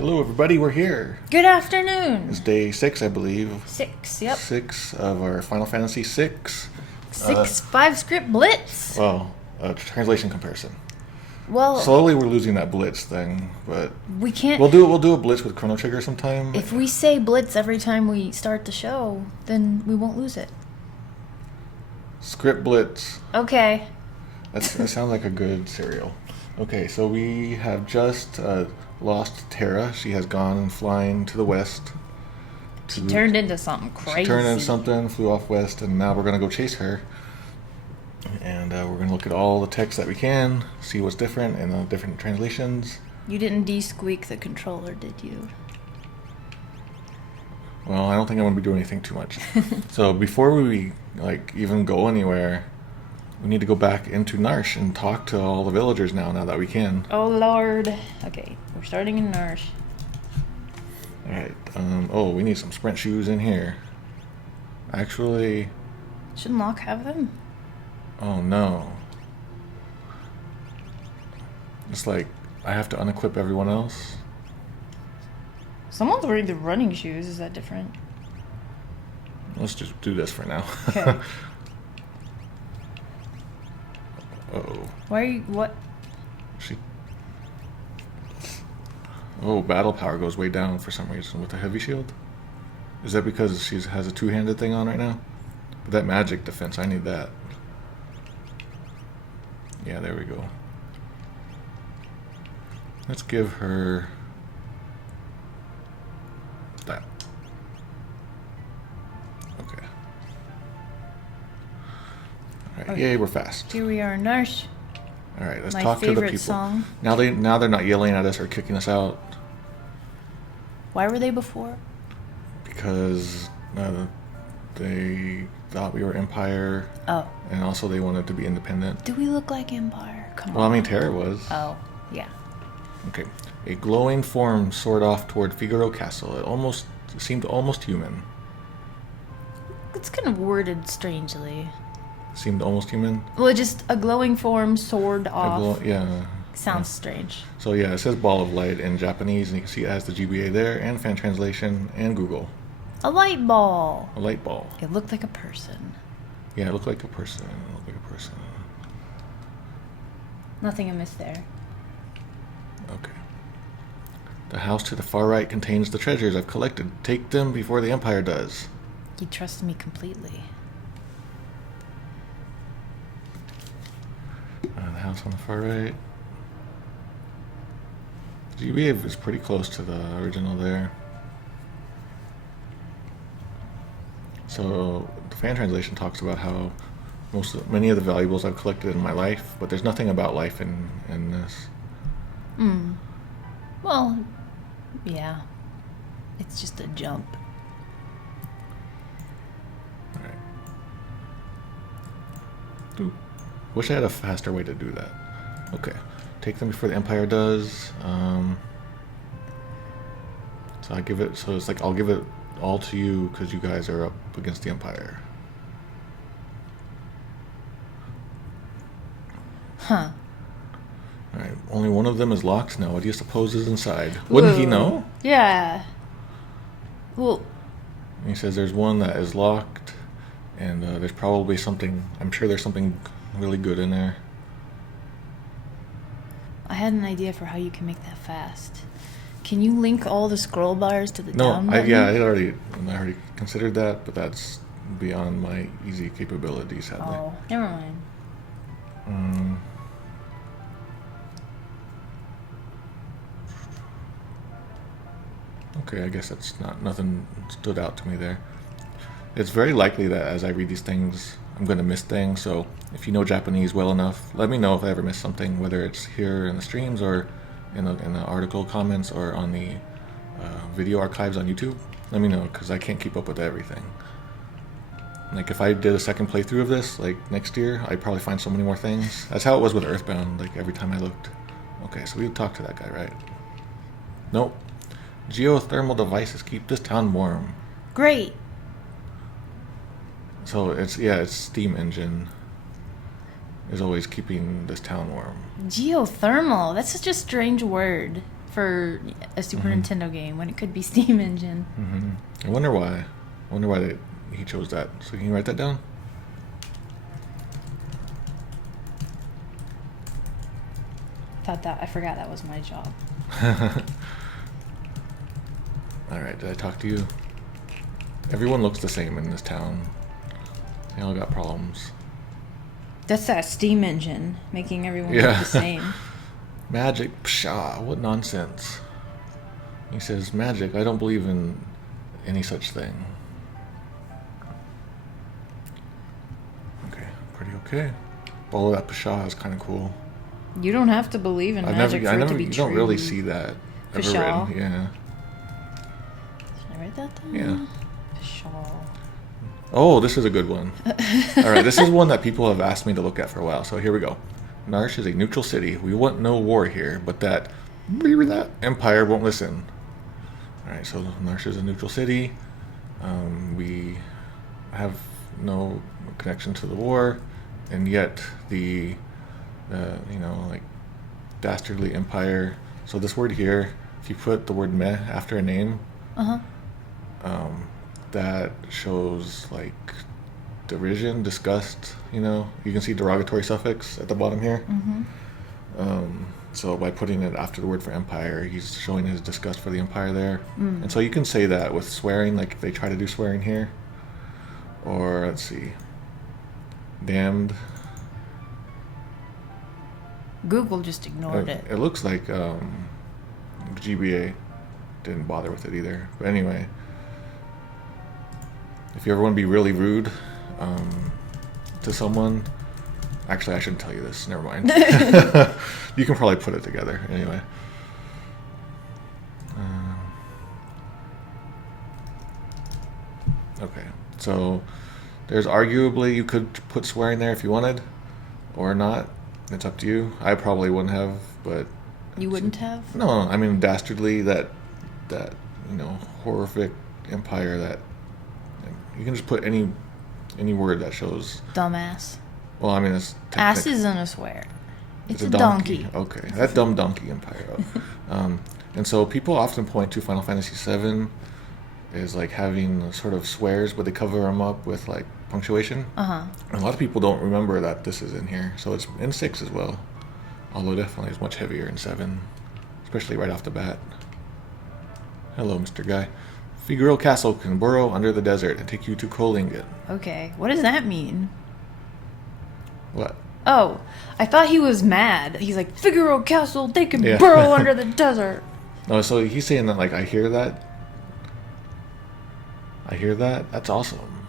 Hello, everybody. We're here. Good afternoon. It's day 6, I believe. 6, yep. 6 of our Final Fantasy 6. 5 script blitz. Well, translation comparison. Well, Slowly, we're losing that blitz thing, but we can't. We'll do a blitz with Chrono Trigger sometime. If we say blitz every time we start the show, then we won't lose it. Script blitz. Okay. That sounds like a good cereal. Okay, so we have just lost Terra. She has gone flying to the west. She turned into something crazy. She turned into something, flew off west, and now we're going to go chase her. And we're going to look at all the text that we can, see what's different in the different translations. You didn't de-squeak the controller, did you? Well, I don't think I'm going to be doing anything too much. So before we even go anywhere, we need to go back into Narsh and talk to all the villagers now that we can. Oh, Lord. Okay, we're starting in Narsh. Alright, we need some sprint shoes in here. Actually... Shouldn't Locke have them? Oh, no. It's like, I have to unequip everyone else. Someone's wearing the running shoes. Is that different? Let's just do this for now. Okay. Uh-oh. Why are you... What? Oh, battle power goes way down for some reason with the heavy shield. Is that because she has a two-handed thing on right now? But that magic defense, I need that. Yeah, there we go. Let's give her that. Okay. Alright, yay, we're fast. Here we are in Narsh. Alright, let's talk to the people. Song. Now they're not yelling at us or kicking us out. Why were they before? Because they thought we were Empire. Oh. And also they wanted to be independent. Do we look like Empire? Come on. Well, I mean, Terra was. Oh, yeah. Okay. A glowing form soared off toward Figaro Castle. It seemed almost human. It's kind of worded strangely. Seemed almost human? Well, just a glowing form soared off. Yeah. Sounds strange. So yeah, it says ball of light in Japanese, and you can see it has the GBA there, and fan translation, and Google. A light ball. A light ball. It looked like a person. Yeah, it looked like a person. Nothing amiss there. Okay. The house to the far right contains the treasures I've collected. Take them before the Empire does. You trust me completely. The house on the far right. GBA is pretty close to the original there. So the fan translation talks about how many of the valuables I've collected in my life, but there's nothing about life in this. Well, yeah. It's just a jump. Alright. Ooh. Wish I had a faster way to do that. Okay. Take them before the Empire does. So it's like I'll give it all to you because you guys are up against the Empire. Huh. Alright, only one of them is locked now. What do you suppose is inside? Wouldn't he know? Yeah. Well... And he says there's one that is locked, and there's probably something... I'm sure there's something really good in there. I had an idea for how you can make that fast. Can you link all the scroll bars to the down button? I already considered that, but that's beyond my easy capabilities, sadly. Oh, never mind. Okay, I guess that's nothing stood out to me there. It's very likely that as I read these things, I'm going to miss things, so if you know Japanese well enough, let me know if I ever miss something, whether it's here in the streams or in the article comments or on the video archives on YouTube. Let me know, because I can't keep up with everything. Like, if I did a second playthrough of this, like, next year, I'd probably find so many more things. That's how it was with Earthbound, like, every time I looked. Okay, so we talked to that guy, right? Nope. Geothermal devices keep this town warm. Great. So it's steam engine is always keeping this town warm. Geothermal. That's such a strange word. for a Super Nintendo game when it could be Steam Engine. I wonder why. He chose that. So can you write that down? I forgot that was my job. Alright, did I talk to you? Everyone looks the same in this town. They all got problems. That's that Steam Engine making everyone look the same. Magic, pshaw, what nonsense. He says, magic, I don't believe in any such thing. Okay, pretty okay. All of that pshaw is kind of cool. You don't have to believe in magic for it to be you true. don't really see that ever Pshaw? written. Yeah. Should I write that down? Yeah. Pshaw. Oh, this is a good one. Alright, this is one that people have asked me to look at for a while, so here we go. Narsh is a neutral city. We want no war here, but that empire won't listen. Alright, so Narsh is a neutral city. We have no connection to the war, and yet the dastardly empire. So this word here, if you put the word meh after a name, that shows like derision, disgust. You can see derogatory suffix at the bottom here. So by putting it after the word for empire, he's showing his disgust for the empire there. And so you can say that with swearing, like if they try to do swearing here. Or let's see, damned. Google just ignored it. It looks like GBA didn't bother with it either. But anyway, if you ever want to be really rude to someone, actually I shouldn't tell you this, never mind. You can probably put it together anyway. Okay, so there's arguably, you could put swearing there if you wanted or not. It's up to you. I probably wouldn't have, but You wouldn't have? no, I mean dastardly, that horrific empire, that you can just put any word that shows. Dumbass. Well, I mean it's Ass isn't a swear. It's a donkey. Okay, that dumb donkey empire. And so people often point to Final Fantasy VII is like having sort of swears, but they cover them up with like punctuation. And a lot of people don't remember that this is in here, so it's in 6 as well. Although definitely is much heavier in 7, especially right off the bat. Hello, Mr. Guy. Figaro Castle can burrow under the desert and take you to Kohlingen. Okay, what does that mean? What? Oh, I thought he was mad. He's like, Figaro Castle, they can Yeah. burrow under the desert. No, so he's saying that like I hear that. That's awesome.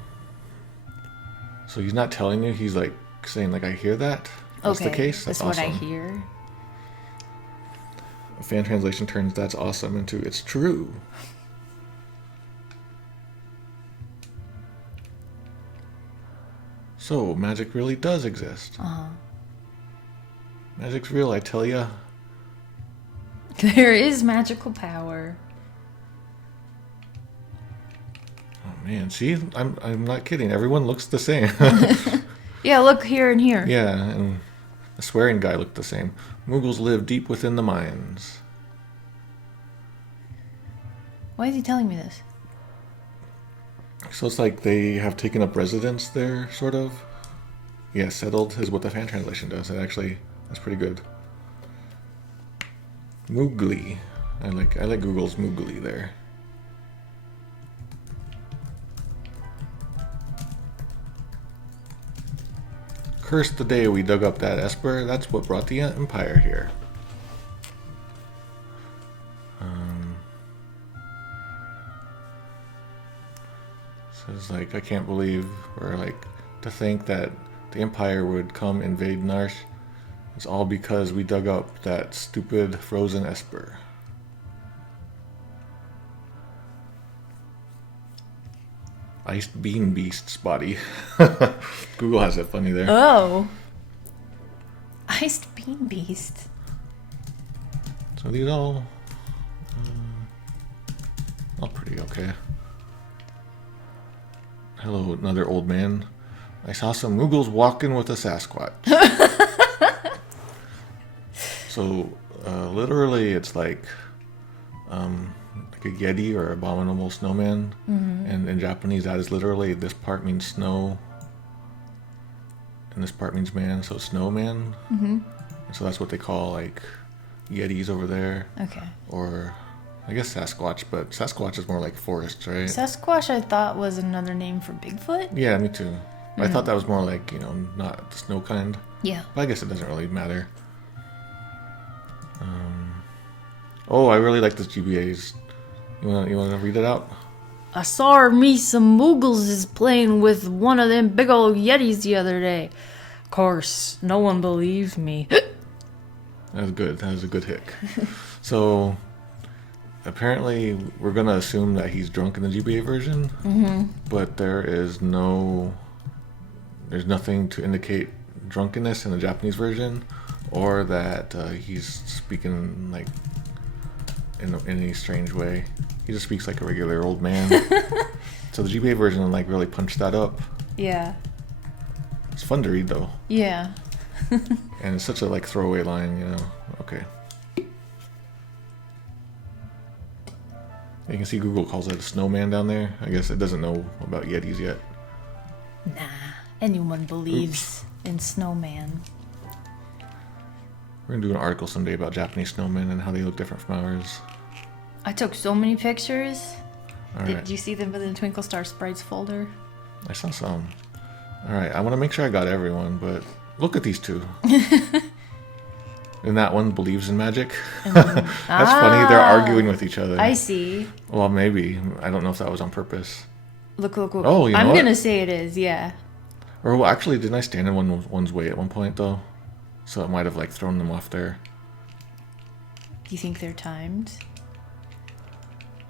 So he's not telling you. He's like saying like I hear that. That's Okay, the case. That's what I awesome. hear. A fan translation turns "that's awesome" into "it's true." So magic really does exist. Magic's real, I tell ya. There is magical power. Oh man, see, I'm not kidding. Everyone looks the same. Yeah, look here and here. Yeah, and the swearing guy looked the same. Moogles live deep within the mines. Why is he telling me this? So it's like they have taken up residence there, sort of. Yeah, settled is what the fan translation does. That's pretty good. Moogly. I like Google's Moogly there. Cursed the day we dug up that Esper. That's what brought the Empire here. So it's like, I can't believe, or like, to think that the Empire would come invade Narsh. It's all because we dug up that stupid frozen Esper. Iced Bean Beast's body. Google has it funny there. Oh. Iced Bean Beast. So these all pretty okay. Hello, another old man. I saw some Moogles walking with a sasquatch. So, literally, it's like like a yeti or abominable snowman. And in Japanese, that is literally, this part means snow, and this part means man, so snowman. And so that's what they call like yetis over there. Okay. Or I guess Sasquatch, but Sasquatch is more like forests, right? Sasquatch, I thought, was another name for Bigfoot. Yeah, me too. I thought that was more like, not the snow kind. Yeah. But I guess it doesn't really matter. Oh, I really like this GBA's. You wanna read it out? I saw me some Moogles is playing with one of them big old Yetis the other day. Of course, no one believes me. That's good. That was a good hick. So, apparently, we're gonna assume that he's drunk in the GBA version, but there's nothing to indicate drunkenness in the Japanese version, or that he's speaking like in any strange way. He just speaks like a regular old man. So the GBA version like really punched that up. Yeah. It's fun to read though. Yeah. And it's such a like throwaway line, Okay. You can see Google calls it a snowman down there. I guess it doesn't know about Yetis yet. Nah, anyone believes in snowman. We're gonna do an article someday about Japanese snowmen and how they look different from ours. I took so many pictures. All Did right. you see them in the Twinkle Star Sprites folder? I saw some. All right, I want to make sure I got everyone, but look at these two. And that one believes in magic. That's funny. They're arguing with each other. I see. Well, maybe. I don't know if that was on purpose. Look. Oh, you know I'm what? gonna say it is, yeah. Or well, actually, didn't I stand in one's way at one point though? So it might have like thrown them off there. Do you think they're timed?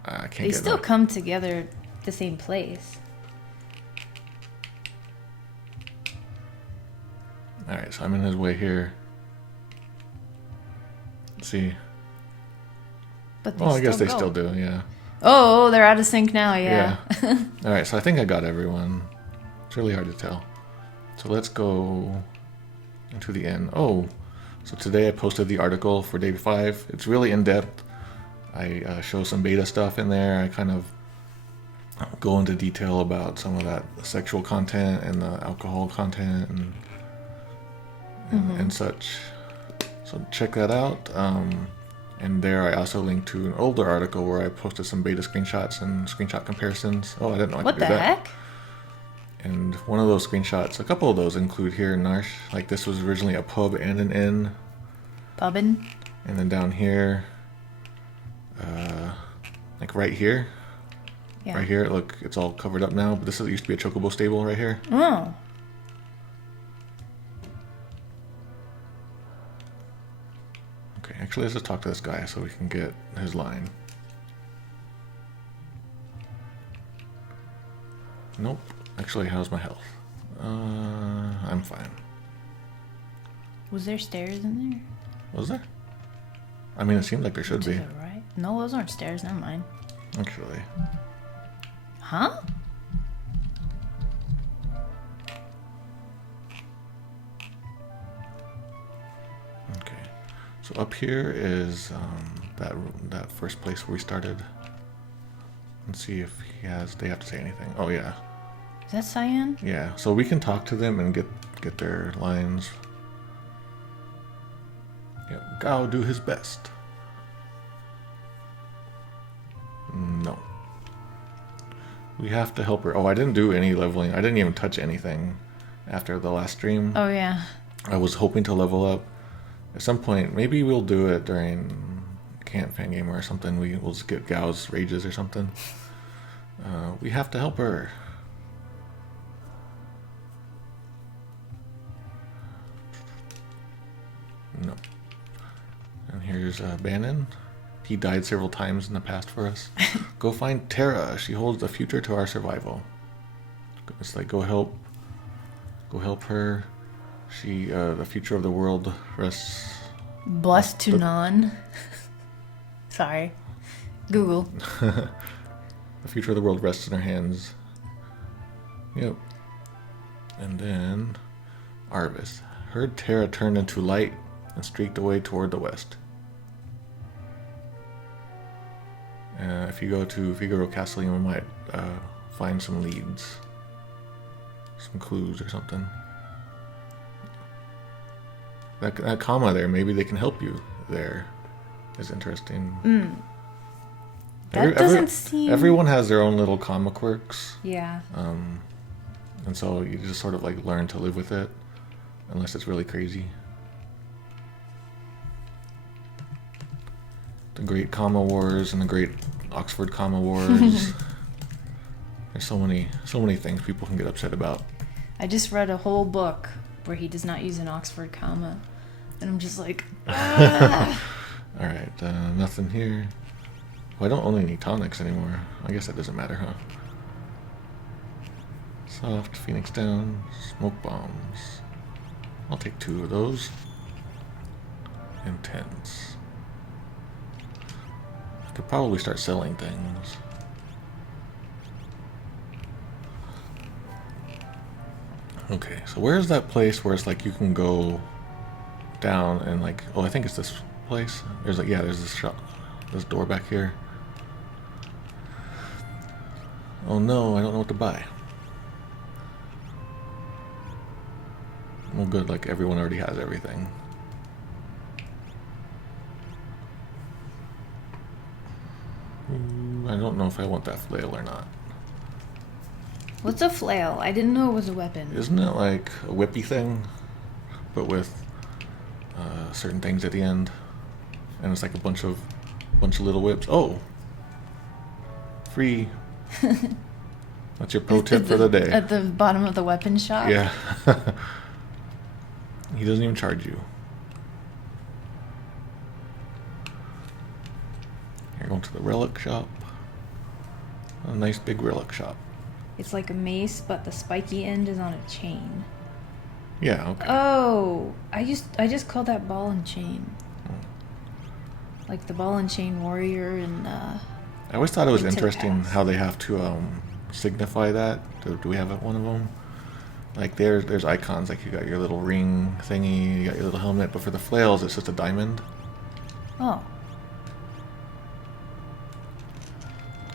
I can't They get still that. come together at the same place. All right, so I'm in his way here. Let's see. But they Oh, I guess they go. still do. Yeah. Oh, they're out of sync now, yeah. All right, so I think I got everyone. It's really hard to tell. So let's go into the end. Oh, so today I posted the article for day 5. It's really in depth. I show some beta stuff in there. I kind of go into detail about some of that sexual content and the alcohol content and such. So check that out. And there I also linked to an older article where I posted some beta screenshots and screenshot comparisons. Oh, I didn't know I could What do the that. heck? And one of those screenshots, a couple of those include here in Narsh. Like this was originally a pub and an inn. Pubbin? And then down here, like right here. Yeah. Right here, look, it's all covered up now. But this used to be a chocobo stable right here. Oh. Okay, actually let's just talk to this guy so we can get his line. Nope. Actually, how's my health? I'm fine. Was there stairs in there? Was there? I mean, it seemed like there should To be. the right? No, those aren't stairs. Never mind. Actually. Huh? Okay. So up here is that first place where we started. Let's see if they have to say anything. Oh yeah. Is that cyan? Yeah. So we can talk to them and get their lines. Yep. Gao do his best. No. We have to help her. Oh, I didn't do any leveling. I didn't even touch anything after the last stream. Oh, yeah. I was hoping to level up. At some point, maybe we'll do it during Camp Fan Gamer or something. We'll just get Gao's rages or something. We have to help her. No. And here's Bannon. He died several times in the past for us. Go find Terra. She holds the future to our survival. It's like go help her. She the future of the world rests. Blessed to none. Sorry. Google. The future of the world rests in her hands. Yep. And then Arvis heard Terra turned into light and streaked away toward the west. If you go to Figaro Castle, you might find some leads. Some clues or something. That comma there, maybe they can help you there. Is interesting. That doesn't seem... Everyone has their own little comma quirks. Yeah. And so you just sort of like learn to live with it. Unless it's really crazy. The Great Comma Wars and the Great Oxford Comma Wars. There's so many things people can get upset about. I just read a whole book where he does not use an Oxford comma. And I'm just like, ah! Alright, nothing here. Well, I don't own any tonics anymore. I guess that doesn't matter, huh? Soft, Phoenix Down, smoke bombs. I'll take 2 of those. Intense. I could probably start selling things. Okay, so where's that place where it's like you can go down and like, oh, I think it's this place. There's like, yeah, there's this shop, this door back here. Oh no, I don't know what to buy. Well, good, like everyone already has everything. I don't know if I want that flail or not. What's a flail? I didn't know it was a weapon. Isn't it like a whippy thing, but with certain things at the end, and it's like a bunch of little whips. Oh, free. That's your pro tip for the day. At the bottom of the weapon shop. Yeah. He doesn't even charge you. You're going to the relic shop. A nice big relic shop. It's like a mace, but the spiky end is on a chain. Yeah, okay. Oh, I just called that ball and chain. Like the ball and chain warrior and I always thought it was interesting how they have to signify that. Do we have one of them? Like there's icons, like you got your little ring thingy, you got your little helmet, but for the flails it's just a diamond. Oh.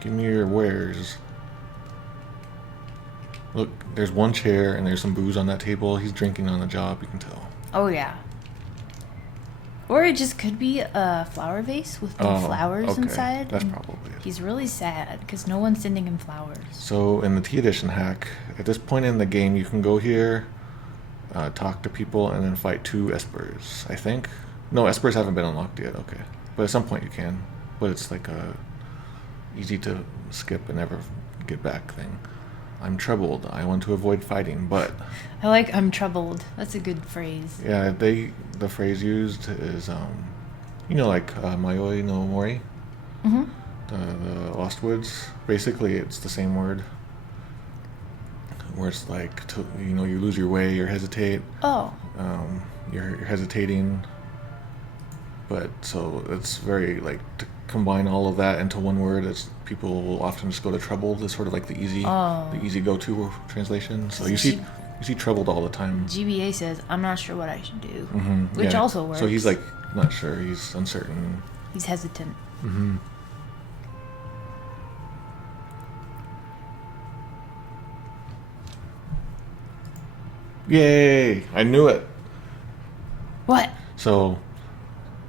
Give me your wares. Look, there's one chair and there's some booze on that table. He's drinking on the job, you can tell. Oh yeah. Or it just could be a flower vase with no flowers inside. That's probably it. He's really sad because no one's sending him flowers. So in the T Edition hack, at this point in the game, you can go here, talk to people, and then fight 2 Espers, I think. No, Espers haven't been unlocked yet, okay. But at some point you can. But it's like a easy to skip and never get back thing. I'm troubled. I want to avoid fighting, but... I like I'm troubled. That's a good phrase. Yeah, the phrase used is, you know, like Mayoi no Mori? Mm-hmm. The Lost Woods. Basically, it's the same word. Where it's like, you lose your way, you hesitate. Oh. You're hesitating. But, so, it's very, like, to combine all of that into one word, people will often just go to troubled as sort of like the easy go-to translation. So you see troubled all the time. GBA says, I'm not sure what I should do. Mm-hmm. Which also works. So he's like, not sure, he's uncertain. He's hesitant. Mm-hmm. Yay! I knew it! What? So,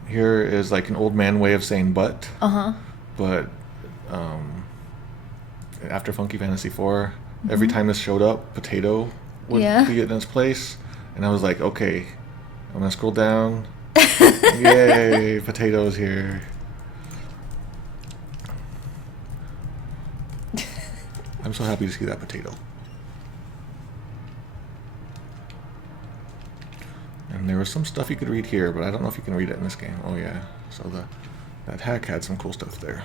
here is like an old man way of saying but. Uh-huh. But, after Funky Fantasy IV, every time this showed up, potato would be in its place. And I was like, okay, I'm gonna scroll down. Yay, potato's here. I'm so happy to see that potato. And there was some stuff you could read here, but I don't know if you can read it in this game. Oh yeah, so that hack had some cool stuff there.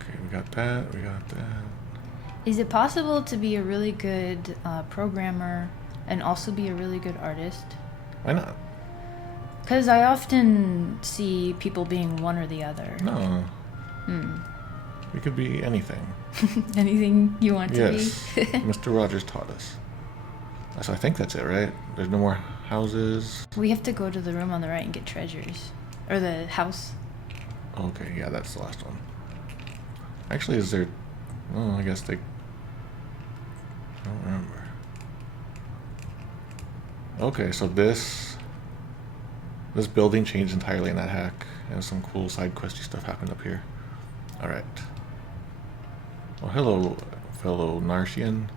Okay, we got that. Is it possible to be a really good programmer and also be a really good artist? Why not? Because I often see people being one or the other. No. We could be anything. Anything you want to be? Yes. Mr. Rogers taught us. So I think that's it, right? There's no more houses. We have to go to the room on the right and get treasures. Or the house. Okay, yeah, that's the last one. Actually, is there... Oh, I guess they... I don't remember. Okay, so this building changed entirely in that hack, and some cool side questy stuff happened up here. Alright. Well, hello, fellow Narcian.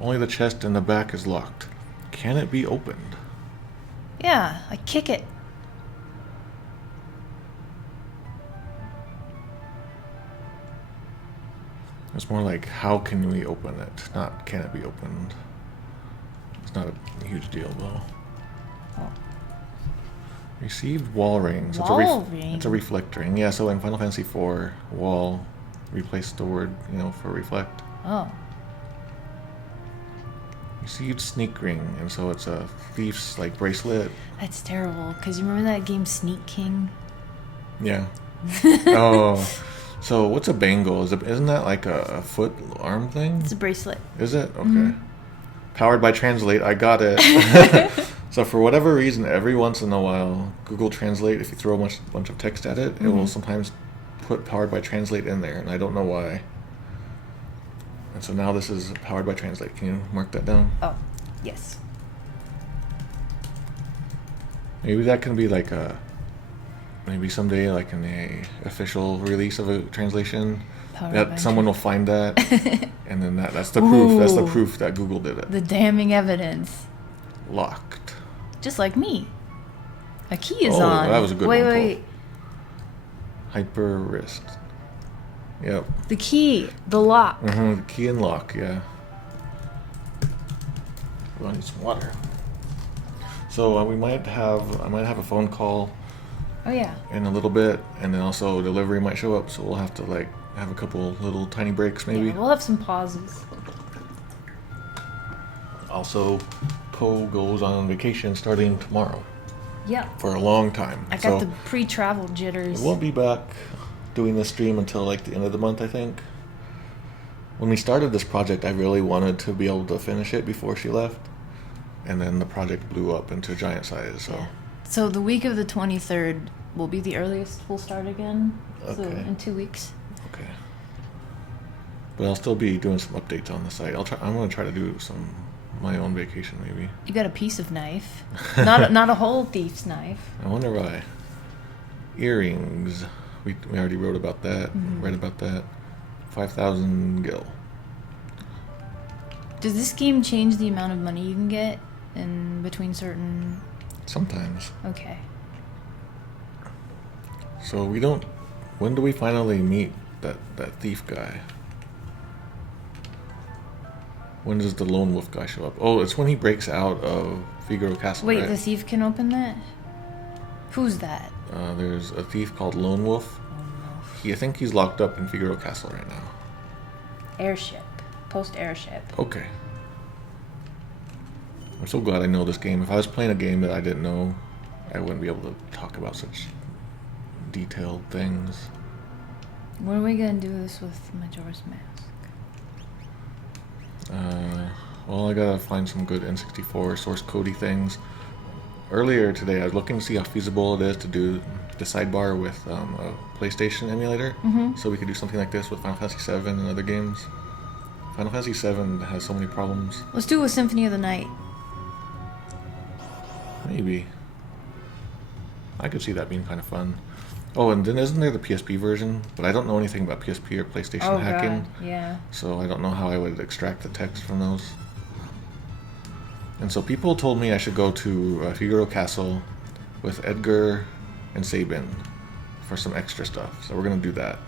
Only the chest in the back is locked. Can it be opened? Yeah, I kick it. It's more like, how can we open it? Not, can it be opened? It's not a huge deal, though. Oh. Received wall rings. Wall ring? It's a reflect ring. Yeah, so in Final Fantasy IV, wall replaced the word, for reflect. Oh. Received sneak ring, and so it's a thief's, bracelet. That's terrible, because you remember that game Sneak King? Yeah. Oh. So what's a bangle? Isn't that like a foot arm thing? It's a bracelet. Is it? Okay. Mm-hmm. Powered by Translate. I got it. So for whatever reason, every once in a while, Google Translate, if you throw a bunch of text at it, it will sometimes put Powered by Translate in there, and I don't know why. And so now this is Powered by Translate. Can you mark that down? Oh, yes. Maybe that can be maybe someday, in the official release of a translation, that someone will find that, and then that's the proof. Ooh. That's the proof that Google did it. The damning evidence. Locked. Just like me. A key is Oh, on. that was a good wait, one, Wait, Hyper wrist. Yep. The key. The lock. The key and lock, yeah. We need some water. So I might have a phone call Oh, yeah. in a little bit, and then also delivery might show up, so we'll have to have a couple little tiny breaks maybe. Yeah, we'll have some pauses. Also, Poe goes on vacation starting tomorrow Yeah. for a long time. I got the pre-travel jitters. We won't be back doing this stream until the end of the month, I think. When we started this project, I really wanted to be able to finish it before she left, and then the project blew up into giant size. So, So the week of the 23rd will be the earliest we'll start again. So Okay. in 2 weeks. okay. But I'll still be doing some updates on the site. I'm gonna try to do my own vacation maybe. You got a piece of knife, not a whole thief's knife. I wonder why. Earrings. We already wrote about that. Read about that. 5,000 gil. Does this game change the amount of money you can get in between certain? Sometimes. Okay. So when do we finally meet that thief guy? When does the lone wolf guy show up? Oh, it's when he breaks out of Figaro Castle. Wait, right? the thief can open that? Who's that? There's a thief called Lone Wolf. I think he's locked up in Figaro Castle right now. Airship. Post-airship. Okay. I'm so glad I know this game. If I was playing a game that I didn't know, I wouldn't be able to talk about such detailed things. When are we gonna do this with Majora's Mask? Well, I gotta find some good N64 source codey things. Earlier today, I was looking to see how feasible it is to do the sidebar with a PlayStation emulator. So we could do something like this with Final Fantasy VII and other games. Final Fantasy VII has so many problems. Let's do a Symphony of the Night. Maybe. I could see that being kind of fun. Oh, and then isn't there the PSP version? But I don't know anything about PSP or PlayStation hacking. God, yeah. So I don't know how I would extract the text from those. And so people told me I should go to Figaro Castle with Edgar and Sabin for some extra stuff. So we're going to do that.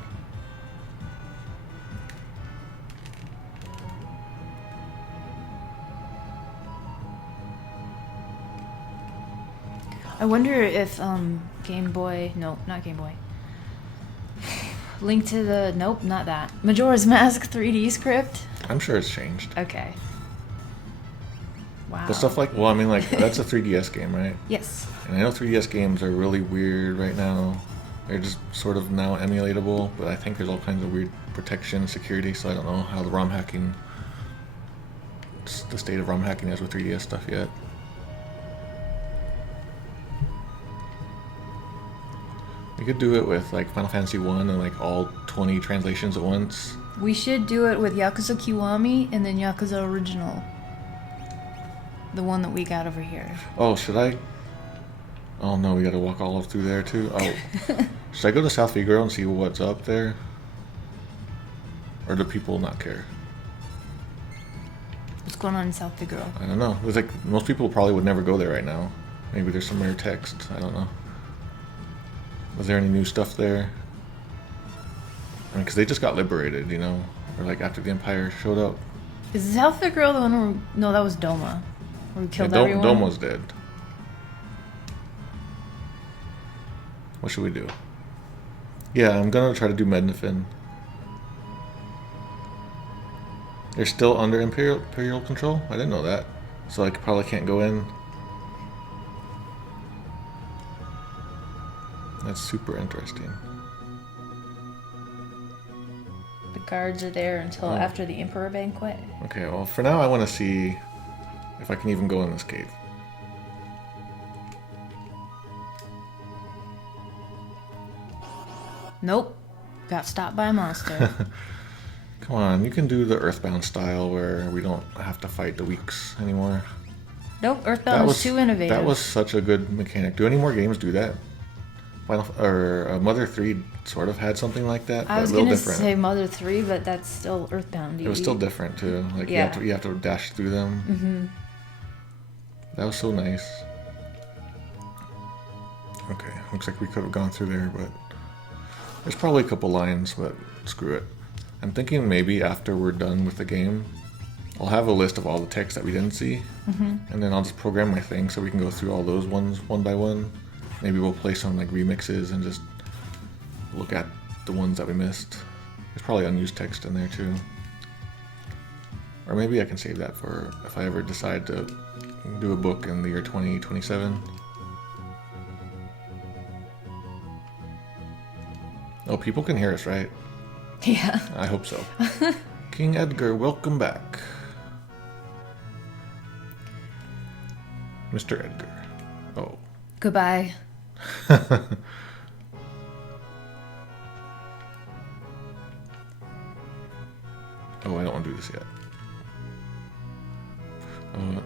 I wonder if Game Boy, no, not Game Boy. Link to the, nope, not that. Majora's Mask 3D script? I'm sure it's changed. Okay. Wow. But stuff like, well, I mean, that's a 3DS game, right? Yes. And I know 3DS games are really weird right now. They're just sort of now emulatable, but I think there's all kinds of weird protection, security, so I don't know how the ROM hacking, the state of ROM hacking is with 3DS stuff yet. We could do it with like Final Fantasy 1 and like all 20 translations at once. We should do it with Yakuza Kiwami and then Yakuza Original. The one that we got over here. Oh, should I? Oh no, we gotta walk all through there too. Oh, should I go to South Figaro and see what's up there? Or do people not care? What's going on in South Figaro? I don't know. It's like most people probably would never go there right now. Maybe there's some rare text. I don't know. Was there any new stuff there? I mean, because they just got liberated, you know? Or like after the Empire showed up. Is South Figaro the one where... No, that was Doma. Where we killed everyone? Doma's dead. What should we do? Yeah, I'm gonna try to do Mednafin. They're still under Imperial control? I didn't know that. So I probably can't go in. That's super interesting. The guards are there until after the Emperor banquet. Okay, well for now I want to see if I can even go in this cave. Nope. Got stopped by a monster. Come on, you can do the Earthbound style where we don't have to fight the weeks anymore. Nope, Earthbound was too innovative. That was such a good mechanic. Do any more games do that? Mother 3 sort of had something like that, but I was a little gonna different. say Mother 3, but that's still Earthbound. It was still different too. Like yeah. you have to dash through them. Mm-hmm. That was so nice. Okay, looks like we could have gone through there, but there's probably a couple lines, but screw it. I'm thinking maybe after we're done with the game, I'll have a list of all the text that we didn't see, and then I'll just program my thing so we can go through all those ones one by one. Maybe we'll play some like remixes and just look at the ones that we missed. There's probably unused text in there too. Or maybe I can save that for if I ever decide to do a book in the year 2027. Oh, people can hear us, right? Yeah. I hope so. King Edgar, welcome back. Mr. Edgar. Oh. Goodbye. Oh, I don't want to do this yet.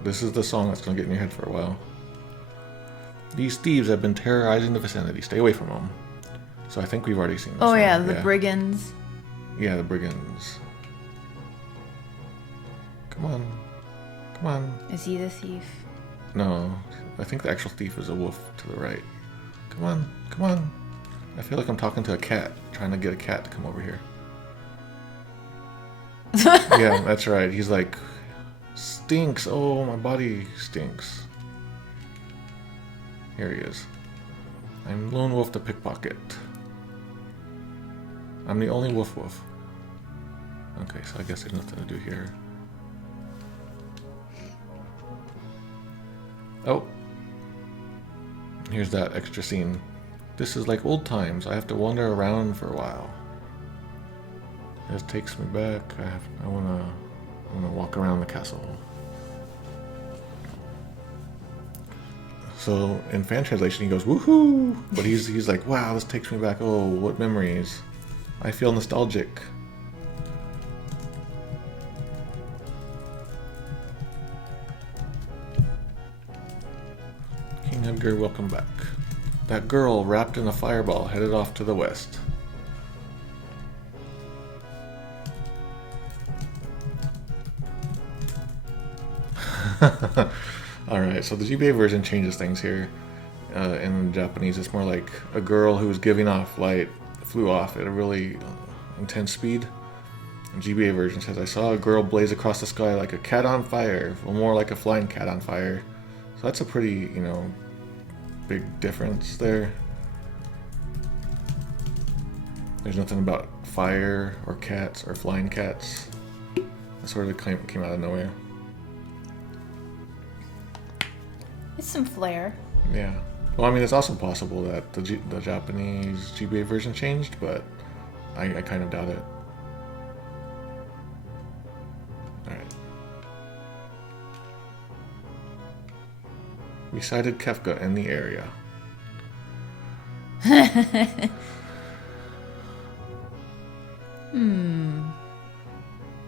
This is the song that's going to get in your head for a while. These thieves have been terrorizing the vicinity. Stay away from them. So I think we've already seen this Oh one. yeah, the brigands. Yeah, the brigands. Come on. Come on. Is he the thief? No, I think the actual thief is a wolf to the right. Come on, come on. I feel like I'm talking to a cat, trying to get a cat to come over here. Yeah, that's right. He's like, stinks. Oh, my body stinks. Here he is. I'm Lone Wolf the Pickpocket. I'm the only wolf. Okay, so I guess there's nothing to do here. Oh. Here's that extra scene. This is like old times. I have to wander around for a while. This takes me back. I wanna walk around the castle. So in fan translation he goes woohoo, but he's like, wow, this takes me back. Oh, what memories. I feel nostalgic. King Edgar, welcome back. That girl wrapped in a fireball headed off to the west. Alright, so the GBA version changes things here. In Japanese, it's more like a girl who was giving off light flew off at a really intense speed. The GBA version says, I saw a girl blaze across the sky like a cat on fire, or more like a flying cat on fire. So that's a pretty, big difference there. There's nothing about fire or cats or flying cats. That sort of came out of nowhere. It's some flair. Yeah. Well, I mean, it's also possible that the Japanese GBA version changed, but I kind of doubt it. Alright. We sighted Kefka in the area.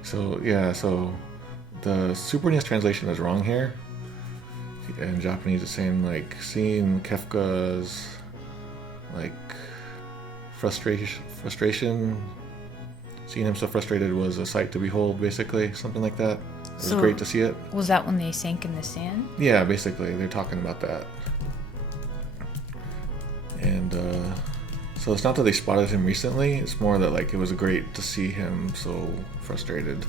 So yeah, so the Super NES translation is wrong here. In Japanese, it's saying like seeing Kefka's like frustration. Seeing him so frustrated was a sight to behold, basically, something like that. It was So- great to see it. Was that when they sank in the sand? Yeah, basically, they're talking about that. And so it's not that they spotted him recently, it's more that like it was great to see him so frustrated.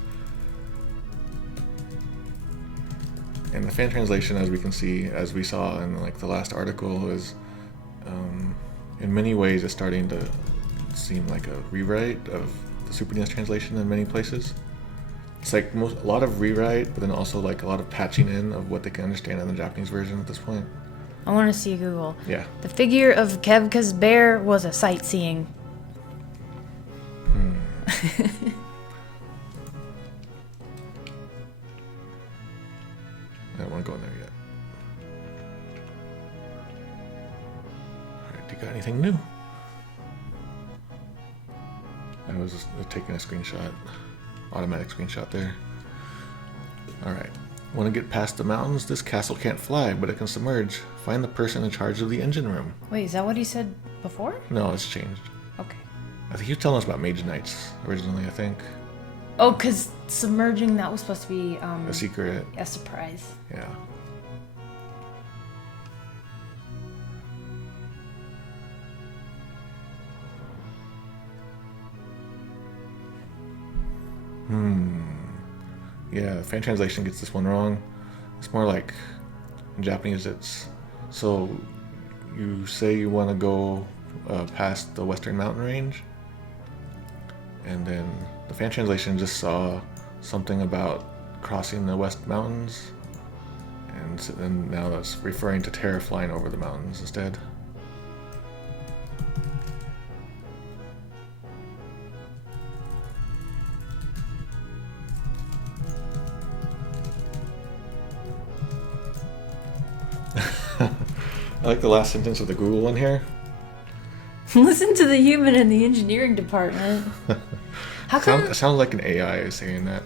And the fan translation, as we can see, as we saw in like the last article, is in many ways it's starting to seem like a rewrite of the Super NES translation in many places. It's like a lot of rewrite, but then also like a lot of patching in of what they can understand in the Japanese version at this point. I want to see Google. Yeah. The figure of Kefka's bear was a sightseeing. I don't want to go in there yet. Alright, do you got anything new? I was just taking a screenshot. Automatic screenshot there. Alright. Want to get past the mountains? This castle can't fly, but it can submerge. Find the person in charge of the engine room. Wait, is that what he said before? No, it's changed. Okay. I think he was telling us about Mage Knights originally, I think. Oh, because submerging, that was supposed to be A secret. a surprise. Yeah. Yeah, the fan translation gets this one wrong. It's more like, in Japanese it's, so you say you want to go past the Western Mountain Range, and then the fan translation just saw something about crossing the West Mountains, and now that's referring to Terra flying over the mountains instead. I like the last sentence of the Google one here. Listen to the human in the engineering department. How come It sounds like an AI is saying that.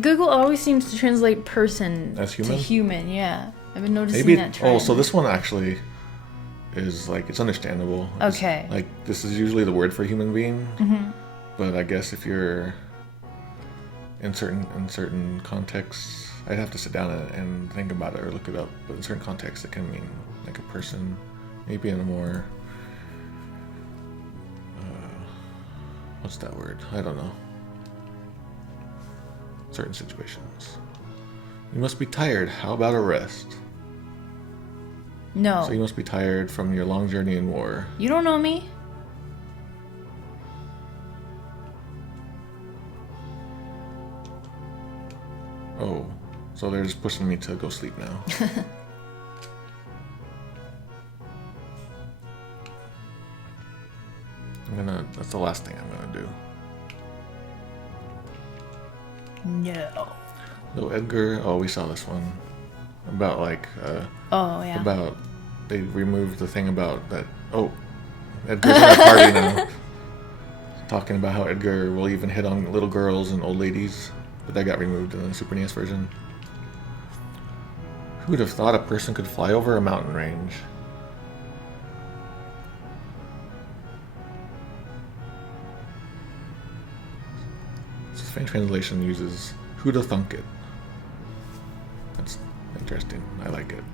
Google always seems to translate person As human? to human, yeah. I've been noticing Maybe. that trend. Oh, so this one actually is like, it's understandable. It's, Okay. like, this is usually the word for human being, but I guess if you're in certain contexts, I'd have to sit down and think about it or look it up. But in certain contexts, it can mean like a person, maybe in a more what's that word? I don't know. Certain situations. You must be tired. How about a rest? No. So you must be tired from your long journey in war. You don't know me? Oh, so they're just pushing me to go sleep now. That's the last thing I'm gonna do. No. Oh, Edgar, oh, we saw this one. About like, Oh, yeah. about, they removed the thing about that, oh, Edgar's in a party now. Talking about how Edgar will even hit on little girls and old ladies, but that got removed in the Super NES version. Who would have thought a person could fly over a mountain range? This fan translation uses "who'da thunk it." That's interesting. I like it.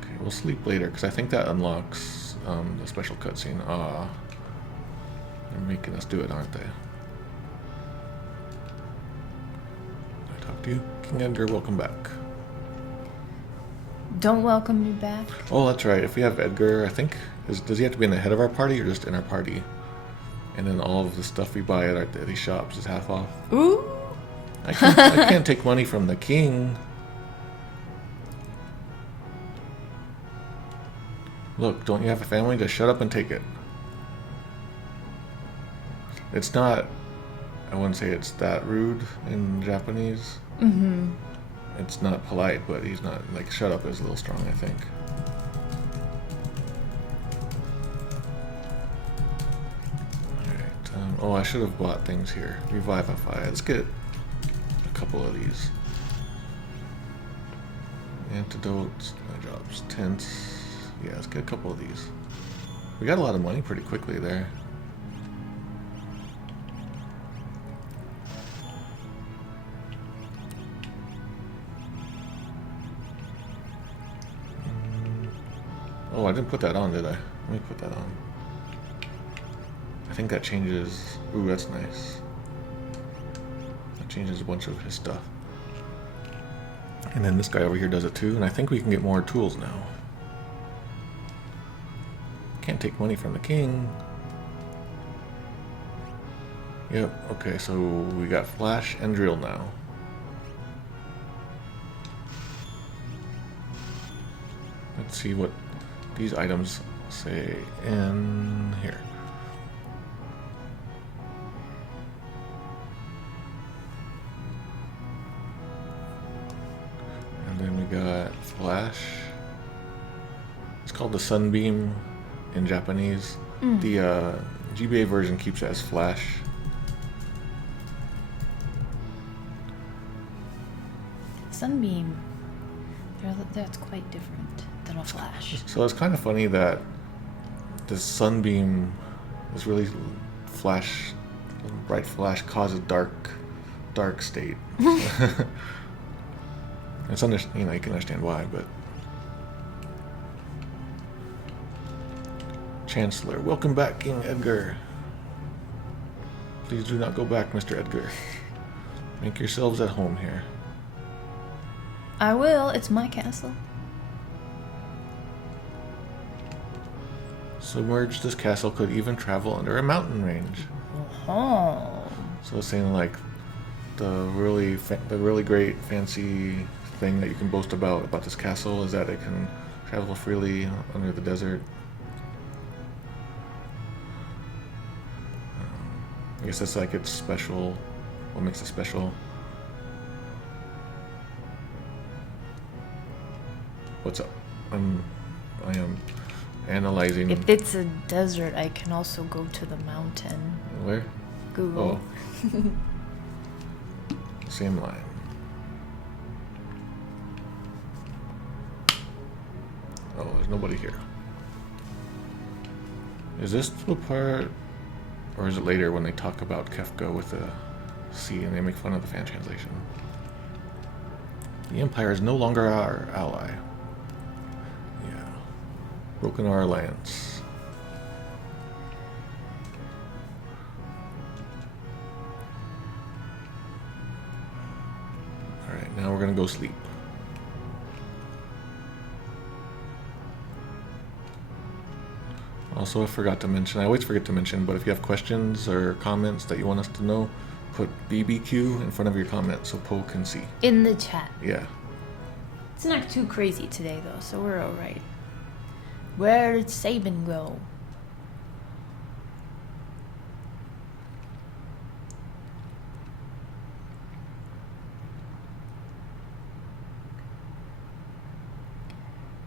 Okay, we'll sleep later because I think that unlocks the special cutscene. Ah, they're making us do it, aren't they? I talk to you, King Edgar. Welcome back. Don't welcome me back. Oh, that's right. If we have Edgar, I think, does he have to be in the head of our party or just in our party? And then all of the stuff we buy at these shops is half off. Ooh. I can't take money from the king. Look, don't you have a family? Just shut up and take it. It's not I wouldn't say it's that rude in Japanese. Mm-hmm. It's not polite, but he's not, like, shut up is a little strong, I think. Alright, oh, I should have bought things here. Revivify. Let's get a couple of these. Antidotes, my jobs, tents. Yeah, let's get a couple of these. We got a lot of money pretty quickly there. Oh, I didn't put that on, did I? Let me put that on. I think that changes... Ooh, that's nice. That changes a bunch of his stuff. And then this guy over here does it too, and I think we can get more tools now. Can't take money from the king. Yep, okay, so we got flash and drill now. Let's see what these items say in here. And then we got flash. It's called the sunbeam in Japanese. The GBA version keeps it as flash. Sunbeam. That's quite different than a flash. So it's kind of funny that the sunbeam is really bright flash causes dark state. It's you know, you can understand why, but Chancellor, welcome back, King Edgar. Please do not go back, Mr. Edgar. Make yourselves at home here. I will. It's my castle. Submerge this castle could even travel under a mountain range. Oh. So it's saying like the really great fancy thing that you can boast about this castle is that it can travel freely under the desert. I guess that's like it's special. What makes it special? What's up? I am analyzing. If it's a desert, I can also go to the mountain. Where? Google. Oh. Same line. Oh, there's nobody here. Is this the part, or is it later when they talk about Kefka with the C and they make fun of the fan translation? The Empire is no longer our ally. Yeah. Broken our alliance. Alright, now we're gonna go sleep. Also, I forgot to mention, I always forget to mention, but if you have questions or comments that you want us to know, put BBQ in front of your comment so Poe can see. In the chat. Yeah. It's not too crazy today, though, so we're alright. Where did Sabin go?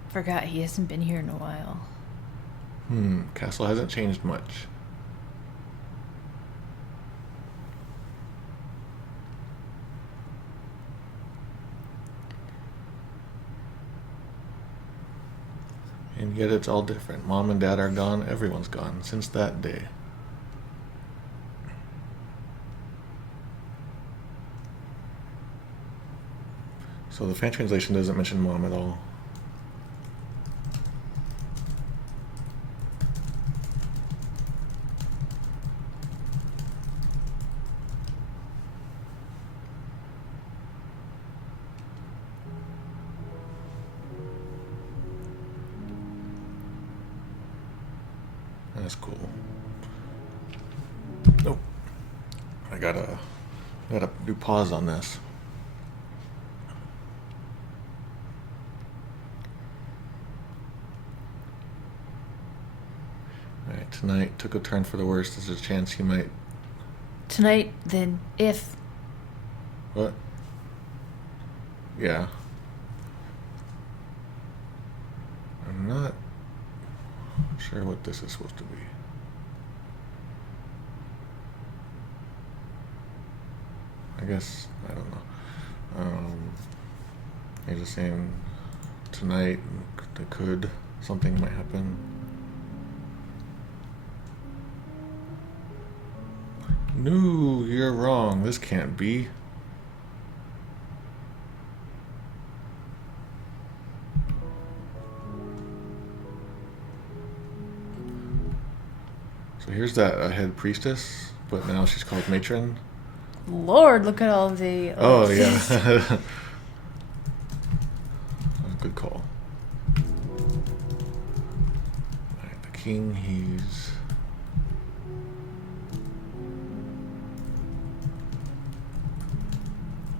Forgot he hasn't been here in a while. Castle hasn't changed much. And yet it's all different. Mom and Dad are gone, everyone's gone since that day. So the fan translation doesn't mention Mom at all. That's cool. Nope. I gotta do pause on this. Alright, tonight took a turn for the worst. There's a chance he might Tonight, then, if... What? Yeah. I'm not sure what this is supposed to be. I guess, I don't know. He's just saying tonight something might happen. No, you're wrong. This can't be. So here's that head priestess, but now she's called matron. Lord, look at all the... Oh, yeah. Good call. Alright, the king, he's...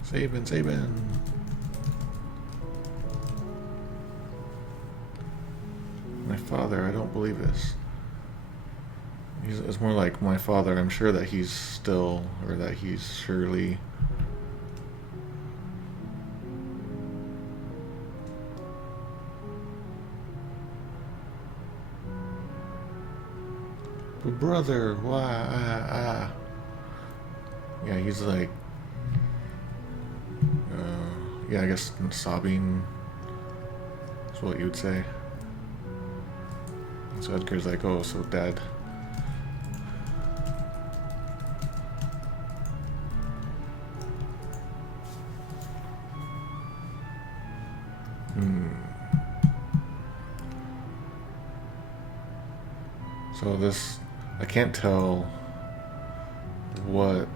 Sabin. My father, I don't believe this. It's more like my father. I'm sure that he's still, or that he's surely. But brother, why? Yeah, he's like. Yeah, I guess sobbing is what you would say. So Edgar's like, oh, so dad. So this, I can't tell what,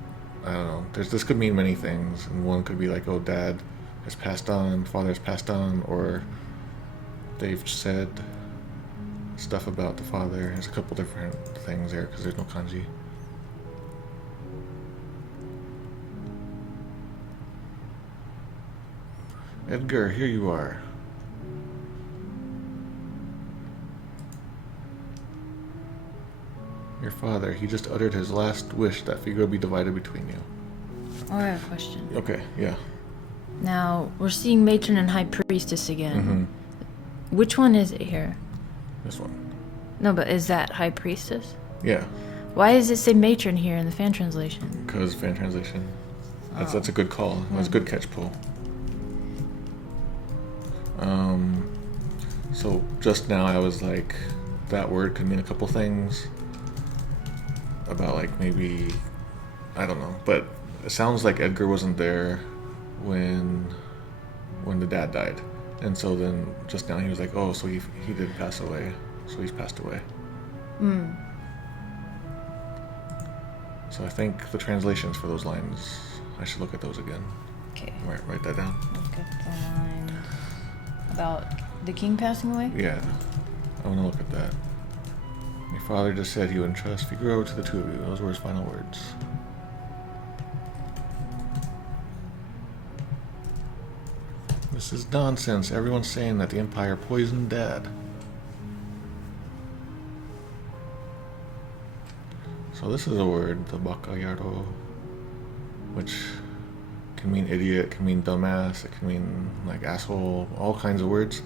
I don't know. This could mean many things, and one could be like, oh, dad has passed on, father has passed on, or they've said stuff about the father. There's a couple different things there because there's no kanji. Edgar, here you are. Your father, he just uttered his last wish that Figaro be divided between you. Oh, I have a question. Okay, yeah. Now, we're seeing Matron and High Priestess again. Which one is it here? This one. No, but is that High Priestess? Yeah. Why does it say Matron here in the fan translation? Because fan translation. That's a good call. That's a good catch, Poe. So just now I was like, that word could mean a couple things. About like maybe, I don't know, but it sounds like Edgar wasn't there when the dad died, and so then just now he was like, oh, so he did pass away, so he's passed away. So I think the translations for those lines, I should look at those again. Okay. Write that down. Look at the line about the king passing away? Yeah, I want to look at that. Your father just said he would entrust Figaro to the two of you. Those were his final words. This is nonsense. Everyone's saying that the Empire poisoned Dad. So this is a word, the bakayaro, which can mean idiot, can mean dumbass, it can mean like asshole, all kinds of words.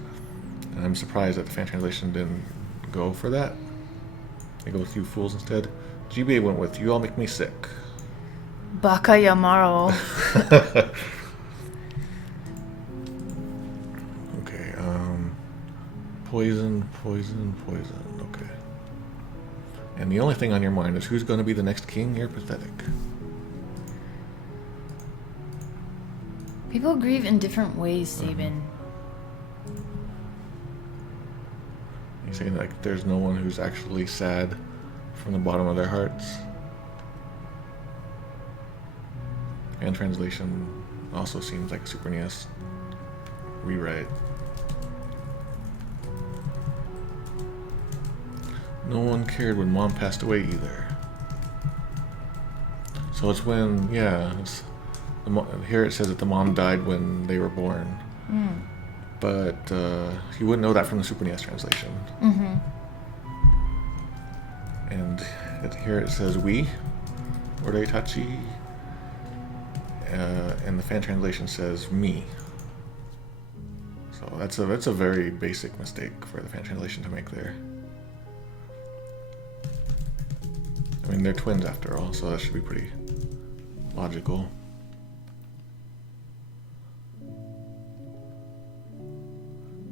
And I'm surprised that the fan translation didn't go for that. They go with you fools instead. GBA went with you all make me sick. Baka Yamaro. Okay, poison. Okay. And the only thing on your mind is who's going to be the next king? You're pathetic. People grieve in different ways, Sabin. You're saying like there's no one who's actually sad from the bottom of their hearts. And translation also seems like a Super NES rewrite. No one cared when Mom passed away either. So it's when, it's here it says that the mom died when they were born. But you wouldn't know that from the Super NES translation. And here it says we. Oreitachi. And the fan translation says me. So that's a very basic mistake for the fan translation to make there. I mean, they're twins after all, so that should be pretty logical.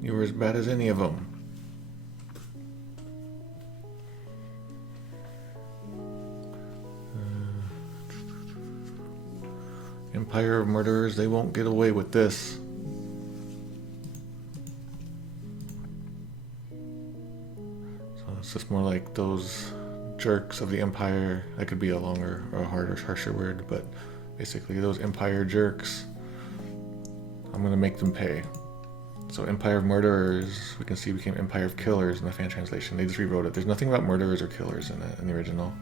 You were as bad as any of them. Empire of Murderers, they won't get away with this. So it's just more like those jerks of the Empire. That could be a longer or a harder, harsher word, but basically those Empire jerks, I'm gonna make them pay. So Empire of Murderers, we can see became Empire of Killers in the fan translation. They just rewrote it. There's nothing about murderers or killers in it in the original.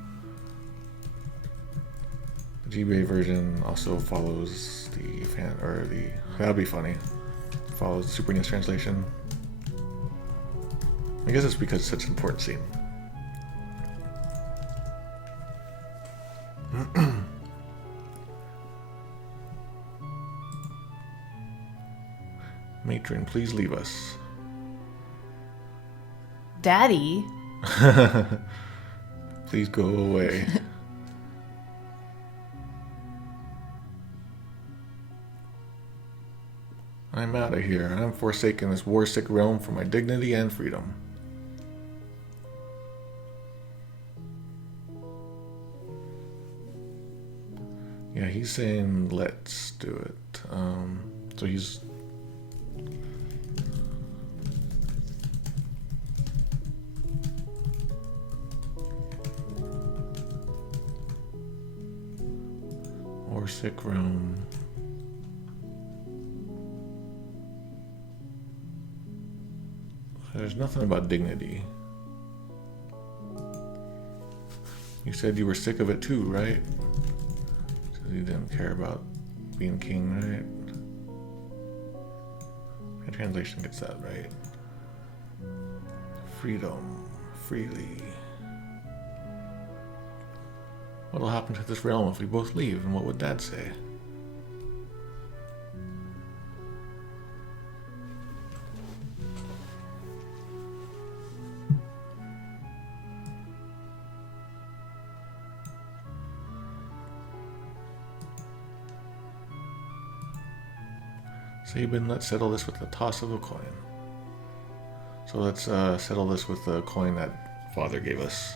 The GBA version also follows the fan, or the, that'll be funny, follows the Super NES translation. I guess it's because it's such an important scene. Matron, please leave us. Daddy? Please go away. I'm out of here. I'm forsaking this war-sick realm for my dignity and freedom. Yeah, he's saying let's do it. So he's... War-sick realm. There's nothing about dignity. You said you were sick of it too, right? Because you didn't care about being king, right? My translation gets that right. Freedom. Freely. What'll happen to this realm if we both leave, and what would Dad say? Sabin, let's settle this with the toss of a coin. So let's settle this with the coin that Father gave us.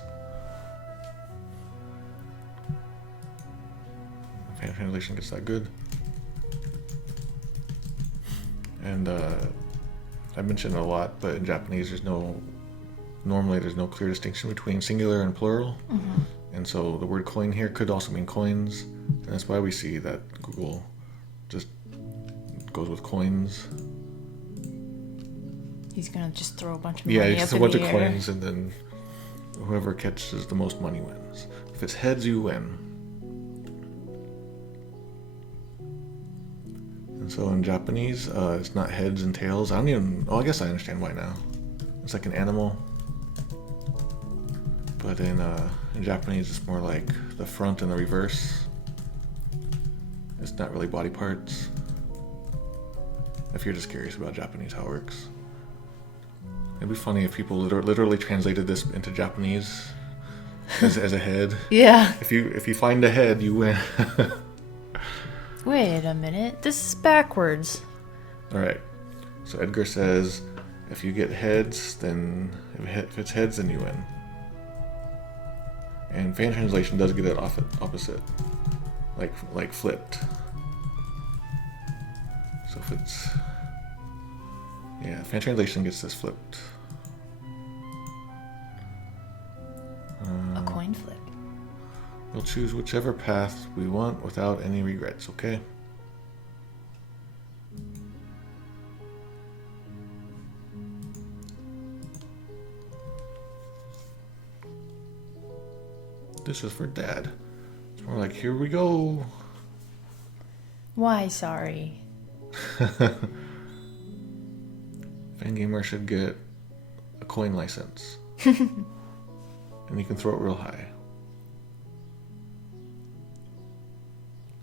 Fan translation gets that good. And I mentioned it a lot, but in Japanese normally there's no clear distinction between singular and plural. Mm-hmm. And so the word coin here could also mean coins. And that's why we see that Google just goes with coins. He's gonna just throw a bunch of money Yeah, up just in a bunch the of air. coins, and then whoever catches the most money wins. If it's heads, you win. And so in Japanese, it's not heads and tails. I guess I understand why now. It's like an animal. But in Japanese, it's more like the front and the reverse. It's not really body parts. If you're just curious about Japanese, how it works. It'd be funny if people literally translated this into Japanese as a head. Yeah. If you find a head, you win. Wait a minute. This is backwards. Alright. So Edgar says, if you get heads, then if it's heads, then you win. And fan translation does get it opposite. Like flipped. So if it's... Yeah, fan translation gets this flipped. A coin flip. We'll choose whichever path we want without any regrets, okay? This is for Dad. It's more like, here we go. Why, sorry? Fangamer should get a coin license. And you can throw it real high.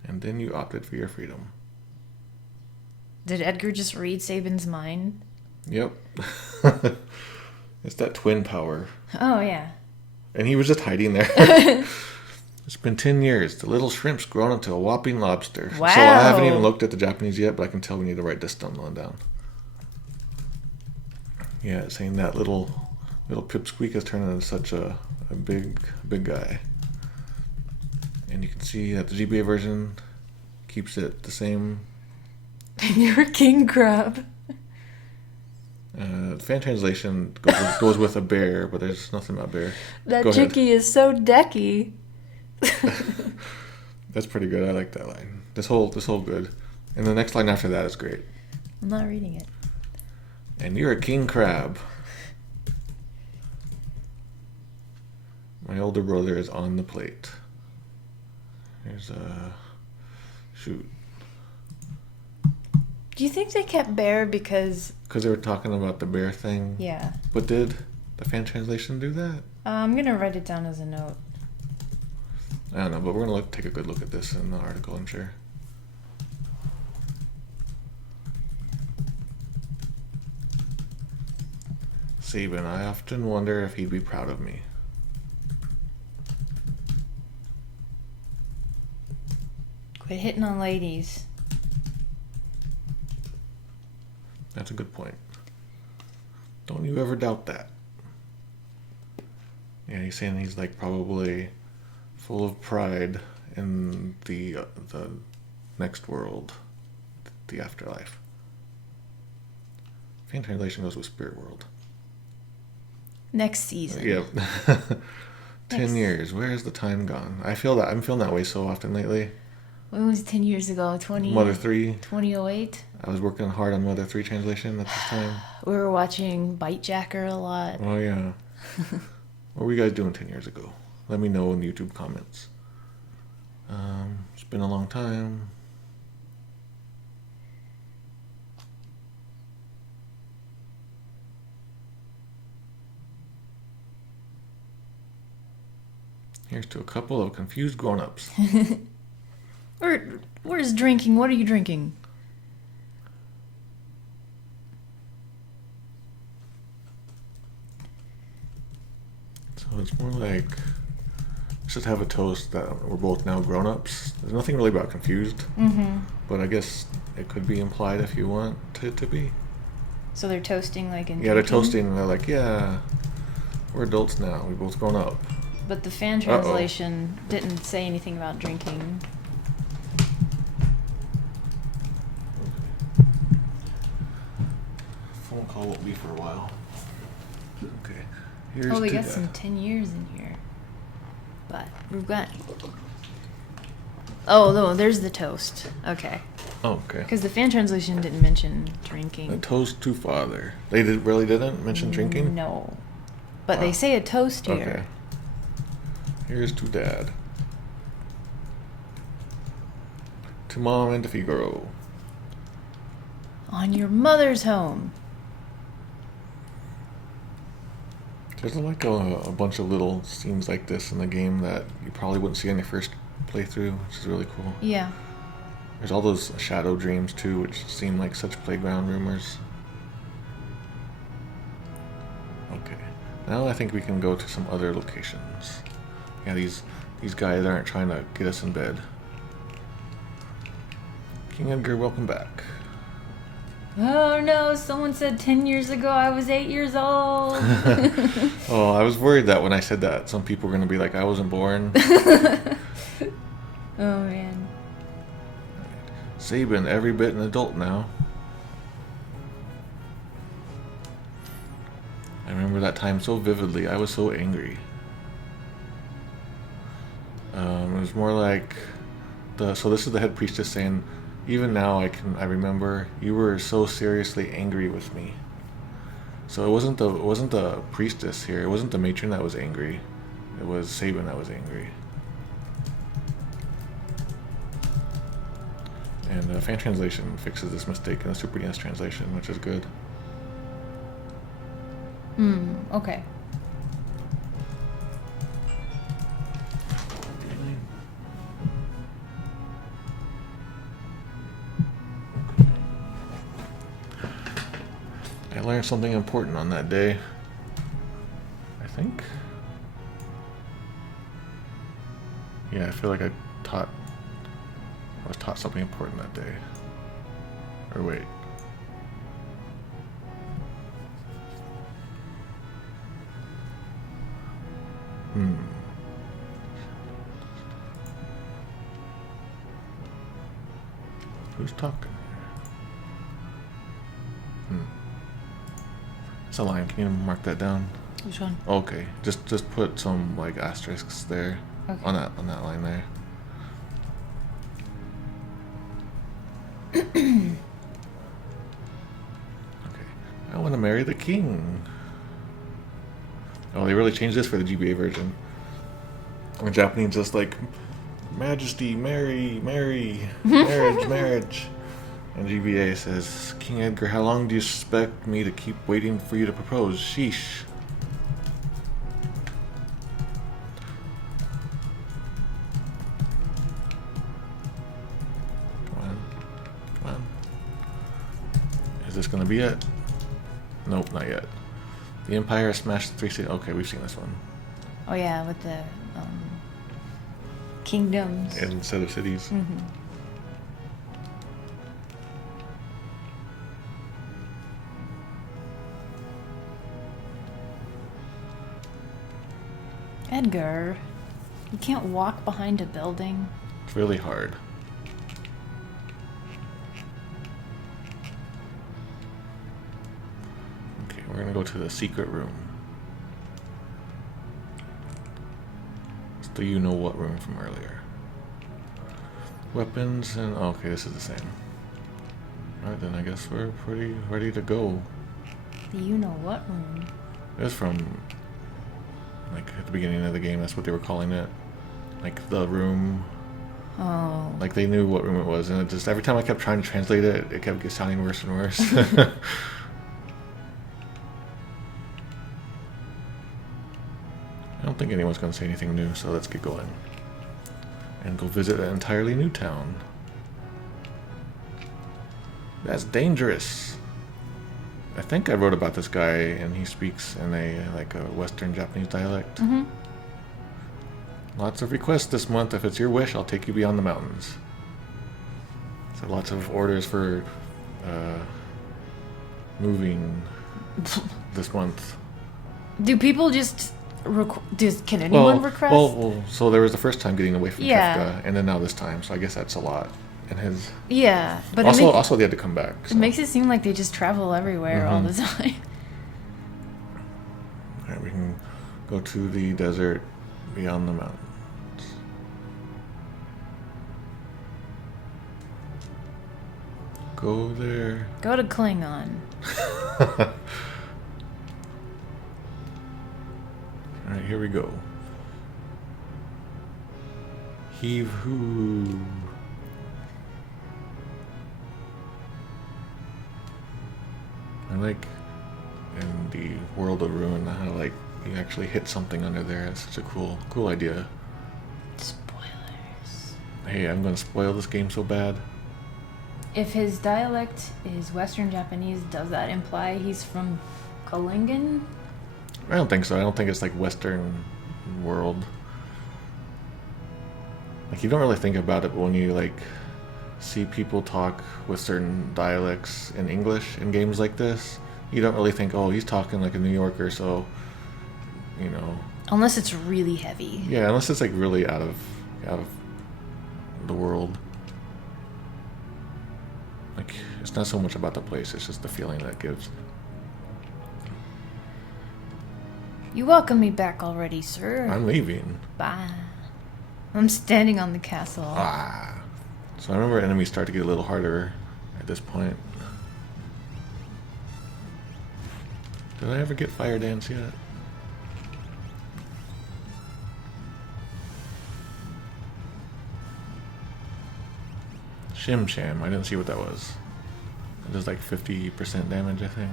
And then you opted for your freedom. Did Edgar just read Sabin's mind? Yep. It's that twin power. Oh, yeah. And he was just hiding there. It's been 10 years. The little shrimp's grown into a whopping lobster. Wow. So I haven't even looked at the Japanese yet, but I can tell we need to write this stumbling down. Yeah, it's saying that little pipsqueak has turned into such a big guy. And you can see that the GBA version keeps it the same. You're a king crab. Fan translation goes with a bear, but there's nothing about bear. That Go chickie ahead. is so decky. That's pretty good. I like that line. This whole good. And the next line after that is great. I'm not reading it. And you're a king crab. My older brother is on the plate. Here's a shoot. Do you think they kept bear because... Because they were talking about the bear thing. Yeah. But did the fan translation do that? I'm going to write it down as a note. I don't know, but we're going to take a good look at this in the article, I'm sure. Sabin, I often wonder if he'd be proud of me. Quit hitting on ladies. That's a good point. Don't you ever doubt that. Yeah, he's saying he's like probably full of pride in the next world, the afterlife. Fan translation goes with spirit world. Next season. Yep. 10 years. Where has the time gone? I'm feeling that way so often lately. When was it 10 years ago? Mother 3. 2008? I was working hard on Mother 3 translation at this time. We were watching Bite Jacker a lot. Oh, yeah. What were you guys doing 10 years ago? Let me know in the YouTube comments. It's been a long time. Here's to a couple of confused grown-ups. Where's drinking? What are you drinking? So it's more like, let's just have a toast that we're both now grown-ups. There's nothing really about confused. Mm-hmm. But I guess it could be implied if you want it to be. So they're toasting like in Yeah, they're drinking? toasting and they're like, yeah, we're adults now. We both grown up. But the fan translation didn't say anything about drinking. Phone call won't be for a while. Okay. Here's Oh, we to got that. some 10 years in here. But we've got... Oh, no, there's the toast. Okay. Oh, okay. Because the fan translation didn't mention A drinking. toast to father. They really didn't mention drinking? No. But Wow. they say a toast here. Okay. Here's to dad. To mom and to Figaro. On your mother's home. There's like a bunch of little scenes like this in the game that you probably wouldn't see on your first playthrough, which is really cool. Yeah. There's all those shadow dreams too, which seem like such playground rumors. Okay. Now I think we can go to some other locations. Yeah, these guys aren't trying to get us in bed. King Edgar, welcome back. Oh no, someone said 10 years ago I was 8 years old. Oh, I was worried that when I said that, some people were going to be like, I wasn't born. Oh man. Sabin, every bit an adult now. I remember that time so vividly. I was so angry. It was more like so this is the head priestess saying, even now I remember you were so seriously angry with me. So it wasn't the priestess here. It wasn't the matron that was angry. It was Sabin that was angry. And the fan translation fixes this mistake in the Super NES translation, which is good. Okay. learned something important on that day. I think. Yeah, I feel like I was taught something important that day. Or wait. Who's talking here? It's a line. Can you mark that down? Which one? Okay. Just put some like asterisks there. Okay. On that line there. Okay. I want to marry the king. Oh, they really changed this for the GBA version. In Japanese, just like Majesty, marry, marriage, marriage. And GBA says, King Edgar, how long do you expect me to keep waiting for you to propose? Sheesh. Come on. Is this gonna be it? Nope, not yet. The Empire smashed 3 cities. Okay, we've seen this one. Oh yeah, with the kingdoms. Instead of cities. Mm-hmm. Edgar, you can't walk behind a building. It's really hard. Okay, we're gonna go to the secret room. It's the you-know-what room from earlier. Weapons and... oh, okay, this is the same. Alright, then I guess we're pretty ready to go. The you-know-what room? It was from... like, at the beginning of the game, that's what they were calling it. Like, the room... Oh. like, they knew what room it was, and it just... every time I kept trying to translate it, it kept sounding worse and worse. I don't think anyone's going to say anything new, so let's get going. And go visit an entirely new town. That's dangerous. I think I wrote about this guy, and he speaks in a Western Japanese dialect. Mm-hmm. Lots of requests this month. If it's your wish, I'll take you beyond the mountains. So lots of orders for moving this month. Do people just can anyone request? Well, so there was the first time getting away from Yeah. Kefka, and then now this time. So I guess that's a lot. And his Yeah, but also they had to come back. it So. makes it seem like they just travel everywhere all the time. All right, we can go to the desert beyond the mountains. Go there. Go to Klingon. All right, here we go. Heave hoo. I like in the world of ruin how like you actually hit something under there. It's such a cool idea. Spoilers. Hey, I'm gonna spoil this game so bad. If his dialect is Western Japanese, does that imply he's from Kohlingen? I don't think so. I don't think it's like Western world. Like you don't really think about it, but when you like see people talk with certain dialects in English in games like this, you don't really think, oh, he's talking like a New Yorker, so you know. Unless it's really heavy. Yeah, unless it's like really out of the world. Like it's not so much about the place; it's just the feeling that it gives. You welcome me back already, sir. I'm leaving. Bye. I'm standing on the castle. Ah. So I remember enemies start to get a little harder at this point. Did I ever get Fire Dance yet? Shim Sham, I didn't see what that was. It does like 50% damage, I think.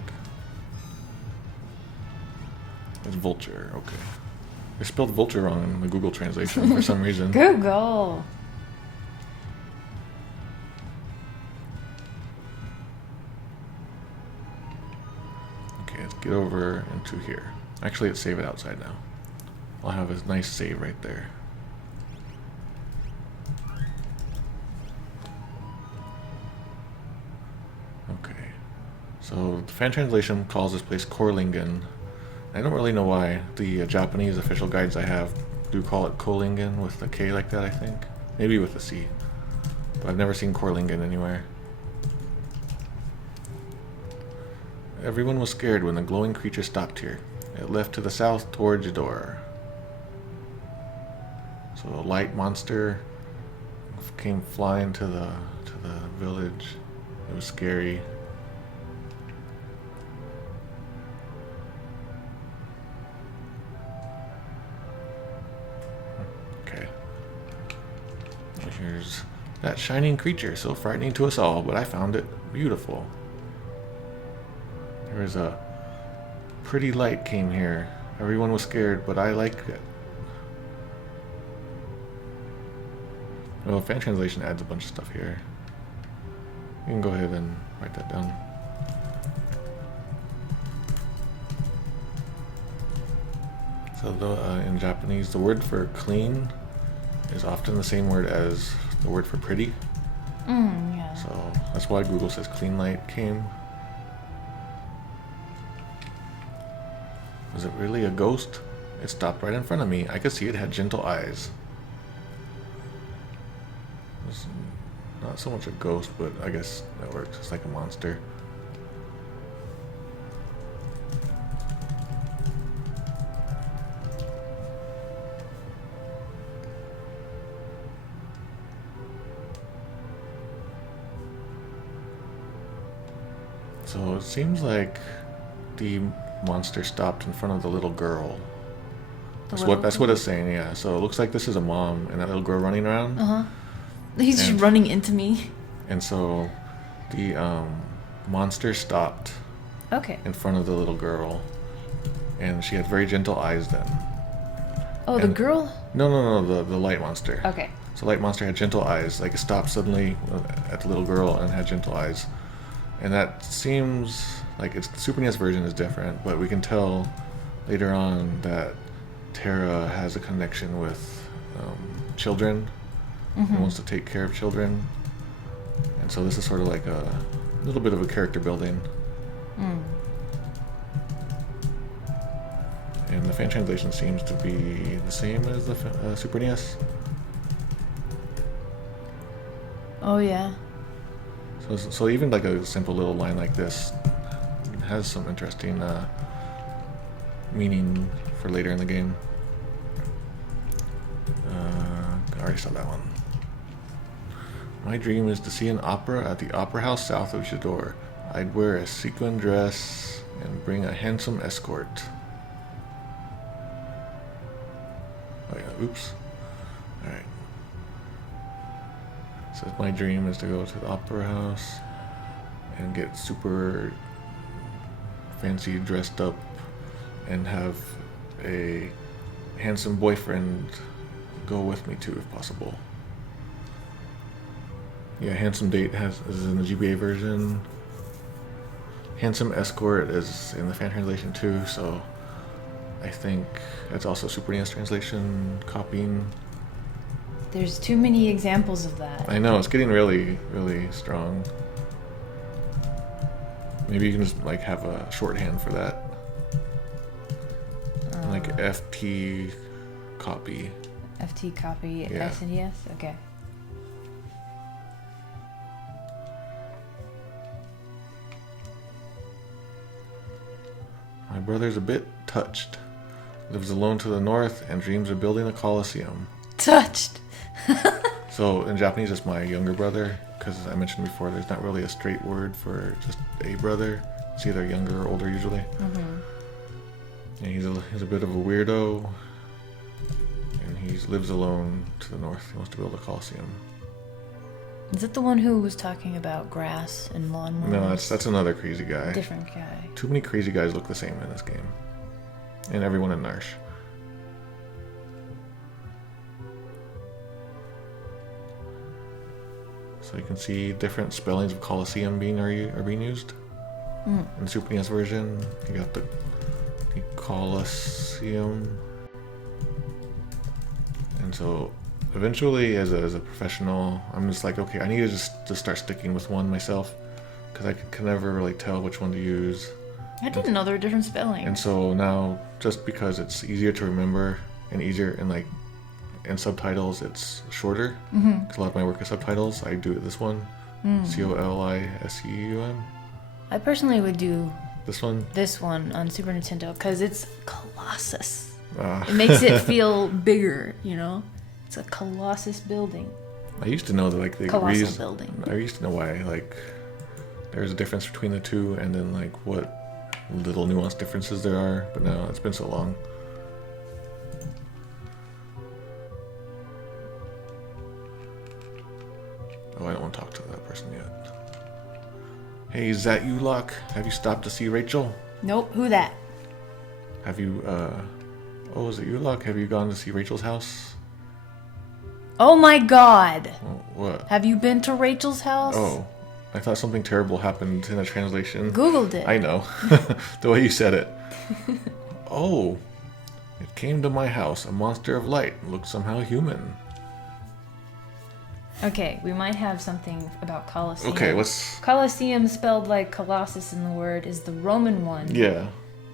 It's Vulture, okay. They spelled Vulture wrong in the Google translation for some reason. Google. get over into here. Actually, let's save it outside now. I'll have a nice save right there. Okay. So the fan translation calls this place Kohlingen. I don't really know why. The Japanese official guides I have do call it Kohlingen with a K like that, I think. Maybe with a C. But I've never seen Kohlingen anywhere. Everyone was scared when the glowing creature stopped here. It left to the south towards Jedor. So a light monster came flying to the village. It was scary. Okay. Here's that shining creature, so frightening to us all, but I found it beautiful. There was a pretty light came here. Everyone was scared, but I liked it. Well, fan translation adds a bunch of stuff here. You can go ahead and write that down. So in Japanese, the word for clean is often the same word as the word for pretty. Yeah. So that's why Google says clean light came. Was it really a ghost? It stopped right in front of me. I could see it had gentle eyes. It's not so much a ghost, but I guess that works. It's like a monster. So it seems like the monster stopped in front of the little girl. That's what it's saying, yeah. So it looks like this is a mom and that little girl running around. He's just running into me. And so the monster stopped in front of the little girl. And she had very gentle eyes then. Oh, and the girl? No, the light monster. Okay. So light monster had gentle eyes. Like it stopped suddenly at the little girl and had gentle eyes. And that seems like its Super NES version is different, but we can tell later on that Terra has a connection with children and wants to take care of children. And so this is sort of like a little bit of a character building. And the fan translation seems to be the same as the Super NES. Oh, yeah. So even like a simple little line like this has some interesting meaning for later in the game. I already saw that one. My dream is to see an opera at the Opera House south of Jedor. I'd wear a sequin dress and bring a handsome escort. Oh yeah, oops. Alright. So my dream is to go to the Opera House and get super fancy dressed up and have a handsome boyfriend go with me too if possible. Yeah, handsome date is in the GBA version. Handsome escort is in the fan translation too, so I think that's also Super NES translation copying. There's too many examples of that. I know, it's getting really, really strong. Maybe you can just like have a shorthand for that. Like FT copy. FT copy, Yeah. SNES? Okay. My brother's a bit touched. Lives alone to the north and dreams of building a coliseum. Touched! So in Japanese, it's my younger brother, because as I mentioned before, there's not really a straight word for just a brother. It's either younger or older usually. And he's a bit of a weirdo, and he lives alone to the north. He wants to build a coliseum. Is it the one who was talking about grass and lawnmowers? No, that's another crazy guy. Different guy. Too many crazy guys look the same in this game. And everyone in Narsh. So you can see different spellings of Colosseum are being used. In the Super NES version, you got the Colosseum. And so eventually, as a professional, I'm just like, okay, I need to just start sticking with one myself, because I can never really tell which one to use. I didn't know there were different spellings. And so now, just because it's easier to remember and easier, and like in subtitles, it's shorter. Because a lot of my work is subtitles. I do this one, Colisseum. I personally would do This one. this one on Super Nintendo because it's Colossus. It makes it feel bigger, you know? It's a Colossus building. I used to know that like the Colossal building. I used to know why like there's a difference between the two, and then like what little nuanced differences there are. But now it's been so long. Oh, I don't want to talk to that person yet. Hey, is that you, Locke? Have you stopped to see Rachel? Nope, who that? Have you, oh, is it you, Locke? Have you gone to see Rachel's house? Oh my god! Oh, what? Have you been to Rachel's house? Oh, I thought something terrible happened in the translation. Googled it. I know. The way you said it. Oh, it came to my house, a monster of light, looked somehow human. Okay, we might have something about Colosseum. Okay, let's... Colosseum spelled like Colossus in the word is the Roman one. Yeah.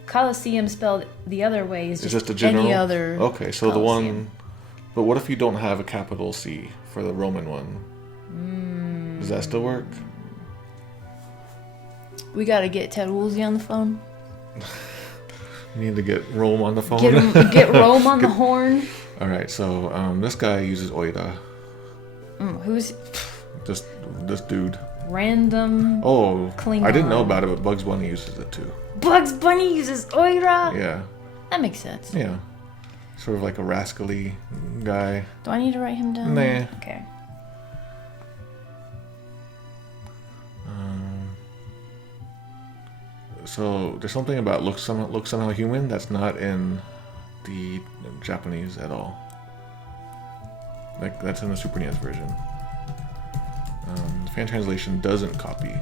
Colosseum spelled the other way is Just a general... any other Okay, so the Colosseum. one... But what if you don't have a capital C for the Roman one? Does that still work? We gotta get Ted Woolsey on the phone. You need to get Rome on the phone. Get Rome on the horn. Alright, so this guy uses Oida. Who's This dude. random? Oh, Klingon. I didn't know about it, but Bugs Bunny uses it too. Bugs Bunny uses Oira? Yeah, That makes sense. yeah. Sort of like a rascally guy. Do I need to write him down? Nah. Okay. So there's something about look somehow human that's not in the Japanese at all. Like that's in the Super NES version. The fan translation doesn't copy.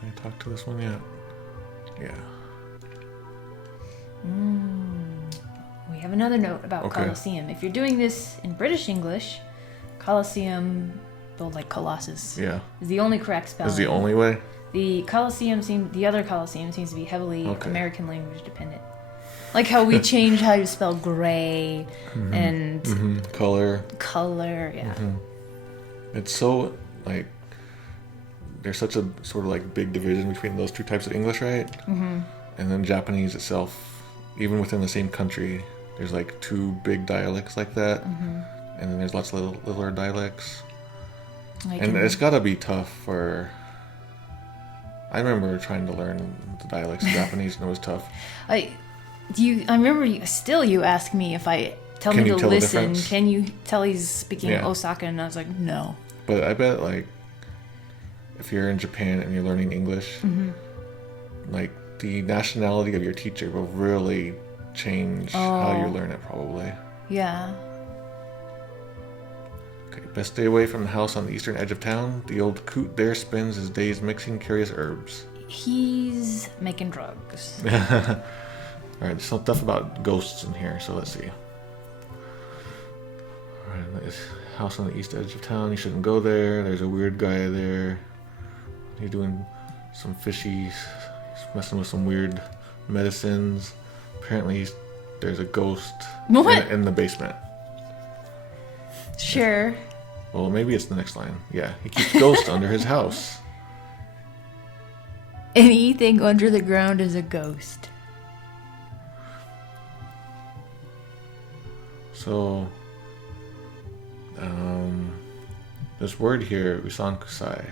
Can I talk to this one yet? Yeah. We have another note about Okay. Colosseum. If you're doing this in British English, Colosseum, spelled like Colossus, Yeah. is the only correct spelling. Is the only way? The other Colosseum seems to be heavily Okay. American language dependent. Like how we change how you spell gray and Color. color. Yeah. It's so like there's such a sort of like big division between those two types of English, right? And then Japanese itself, even within the same country, there's like two big dialects like that, and then there's lots of littler dialects, Like and in- it's gotta be tough for. I remember trying to learn the dialects of Japanese, and it was tough. I remember you asked me if I tell Can me you to tell the listen. difference? Can you tell he's speaking Yeah. Osaka? And I was like, no. But I bet like if you're in Japan and you're learning English, like the nationality of your teacher will really change how you learn it, probably. Yeah. Okay, best stay away from the house on the eastern edge of town. The old coot there spends his days mixing curious herbs. He's making drugs. Alright, there's some stuff about ghosts in here, so let's see. Alright, this house on the east edge of town. You shouldn't go there. There's a weird guy there. He's doing some fishy. He's messing with some weird medicines. Apparently, there's a ghost What? in the basement. Sure. Well, maybe it's the next line. Yeah, he keeps ghosts under his house. Anything under the ground is a ghost. So, this word here, usan kusai.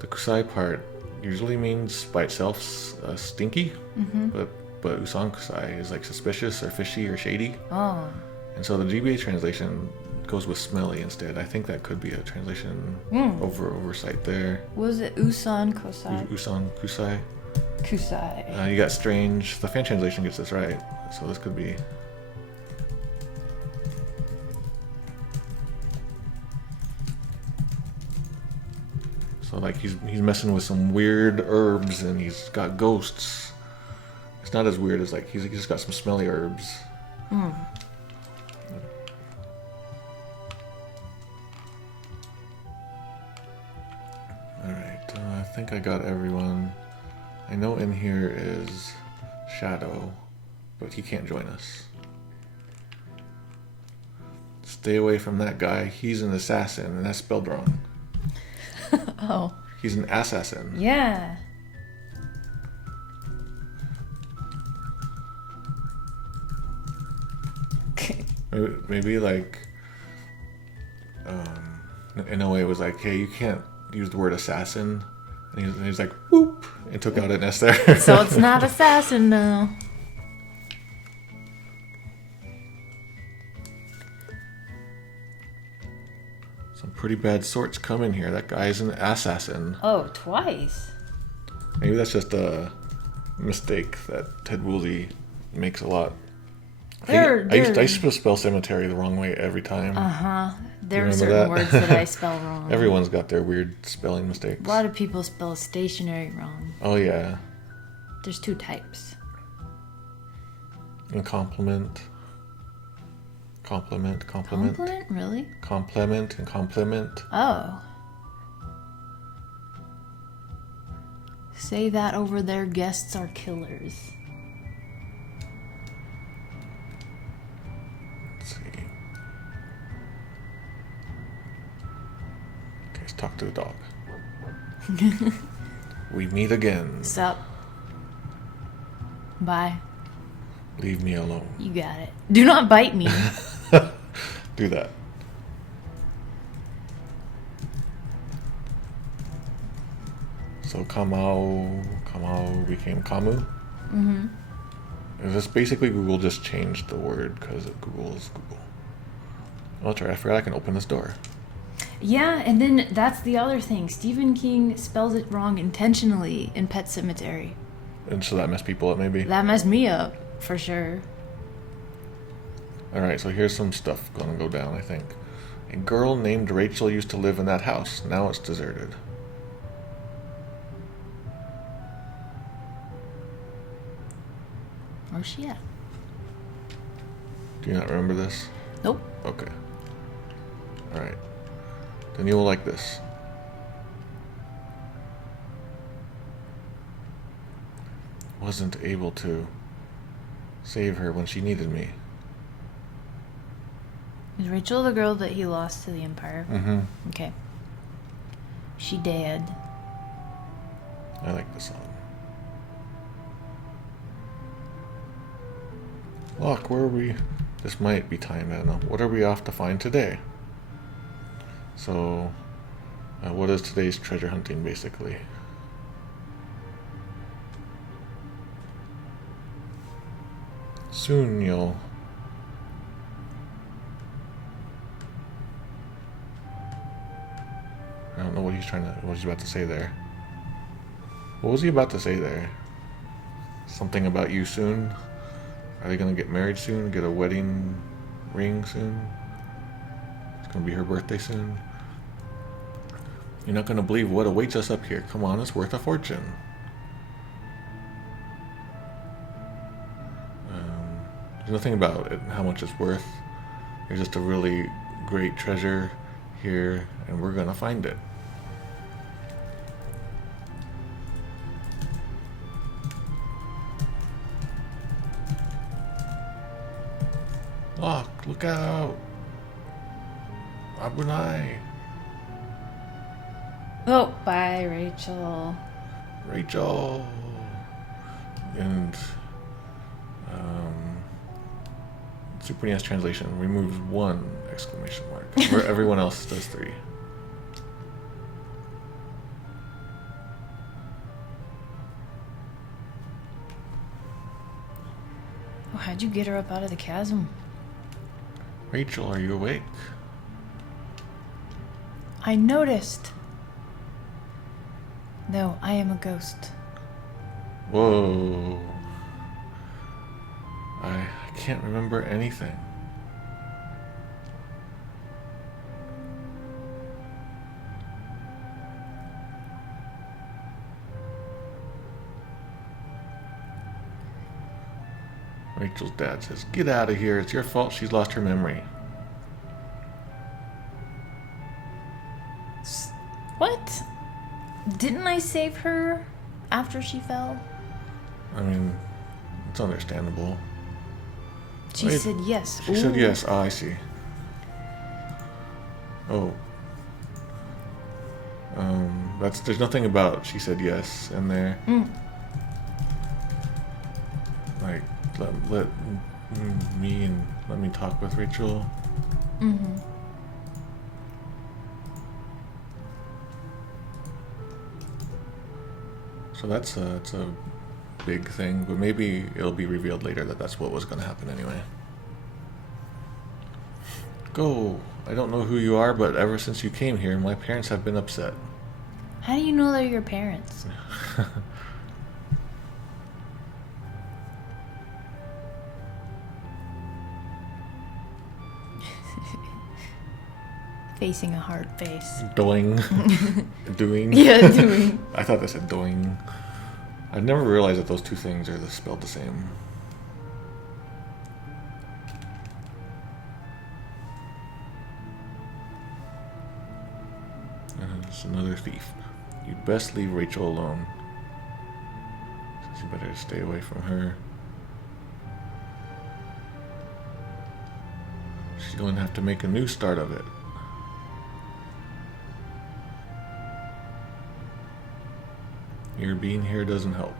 The kusai part usually means by itself stinky, but usan kusai is like suspicious or fishy or shady. Oh. And so the GBA translation goes with smelly instead. I think that could be a translation oversight there. Was it Usan Kosai? Usan kusai. Kusai. You got strange. The fan translation gets this right, so this could be. like he's messing with some weird herbs and he's got ghosts. It's not as weird as like he's just got some smelly herbs. Mm. Alright, I think I got everyone. I know in here is Shadow, but he can't join us. Stay away from that guy. He's an assassin, and that's spelled wrong. Oh. He's an assassin. Yeah. Maybe like, in a way it was like, hey, you can't use the word assassin. And he's like, whoop, and took out an S there. So it's not assassin now. Some pretty bad sorts come in here. That guy's an assassin. Oh, twice. Maybe that's just a mistake that Ted Woolsey makes a lot. I used to spell cemetery the wrong way every time. There are certain words that I spell wrong. Everyone's got their weird spelling mistakes. A lot of people spell stationary wrong. Oh, yeah. There's 2 types. And compliment. Compliment. Compliment? Really? Complement and compliment. Oh. Say that over their guests are killers. Let's see. Okay, let's talk to the dog. We meet again. Sup? Bye. Leave me alone. You got it. Do not bite me. Do that. So Kamau became Kamu. Mm-hmm. Is this basically Google just changed the word because Google is Google? Oh, that's right. I forgot I can open this door. Yeah, and then that's the other thing. Stephen King spells it wrong intentionally in Pet Sematary. And so that messed people up, maybe? That messed me up, for sure. Alright, so here's some stuff gonna go down, I think. A girl named Rachel used to live in that house. Now it's deserted. Where's she at? Do you not remember this? Nope. Okay. Alright. Then you'll like this. Wasn't able to save her when she needed me. Is Rachel the girl that he lost to the Empire? Mm-hmm. Okay. She dead. I like this song. Look, where are we? This might be time, I don't know. What are we off to find today? So, what is today's treasure hunting, basically? Soon you'll... I don't know what he's about to say there. What was he about to say there? Something about you soon? Are they gonna get married soon? Get a wedding ring soon? It's gonna be her birthday soon? You're not gonna believe what awaits us up here. Come on, it's worth a fortune. There's nothing about it, how much it's worth. There's just a really great treasure here, and we're gonna find it. Look out! Abunai! Oh, bye, Rachel. Rachel! And, Super NES translation removes 1 exclamation mark, where everyone else does 3. Oh, how'd you get her up out of the chasm? Rachel, are you awake? I noticed. No, I am a ghost. Whoa. I can't remember anything. Rachel's dad says, "Get out of here. It's your fault she's lost her memory." What? Didn't I save her after she fell? I mean, it's understandable. She said yes. She said yes. Oh, I see. Oh. There's nothing about she said yes in there. Like, let me talk with Rachel. Mm-hmm. So that's a big thing, but maybe it'll be revealed later that that's what was going to happen anyway. Go. I don't know who you are, but ever since you came here, my parents have been upset. How do you know they're your parents? Facing a hard face. Doing. Doing. Yeah, doing. I thought they said doing. I never realized that those two things are spelled the same. And it's another thief. You'd best leave Rachel alone. Says you better stay away from her. She's going to have to make a new start of it. Your being here doesn't help.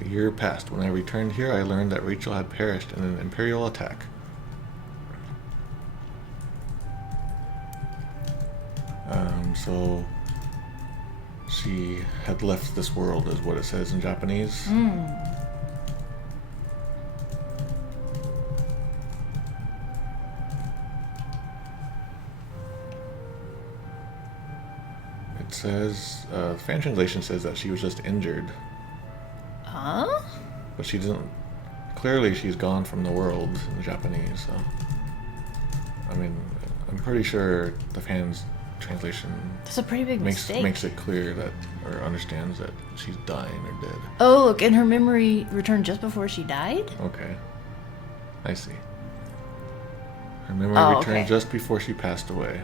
A year passed. When I returned here, I learned that Rachel had perished in an Imperial attack. So she had left this world, is what it says in Japanese. It says, fan translation says that she was just injured. Huh? But she doesn't. Clearly, she's gone from the world in Japanese. So, I mean, I'm pretty sure the fans' translation That's a pretty big mistake. Makes it clear that, or understands that she's dying or dead. Oh, look, and her memory returned just before she died? Okay, I see. Her memory returned just before she passed away.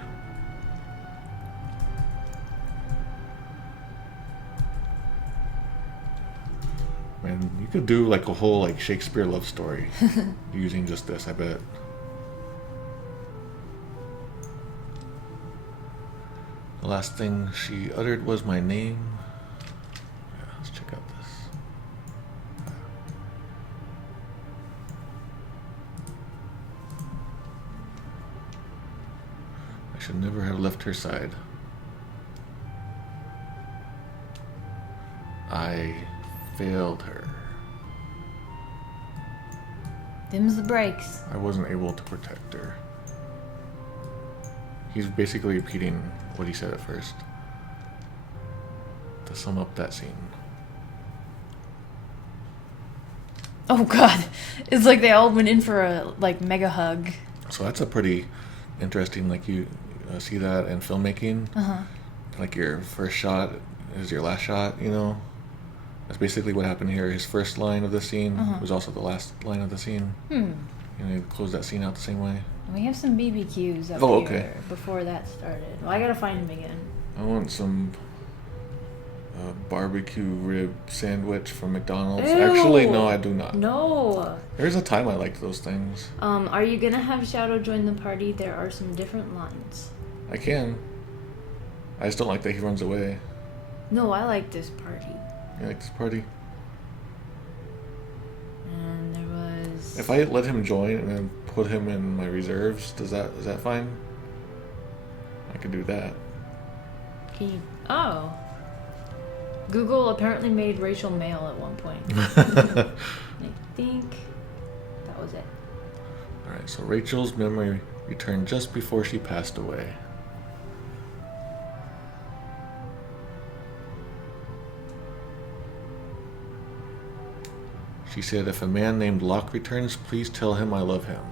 Man, you could do like a whole like Shakespeare love story using just this, I bet. The last thing she uttered was my name. Yeah, let's check out this. I should never have left her side. I failed her. Them's the breaks. I wasn't able to protect her. He's basically repeating what he said at first. To sum up that scene. Oh god. It's like they all went in for a like mega hug. So that's a pretty interesting, like you see that in filmmaking. Like your first shot is your last shot, you know? That's basically what happened here. His first line of the scene was also the last line of the scene. You know, you close that scene out the same way. We have some BBQs up here before that started. Well, I gotta find them again. I want some barbecue rib sandwich from McDonald's. Ew. Actually, no, I do not. No. There's a time I liked those things. Are you gonna have Shadow join the party? There are some different lines. I can. I just don't like that he runs away. No, I like this party. You like this party? And there was... If I let him join and then put him in my reserves, is that fine? I could do that. Oh. Google apparently made Rachel male at one point. I think that was it. Alright, So Rachel's memory returned just before she passed away. She said, if a man named Locke returns, please tell him I love him.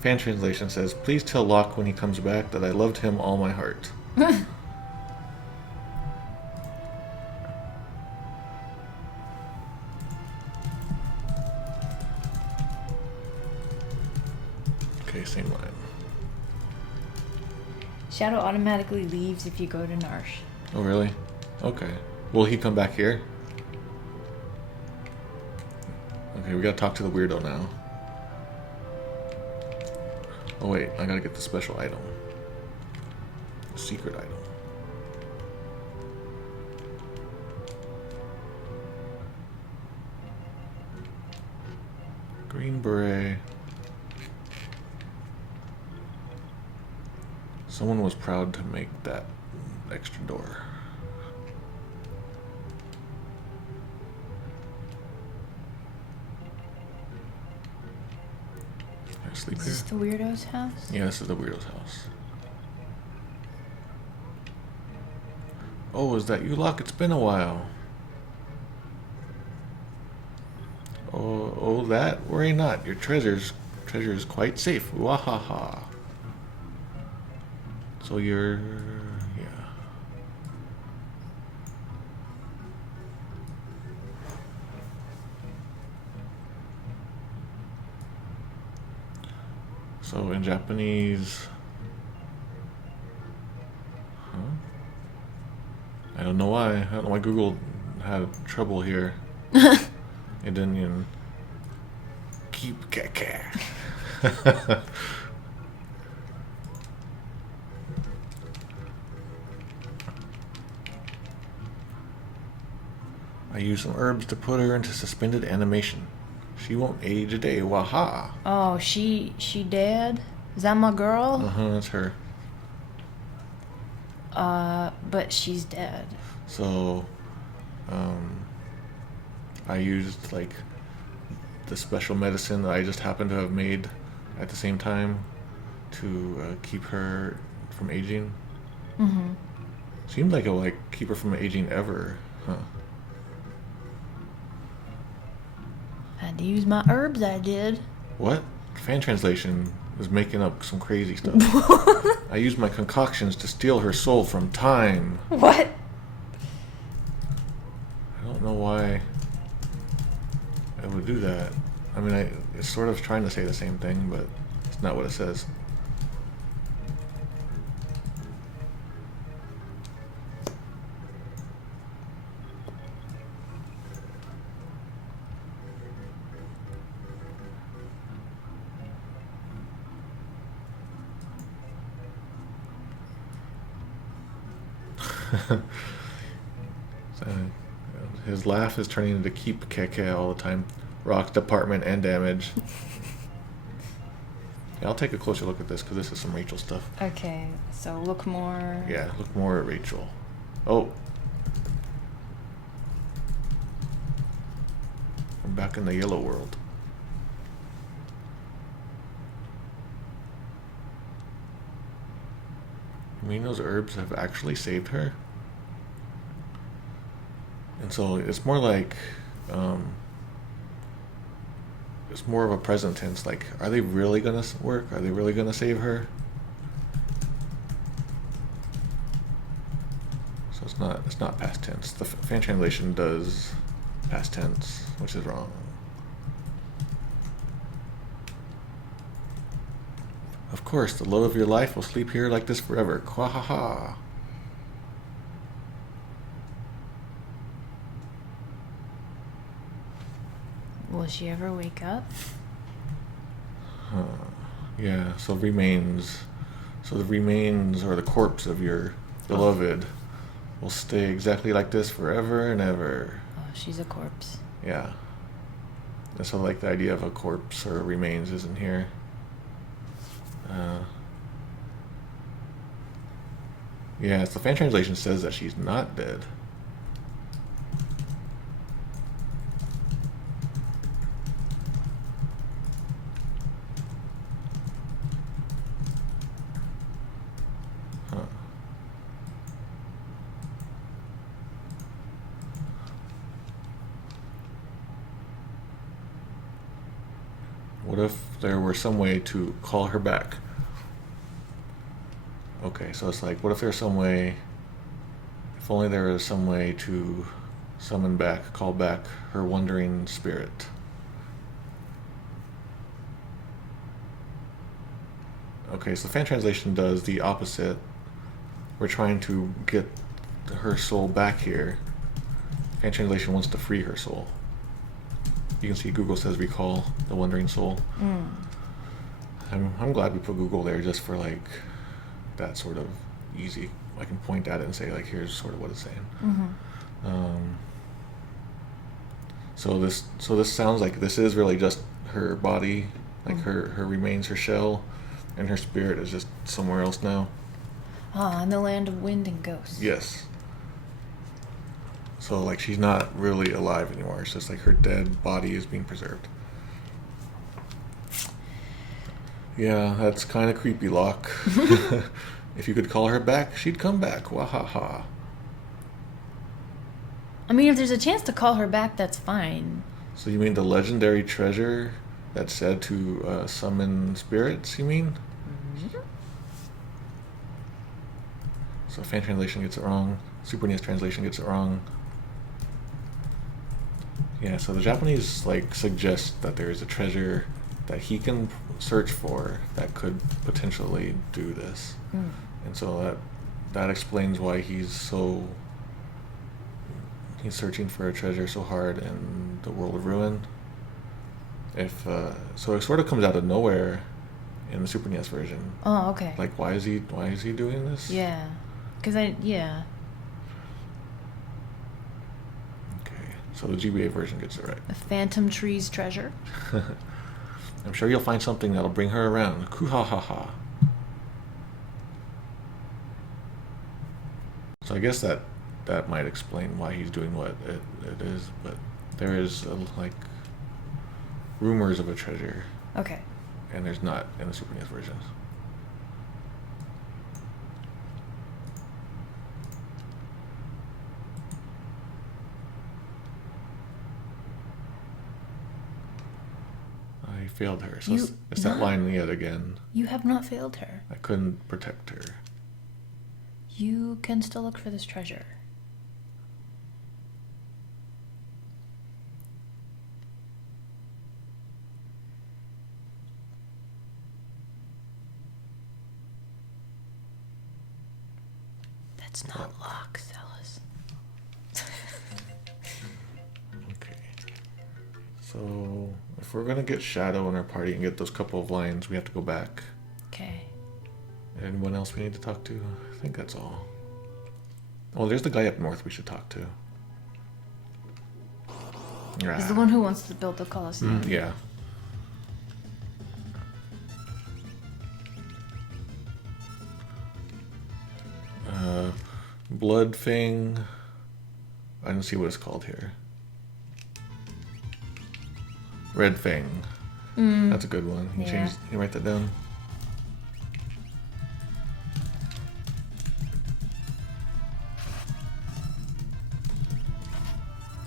Fan translation says, please tell Locke when he comes back that I loved him all my heart. Okay, same line. Shadow automatically leaves if you go to Narsh. Oh, really? Okay. Will he come back here? Okay, we gotta talk to the weirdo now. Oh wait, I gotta get the special item. Secret item. Green beret. Someone was proud to make that extra door. Can I sleep Is here? this the weirdo's house? Yeah, this is the weirdo's house. Oh, is that you, Locke? It's been a while. Oh, that? Worry not. Your treasure is quite safe. Wahaha. So you're... yeah. So in Japanese... Huh? I don't know why. I don't know why Google had trouble here. It didn't even... Keep caca. I used some herbs to put her into suspended animation. She won't age a day. Waha. Oh, she dead? Is that my girl? Uh-huh, that's her. But she's dead. So, I used, like, the special medicine that I just happened to have made at the same time to keep her from aging. Mm-hmm. Seemed like it would, like, keep her from aging ever, huh? Had to use my herbs, I did. What? Fan translation is making up some crazy stuff. I used my concoctions to steal her soul from time. What? I don't know why I would do that. I mean, it's sort of trying to say the same thing, but it's not what it says. So, his laugh is turning into keep keke all the time. Rocks, department, and damage. Yeah, I'll take a closer look at this because this is some Rachel stuff. Okay, so look more. Yeah, look more at Rachel. Oh. I'm back in the yellow world. You mean those herbs have actually saved her? And so it's more like, it's more of a present tense. Like, are they really gonna work? Are they really gonna save her? So it's not past tense. The fan translation does past tense, which is wrong. Of course, the love of your life will sleep here like this forever. Quahaha. Will she ever wake up? Yeah, so the remains or the corpse of your beloved will stay exactly like this forever and ever. Oh, she's a corpse. Yeah. And so like the idea of a corpse or remains isn't here. Yeah, so the fan translation says that she's not dead. What if there were some way to call her back? Okay, so it's like, what if there's some way, if only there was some way to summon back, call back her wandering spirit. Okay, so the fan translation does the opposite. We're trying to get her soul back here. Fan translation wants to free her soul. You can see Google says recall the wandering soul. I'm glad we put Google there just for like that sort of easy. I can point at it and say like, here's sort of what it's saying. So this sounds like this is really just her body, like her remains, her shell, and her spirit is just somewhere else now. Ah, in the land of wind and ghosts. Yes. So like she's not really alive anymore. It's just like her dead body is being preserved. Yeah, that's kind of creepy, Locke. If you could call her back, she'd come back. Wahaha. I mean, if there's a chance to call her back, that's fine. So you mean the legendary treasure that's said to summon spirits, you mean? So fan translation gets it wrong. Super NES translation gets it wrong. Yeah, so the Japanese like suggest that there is a treasure that he can search for that could potentially do this. And so that explains why he's searching for a treasure so hard in the world of ruin. So it sort of comes out of nowhere in the Super NES version. Oh, okay. Like why is he doing this? Yeah. Yeah. Okay, so the GBA version gets it right. The Phantom Tree's treasure. I'm sure you'll find something that'll bring her around. Kuhahaha. So I guess that might explain why he's doing what it is, but there is like rumors of a treasure. Okay. And there's not in the Super NES versions. I failed her. So it's that line yet again. You have not failed her. I couldn't protect her. You can still look for this treasure. That's not Locke, Celis. Okay. So if we're gonna get Shadow in our party and get those couple of lines, we have to go back. Okay. Anyone else we need to talk to? I think that's all. Oh, there's the guy up north we should talk to. He's the one who wants to build the Colosseum. Yeah. Blood Fang. I don't see what it's called here. Red Fang. That's a good one. You write that down.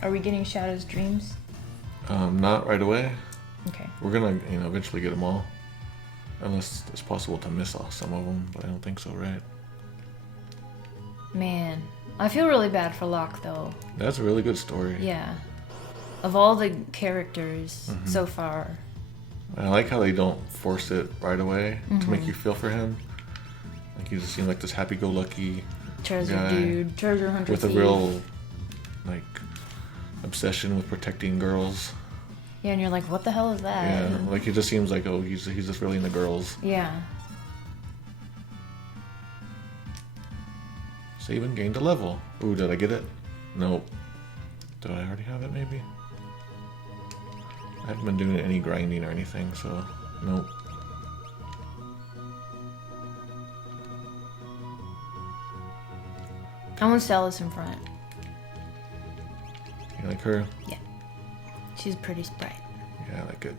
Are we getting Shadow's dreams? Not right away. Okay. We're gonna, eventually get them all. Unless it's possible to miss off some of them, but I don't think so, right? Man, I feel really bad for Locke, though. That's a really good story. Yeah. Of all the characters so far. I like how they don't force it right away to make you feel for him. Like he just seems like this happy-go-lucky Treasure guy dude, treasure hunter with thief. a real, like, obsession with protecting girls. Yeah, and you're like, what the hell is that? Yeah, like he just seems like, oh, he's just really into girls. Yeah. Save and gained a level. Ooh, did I get it? Nope. Did I already have it, maybe? I haven't been doing any grinding or anything, so nope. I want Celis in front. You like her? Yeah. She's a pretty sprite. Yeah, I like it.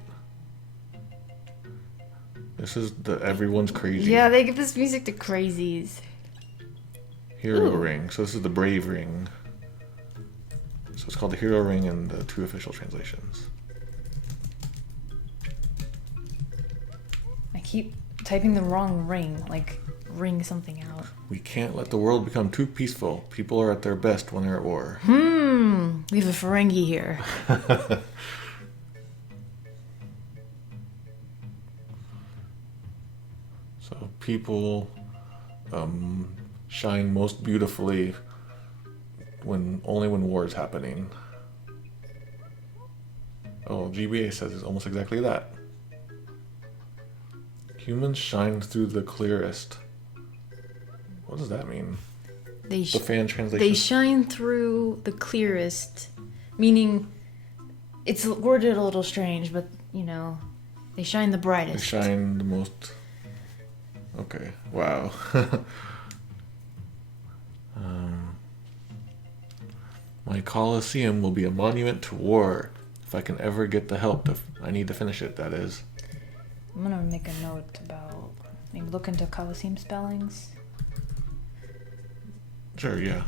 This is the everyone's crazy. Yeah, they give this music to crazies. Hero ring. So this is the brave ring. So it's called the hero ring in the two official translations. keep typing the wrong ring. Like, ring something out. We can't let the world become too peaceful. People are at their best when they're at war. We have a Ferengi here. So people shine most beautifully only when war is happening. Oh, GBA says it's almost exactly that. Humans shine through the clearest. What does that mean? The fan translation. They shine through the clearest, meaning it's worded a little strange, but you know, they shine the brightest. They shine the most. Okay. Wow. My Colosseum will be a monument to war. If I can ever get the help I need to finish it, that is. I'm gonna make a note about maybe look into Colosseum spellings. Sure, yeah.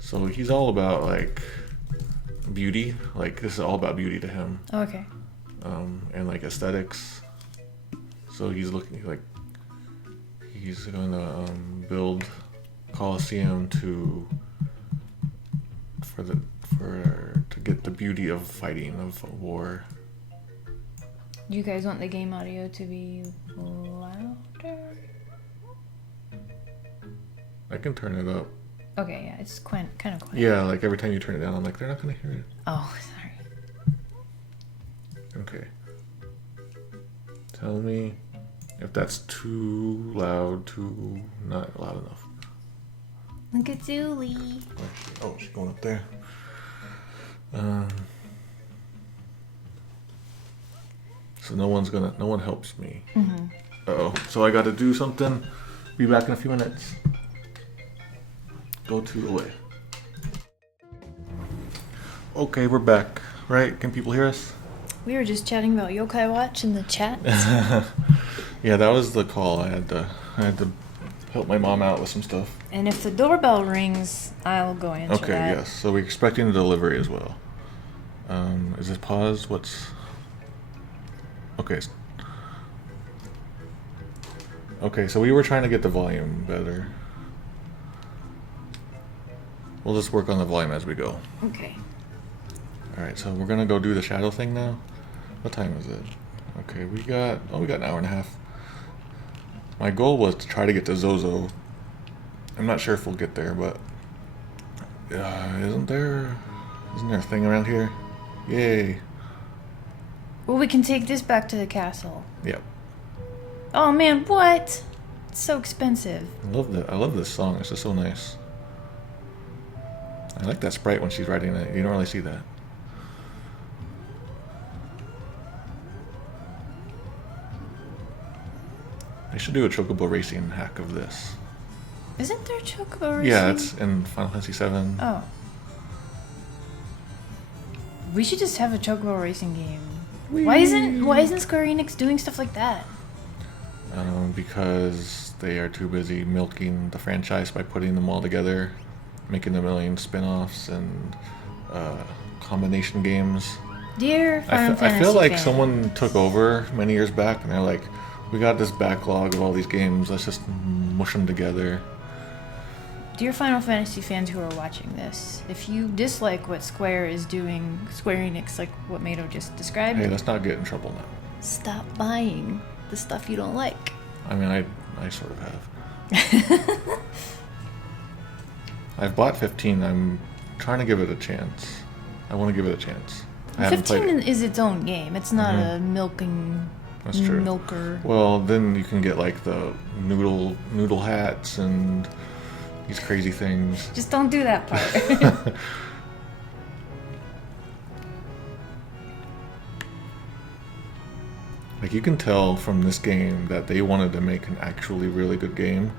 So he's all about like beauty. Like this is all about beauty to him. Okay. And like aesthetics. So he's going to build Colosseum to get the beauty of fighting, of war. Do you guys want the game audio to be louder? I can turn it up. Okay, yeah, it's kind of quiet. Yeah, like every time you turn it down, I'm like, they're not gonna hear it. Oh, sorry. Okay. Tell me if that's too loud, too not loud enough. Look at Julie. Oh, she's going up there. So no one helps me. Mm-hmm. Uh-oh. So I gotta do something. Be back in a few minutes. Go to away. Okay, we're back. Right? Can people hear us? We were just chatting about Yokai Watch in the chat. Yeah, that was the call. I had to help my mom out with some stuff. And if the doorbell rings, I'll go answer Okay, that. yes. So we're expecting a delivery as well. Is this paused? What's... Okay. Okay, so we were trying to get the volume better. We'll just work on the volume as we go. Okay. Alright, so we're gonna go do the shadow thing now. What time is it? Okay, we got an hour and a half. My goal was to try to get to Zozo. I'm not sure if we'll get there, but isn't there a thing around here? Yay. Well, we can take this back to the castle. Yep. Oh man, what? It's so expensive. I love this song. It's just so nice. I like that sprite when she's writing it. You don't really see that. They should do a chocobo racing hack of this. Isn't there chocobo racing? Yeah, it's in Final Fantasy VII. Oh. We should just have a chocobo racing game. Whee! Why isn't Square Enix doing stuff like that? Because they are too busy milking the franchise by putting them all together, making a million spin-offs and combination games. Dear Final Fantasy I feel like fans. someone took over many years back and they're like, we got this backlog of all these games, let's just mush them together. Dear Final Fantasy fans who are watching this, if you dislike what Square is doing, Square Enix, like what Mado just described, Hey, let's not get in trouble now. stop buying the stuff you don't like. I mean, I sort of have. I've bought 15. I'm trying to give it a chance. I want to give it a chance. I haven't played 15 it. is its own game. It's not a milking That's true. milker. Well, then you can get like the noodle hats and these crazy things. Just don't do that part. Like you can tell from this game that they wanted to make an actually really good game.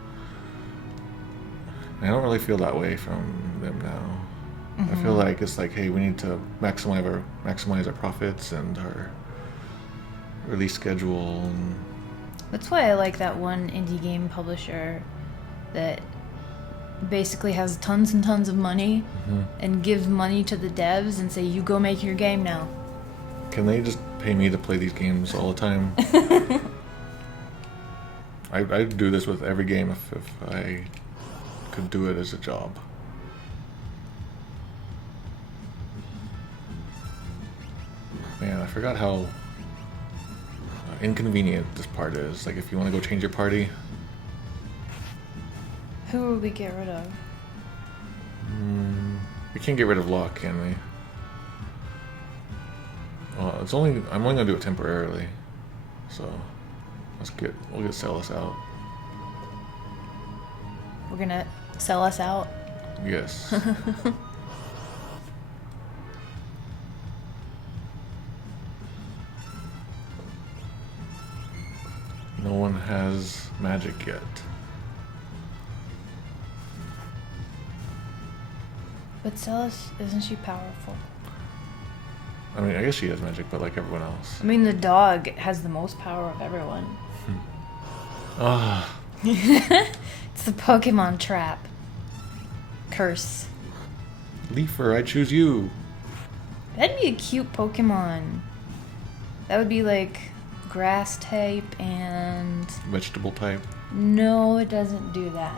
I don't really feel that way from them now. I feel like it's like, hey, we need to maximize our profits and our release schedule. And That's why I like that one indie game publisher that basically has tons and tons of money and gives money to the devs and say, you go make your game now. can they just pay me to play these games all the time? I'd do this with every game if I could do it as a job. Man, I forgot how inconvenient this part is. Like, if you want to go change your party. Who would we get rid of? We can't get rid of Locke, can we? Well, I'm only gonna do it temporarily. So we'll get Celis out. We're gonna sell us out? Yes. No one has magic yet. But Celis, isn't she powerful? I mean, I guess she has magic, but like everyone else. I mean, the dog has the most power of everyone. Ah. It's the Pokemon trap. Curse. Leafer, I choose you. That'd be a cute Pokemon. That would be like grass type and... Vegetable type. No, it doesn't do that.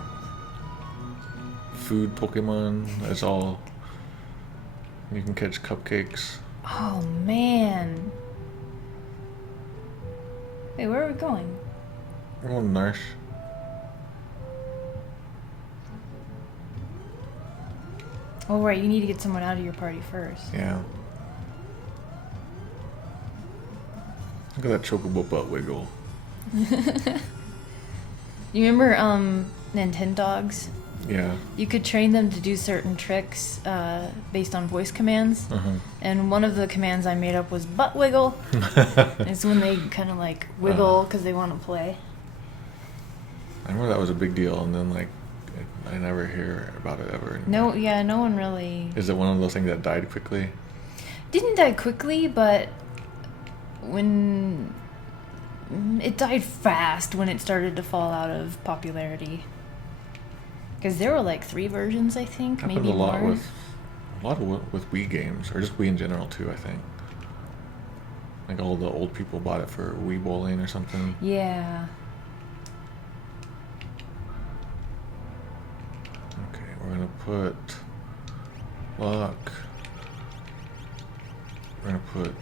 Food Pokemon. That's all. You can catch cupcakes. Oh, man. Wait, where are we going? We're going to Narsh. Oh, right, you need to get someone out of your party first. Yeah. Look at that chocobo butt wiggle. You remember Nintendogs? Yeah. You could train them to do certain tricks based on voice commands. And one of the commands I made up was butt wiggle. It's when they kind of like wiggle because they want to play. I remember that was a big deal, and then like I never hear about it ever anymore. No, yeah, no one really... Is it one of those things that died quickly? Didn't die quickly, but when... It died fast when it started to fall out of popularity. Because there were like 3 versions, I think, Happened maybe a lot more. with Wii games, or just Wii in general too, I think. Like all the old people bought it for Wii bowling or something. Yeah. Okay, we're gonna put Locke. We're gonna put...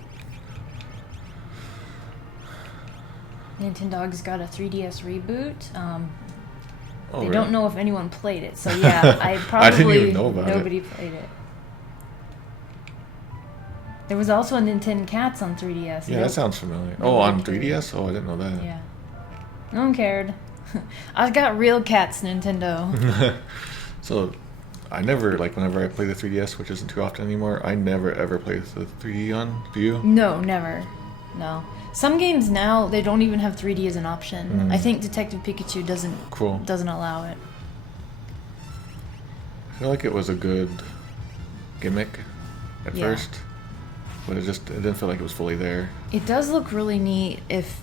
Nintendogs got a 3DS reboot. Oh, They really? don't know if anyone played it, so yeah, I probably... I didn't even know about nobody played it. There was also a Nintendo Cats on 3DS. Yeah, that sounds familiar. Nobody Oh, on played 3DS? Oh, I didn't know that. Yeah. No one cared. I got real cats, Nintendo. So, I never, like, whenever I play the 3DS, which isn't too often anymore, I never ever play the 3D on. Do you? No, never. No. Some games now, they don't even have 3D as an option. I think Detective Pikachu doesn't allow it. I feel like it was a good gimmick at first, but it didn't feel like it was fully there. It does look really neat if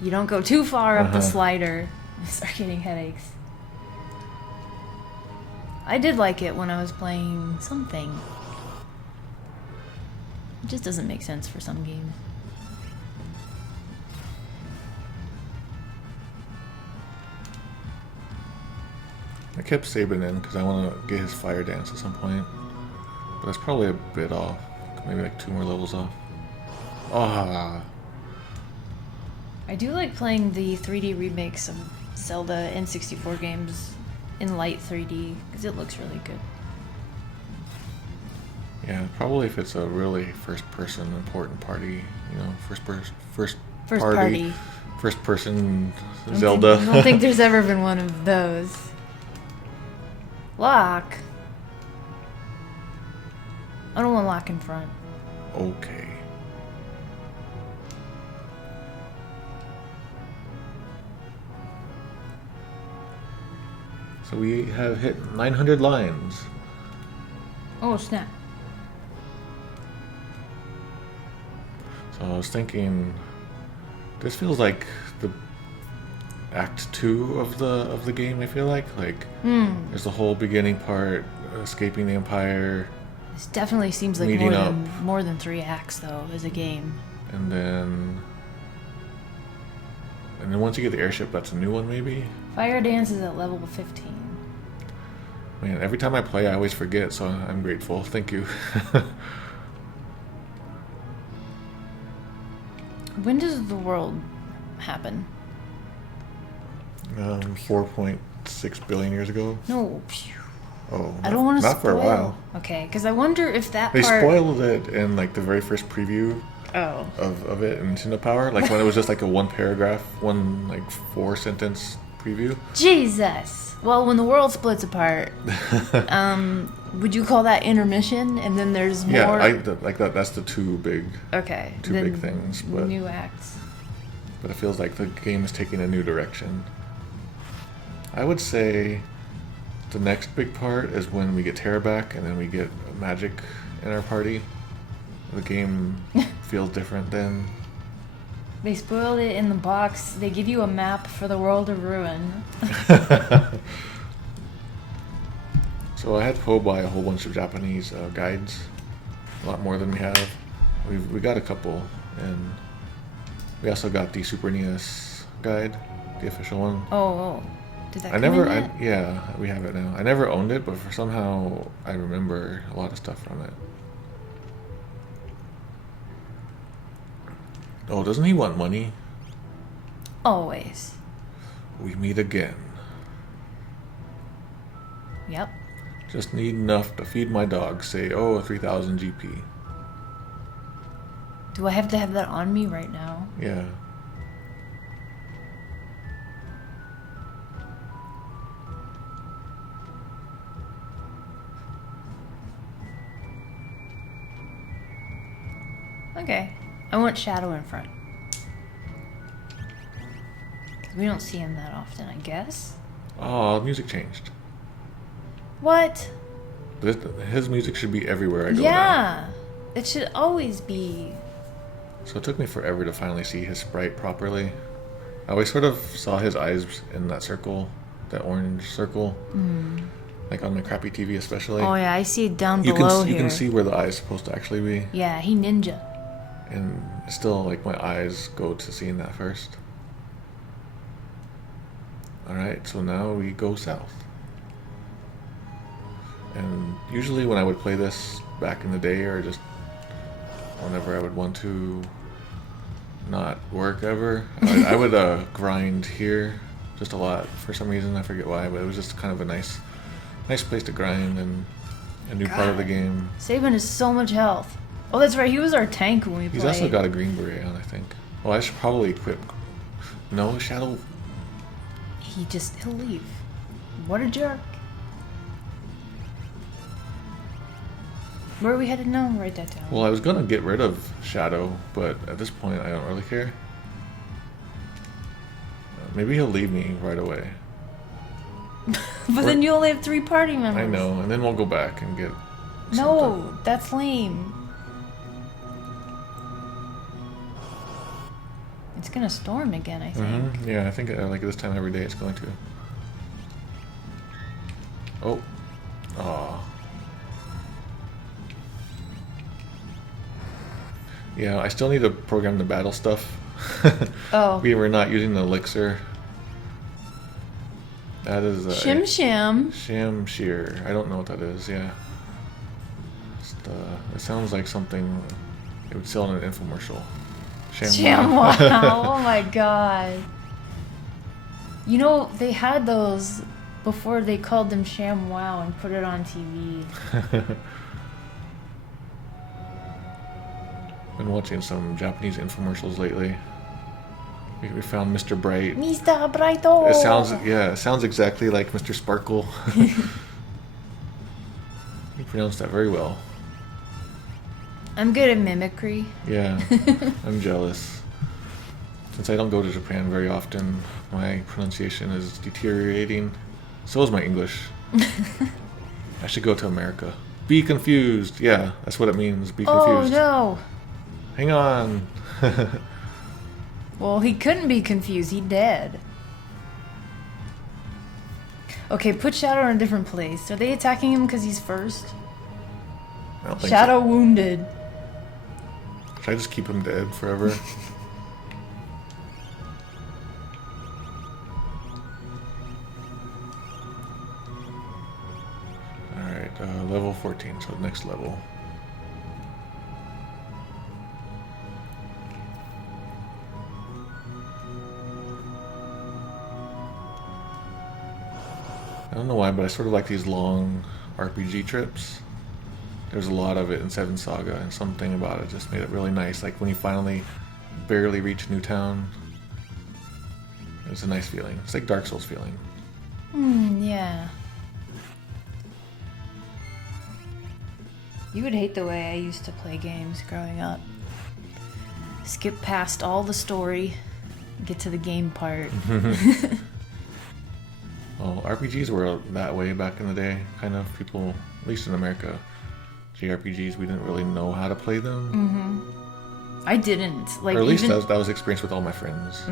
you don't go too far up the slider and start getting headaches. I did like it when I was playing something. It just doesn't make sense for some games. I kept Sabin in because I want to get his fire dance at some point, but that's probably a bit off. Maybe like 2 more levels off. Ah. I do like playing the 3D remakes of Zelda N64 games in light 3D because it looks really good. Yeah, probably if it's a really first-person important party, you know, first person Zelda. I don't think there's ever been one of those. Lock. I don't want Lock in front. Okay. So we have hit 900 lines. Oh, snap. So I was thinking, this feels like the Act 2 of the game. I feel like there's the whole beginning part, escaping the Empire. This definitely seems like more than 3 acts though as a game. And then And then once you get the airship, that's a new one, maybe? Fire Dance is at level 15. Man, every time I play, I always forget, so I'm grateful. Thank you. When does the world happen? 4.6 billion years ago. No. Oh, I don't want to spoil. Not for a while. Okay, because I wonder if that They part... spoiled it in like the very first preview of it in Nintendo Power. Like when it was just like a one paragraph, one like 4-sentence preview. Jesus. Well, when the world splits apart, would you call that intermission? And then there's more... Yeah, like that. That's the two big things. But, new acts. But it feels like the game is taking a new direction. I would say the next big part is when we get Terra back and then we get magic in our party. The game feels different then. They spoiled it in the box. They give you a map for the world of ruin. So I had to go buy a whole bunch of Japanese guides. A lot more than we have. We got a couple. And we also got the Super NES guide. The official one. Oh. Did that come in yet? Yeah, we have it now. I never owned it, but for somehow I remember a lot of stuff from it. Oh, doesn't he want money? Always. We meet again. Yep. Just need enough to feed my dog. Say, 3,000 GP. Do I have to have that on me right now? Yeah. Okay. I want Shadow in front. 'Cause we don't see him that often, I guess. Oh, music changed. What? His music should be everywhere I go now. Yeah. It should always be. So it took me forever to finally see his sprite properly. I always sort of saw his eyes in that circle, that orange circle. Like on my crappy TV especially. Oh yeah, I see it down below here. You can see where the eye is supposed to actually be. Yeah, he ninja. And still, like, my eyes go to seeing that first. Alright, so now we go south. And usually when I would play this back in the day, or just whenever I would want to not work ever, I would grind here just a lot for some reason. I forget why, but it was just kind of a nice place to grind and a new part of the game. Sabin has so much health. Oh, that's right. He was our tank when we played. He's also got a green beret on, I think. Well, I should probably equip... No, Shadow... He'll leave. What a jerk. Where are we headed now? Write that down. Well, I was gonna get rid of Shadow, but at this point I don't really care. Maybe he'll leave me right away. But then you only have 3 party members. I know, and then we'll go back and get No, something. that's lame. It's gonna storm again, I think. Yeah, I think like this time every day it's going to. Oh. Aw. Yeah, I still need to program the battle stuff. Oh. We were not using the elixir. That is Shim Shim. Shamshir. I don't know what that is, yeah. It sounds like something it would sell in an infomercial. ShamWow. Oh my god. You know, they had those before they called them ShamWow and put it on TV. Been watching some Japanese infomercials lately. We found Mr. Bright. Mr. Brighto. It sounds exactly like Mr. Sparkle. You pronounced that very well. I'm good at mimicry. Yeah, I'm jealous. Since I don't go to Japan very often, my pronunciation is deteriorating. So is my English. I should go to America. Be confused. Yeah, that's what it means. Be confused. Oh no. Hang on. Well, he couldn't be confused. He dead. Okay, put Shadow in a different place. Are they attacking him because he's first? I don't think Shadow wounded. Should I just keep him dead forever? level 14, so next level. I don't know why, but I sort of like these long RPG trips. There's a lot of it in Seven Saga, and something about it just made it really nice. Like when you finally barely reach a new town, it's a nice feeling. It's like Dark Souls feeling. Yeah. You would hate the way I used to play games growing up. Skip past all the story, get to the game part. Well, RPGs were that way back in the day. Kind of people, at least in America, JRPGs, we didn't really know how to play them. I didn't. Like, or at least that was the experience with all my friends.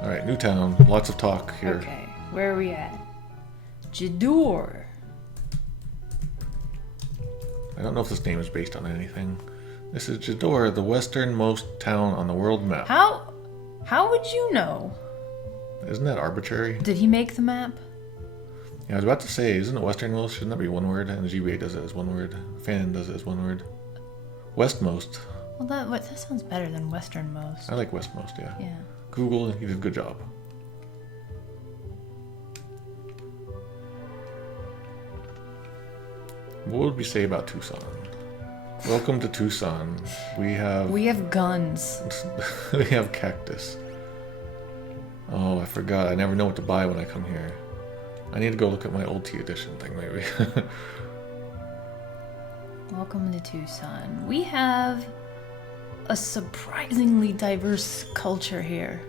Alright, new town. Lots of talk here. Okay, where are we at? Jador. I don't know if this name is based on anything. This is Jador, the westernmost town on the world map. How would you know? Isn't that arbitrary? Did he make the map? Yeah, I was about to say, isn't it westernmost? Shouldn't that be one word? And GBA does it as one word. Fan does it as one word. Westmost. Well, that sounds better than westernmost. I like westmost, yeah. Yeah. Google, you did a good job. What would we say about Tucson? Welcome to Tucson. We have guns. we have cactus. Oh, I forgot. I never know what to buy when I come here. I need to go look at my old T edition thing, maybe. Welcome to Tucson. We have a surprisingly diverse culture here.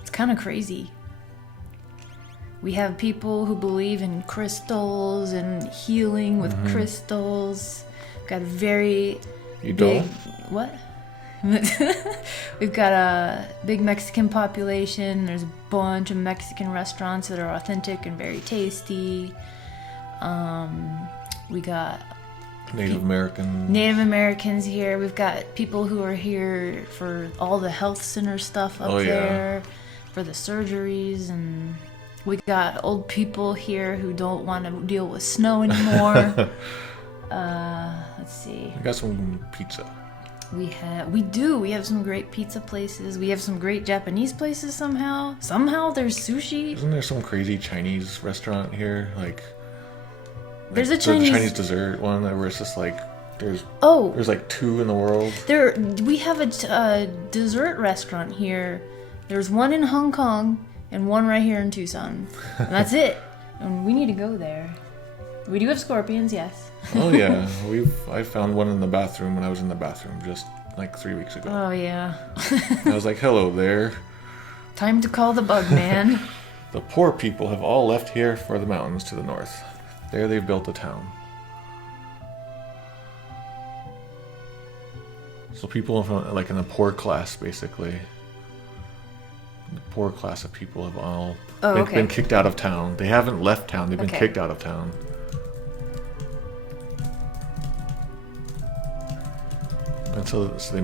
It's kind of crazy. We have people who believe in crystals and healing with crystals. Got a very You big... don't? What? We've got a big Mexican population. There's a bunch of Mexican restaurants that are authentic and very tasty. We got Native Americans here. We've got people who are here for all the health center stuff up there, for the surgeries, and we got old people here who don't want to deal with snow anymore. Let's see. I got some pizza. We have some great pizza places. We have some great Japanese places somehow. Somehow there's sushi. Isn't there some crazy Chinese restaurant here? There's a the Chinese dessert one where it's just like there's like 2 in the world. We have a dessert restaurant here. There's one in Hong Kong and one right here in Tucson. And that's it. And we need to go there. We do have scorpions, yes. Oh yeah, I found one in the bathroom when I was in the bathroom just like 3 weeks ago. Oh yeah. I was like, hello there. Time to call the bug man. The poor people have all left here for the mountains to the north. There they've built a town. So people from, like in the poor class, basically. The poor class of people have all been kicked out of town. They haven't left town, they've been kicked out of town. And so they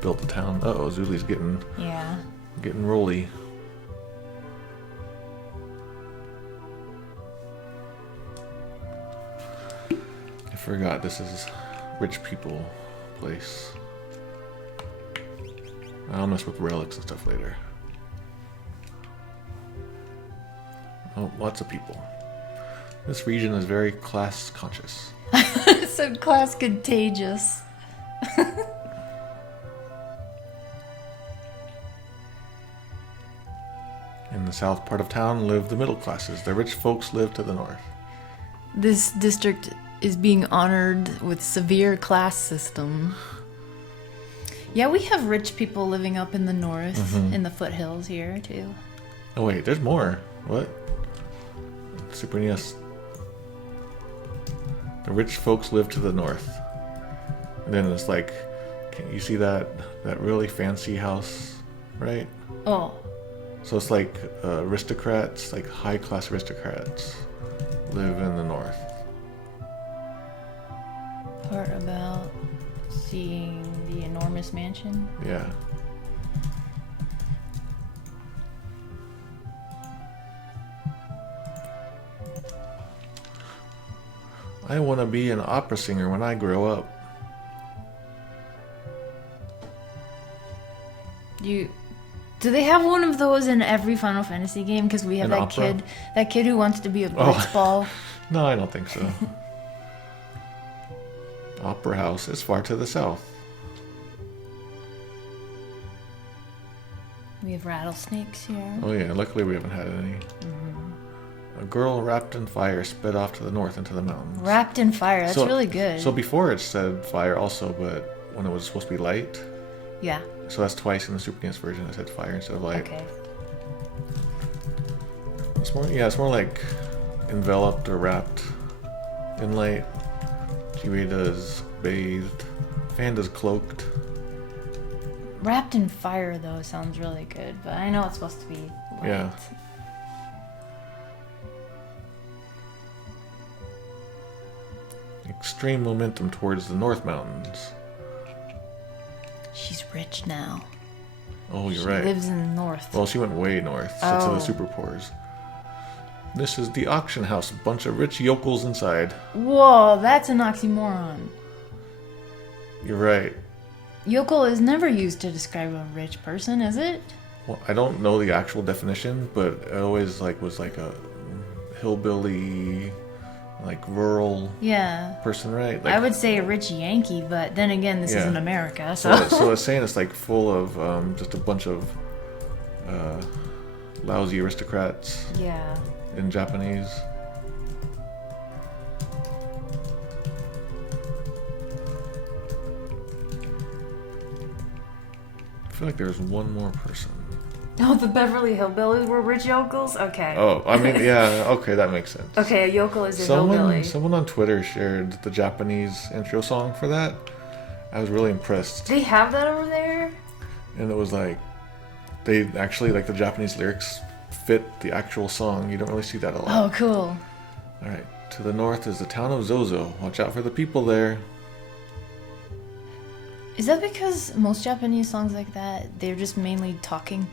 built the town. Uh-oh, Zuli's getting rolly. I forgot this is rich people place. I'll mess with relics and stuff later. Oh, lots of people. This region is very class conscious. So class contagious. In the south part of town live the middle classes. The rich folks live to the north. This district is being honored with severe class system. Yeah, we have rich people living up in the north, in the foothills here too. Oh wait, there's more. What? Super NES. The rich folks live to the north. And then it's like, can you see that really fancy house, right? Oh. So it's like aristocrats, like high-class aristocrats, live in the north. Part about seeing the enormous mansion? Yeah. I want to be an opera singer when I grow up. Do they have one of those in every Final Fantasy game? Because we have that kid who wants to be a blitzball. No, I don't think so. Opera House is far to the south. We have rattlesnakes here. Oh yeah, luckily we haven't had any. A girl wrapped in fire sped off to the north into the mountains. Wrapped in fire, that's really good. So before it said fire also, but when it was supposed to be light. Yeah. So that's twice in the Super NES version it said fire instead of light. Okay. It's more like enveloped or wrapped in light. Chiweda's bathed. Fanda's cloaked. Wrapped in fire though sounds really good, but I know it's supposed to be light. Yeah. Extreme momentum towards the North Mountains. She's rich now. Oh, you're she right. She lives in the north. Well, she went way north, so to the super poors. This is the auction house. A bunch of rich yokels inside. Whoa, that's an oxymoron. You're right. Yokel is never used to describe a rich person, is it? Well, I don't know the actual definition, but it always was like a hillbilly, like rural person, right? Like, I would say a rich Yankee, but then again, this isn't America, so. So it's saying it's like full of just a bunch of lousy aristocrats. Yeah. In Japanese. I feel like there's one more person. Oh, the Beverly Hillbillies were rich yokels? Okay. Oh, I mean, yeah, okay, that makes sense. Okay, a yokel is a hillbilly. Someone on Twitter shared the Japanese intro song for that. I was really impressed. They have that over there? And it was like, they actually, like, the Japanese lyrics fit the actual song. You don't really see that a lot. Oh, cool. Alright, to the north is the town of Zozo. Watch out for the people there. Is that because most Japanese songs like that, they're just mainly talking?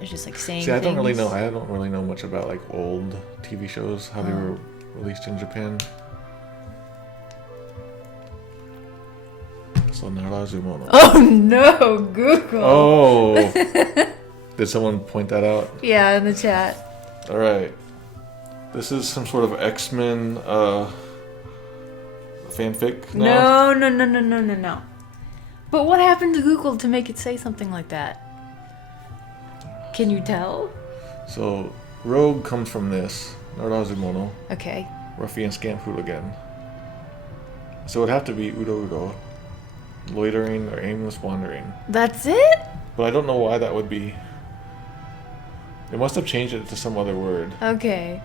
It's just like saying I don't really things? know. I don't really know much about like old TV shows, how they were released in Japan. So Narazumono. Oh no, Google. Oh. Did someone point that out? Yeah, in the chat. All right. This is some sort of X-Men fanfic now? No. But what happened to Google to make it say something like that? Can you tell? So, Rogue comes from this. Narazumono. Okay. Ruffian Scamp Hooligan. So it would have to be Udo Udo. Loitering or aimless wandering. That's it? But I don't know why that would be. They must have changed it to some other word. Okay.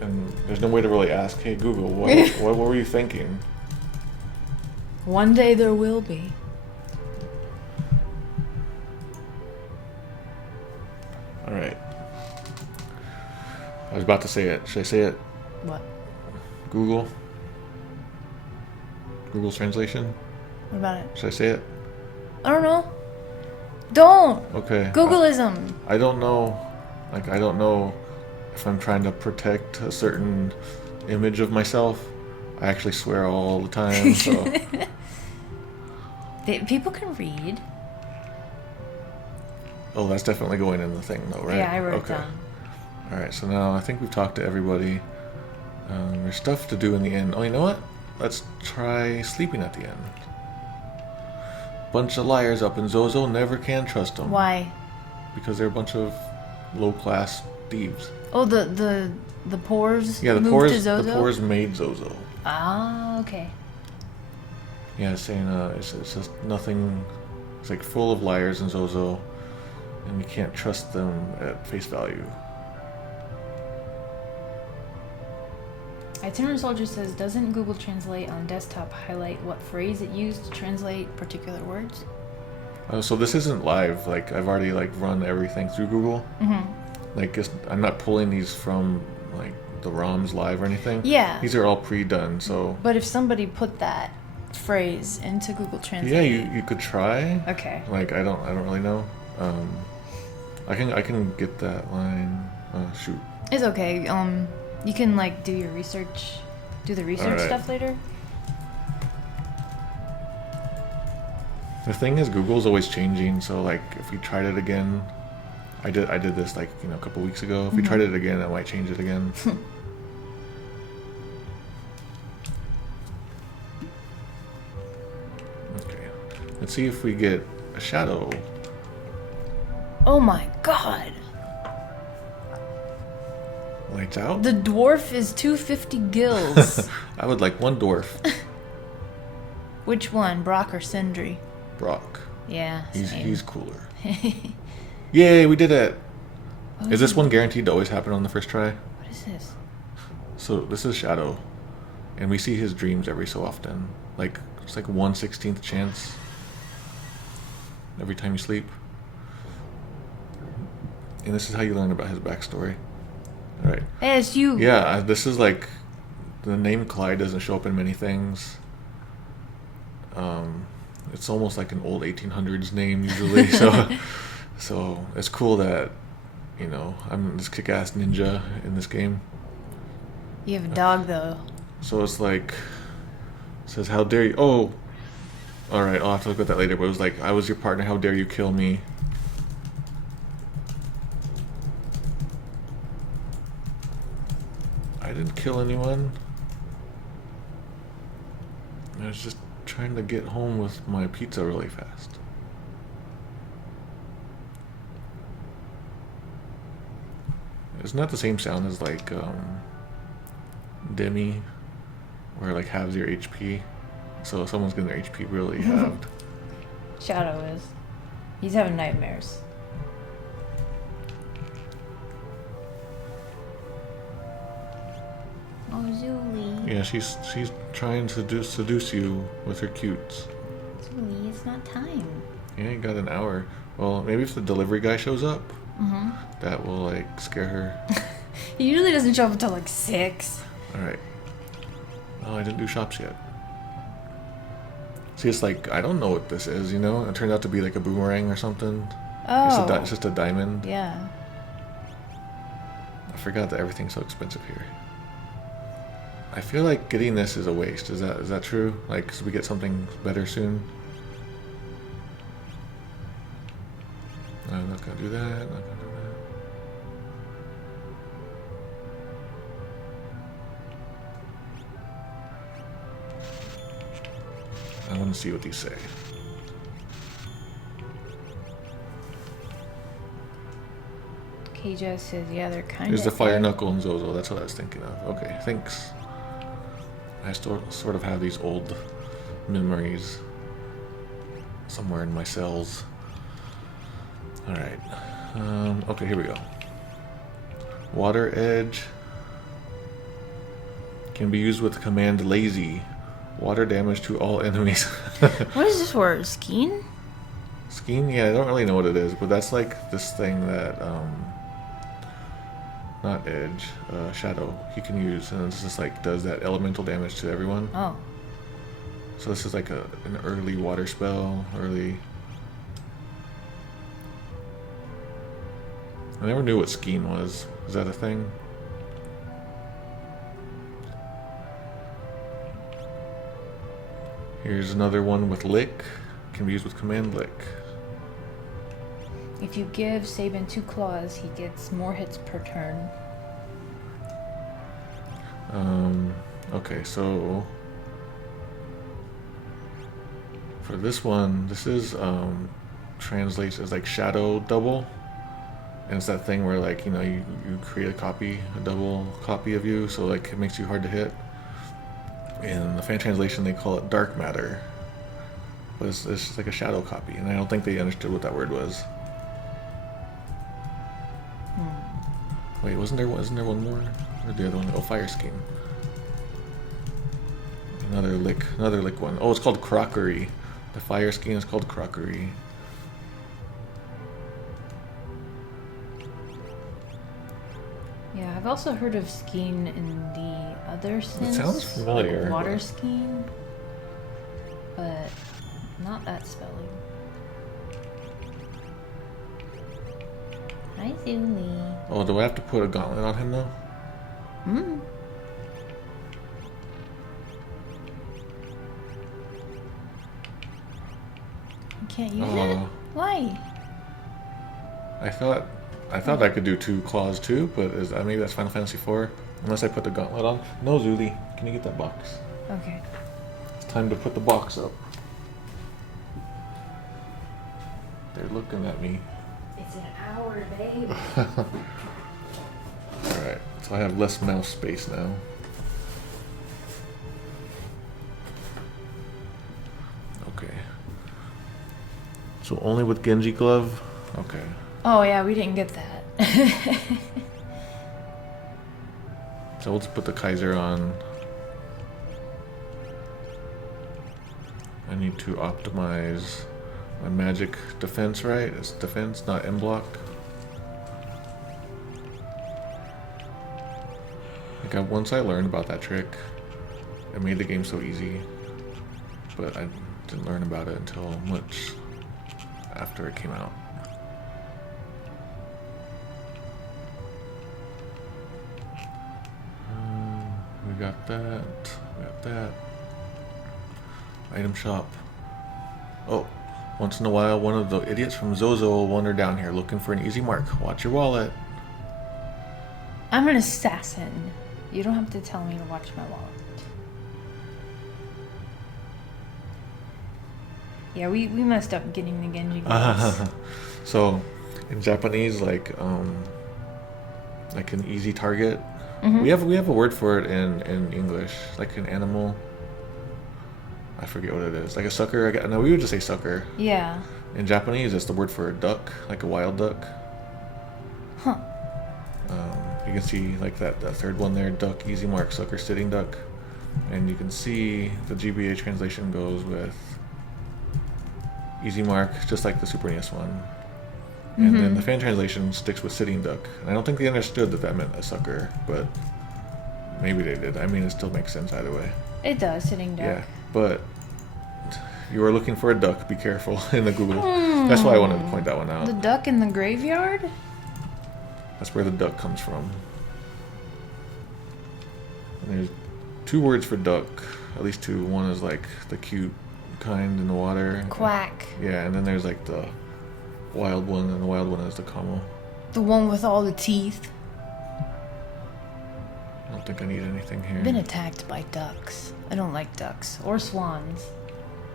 And there's no way to really ask, hey Google, what were you thinking? One day there will be. Alright. I was about to say it. Should I say it? What? Google? Google's translation? What about it? Should I say it? I don't know. Don't! Okay. Googleism. I don't know. Like, I don't know if I'm trying to protect a certain image of myself. I actually swear all the time, so... People can read. Oh, that's definitely going in the thing, though, right? Yeah, I wrote it down. Alright, so now I think we've talked to everybody. There's stuff to do in the end. Oh, you know what? Let's try sleeping at the end. Bunch of liars up in Zozo, never can trust them. Why? Because they're a bunch of low-class thieves. Oh, the pores Yeah, the moved to Zozo? The pores made Zozo. Ah, okay. Yeah, it's saying it's just nothing. It's like full of liars in Zozo, and you can't trust them at face value. Itinerant Soldier says, doesn't Google Translate on desktop highlight what phrase it used to translate particular words? So this isn't live. Like, I've already run everything through Google. Mm-hmm. Like, I'm not pulling these from like the ROMs live or anything. Yeah. These are all pre-done. So. But if somebody put that phrase into Google Translate. Yeah, you could try. Okay. Like, I don't really know. I can get that line. Shoot. It's okay. You can like do your research, do the research Alright. stuff later. The thing is, Google's always changing. So like, if we tried it again, I did this like a couple weeks ago. If we tried it again, I might change it again. Okay. Let's see if we get a shadow. Oh my god! Lights out. The dwarf is 250 gills. I would like one dwarf. Which one, Brock or Sindri? Brock. Yeah, same. He's cooler. Yay, we did it! Oh, Is this one guaranteed to always happen on the first try? What is this? So this is Shadow, and we see his dreams every so often. Like it's like 1/16th chance every time you sleep. And this is how you learn about his backstory. All right. Hey, it's you. Yeah, this is like the name Clyde doesn't show up in many things. It's almost like an old 1800s name usually. So it's cool that I'm this kick-ass ninja in this game. You have a dog though. So it's like, it says, how dare you? Oh, all right. I'll have to look at that later. But it was like, I was your partner. How dare you kill me? I didn't kill anyone. I was just trying to get home with my pizza really fast. Isn't that the same sound as like Demi, where it like halves your HP? So if someone's getting their HP really halved. Shadow is. He's having nightmares. Oh, Zuli. Yeah, she's trying to seduce you with her cutes. Zuli, it's not time. Yeah, you got an hour. Well, maybe if the delivery guy shows up, that will like scare her. He usually doesn't show up until like 6. All right. Oh, I didn't do shops yet. See, it's like, I don't know what this is, It turned out to be like a boomerang or something. Oh. It's just a diamond. Yeah. I forgot that everything's so expensive here. I feel like getting this is a waste. Is that true? Like, so we get something better soon? No, I'm not gonna do that. Not gonna do that. I want to see what these say. KJ says, yeah, they're kind of... Here's the Fire Knuckle and Zozo. That's what I was thinking of. Okay, thanks. I sort of have these old memories somewhere in my cells. Alright. Okay, here we go. Water Edge. Can be used with the command lazy. Water damage to all enemies. What is this word? Skeen? Skeen? Yeah, I don't really know what it is, but that's like this thing that, not Edge, Shadow, he can use, and it's just like does that elemental damage to everyone. Oh. So this is like an early water spell, I never knew what Skeen was. Is that a thing? Here's another one with Lick. Can be used with command Lick. If you give Sabin 2 claws, he gets more hits per turn. Okay, so for this one, this is translates as like shadow double, and it's that thing where like you create a double copy of you, so like it makes you hard to hit. In the fan translation, they call it dark matter, but it's just like a shadow copy, and I don't think they understood what that word was. Wait, wasn't there one more? Or the other one? Oh, fire scheme. Another lick one. Oh, it's called crockery. The fire scheme is called crockery. Yeah, I've also heard of Skeen in the other sense. It sounds familiar. Like water Skeen, but not that spelling. Hi, Zuli. Oh, do I have to put a gauntlet on him though? Hmm. You can't use it? Why? I thought I could do 2 claws too, but maybe that's Final Fantasy IV. Unless I put the gauntlet on. No, Zuli, can you get that box? Okay. It's time to put the box up. They're looking at me. It's an hour, babe. Alright, so I have less mouse space now. Okay. So only with Genji glove? Okay. Oh yeah, we didn't get that. So we'll just put the Kaiser on. I need to optimize my magic defense, right? It's defense, not M block. Like once I learned about that trick, it made the game so easy. But I didn't learn about it until much after it came out. We got that. We got that. Item shop. Oh, once in a while, one of the idiots from Zozo will wander down here looking for an easy mark. Watch your wallet. I'm an assassin. You don't have to tell me to watch my wallet. Yeah, we messed up getting the Genji gloves. So, in Japanese, like an easy target. Mm-hmm. We have a word for it in English, like an animal. I forget what it is. Like a sucker. No, we would just say sucker. Yeah. In Japanese, it's the word for a duck, like a wild duck. Huh. You can see like that third one there, duck, easy mark, sucker, sitting duck. And you can see the GBA translation goes with easy mark, just like the Super NES one. And then the fan translation sticks with sitting duck. And I don't think they understood that meant a sucker, but maybe they did. I mean, it still makes sense either way. It does, sitting duck. Yeah, but you are looking for a duck. Be careful in the Google. That's why I wanted to point that one out. The duck in the graveyard? That's where the duck comes from. And there's 2 words for duck, at least 2. One is like the cute kind in the water. Quack. Yeah, and then there's like the wild one, and the wild one is the camo. The one with all the teeth. I don't think I need anything here. I've been attacked by ducks. I don't like ducks or swans.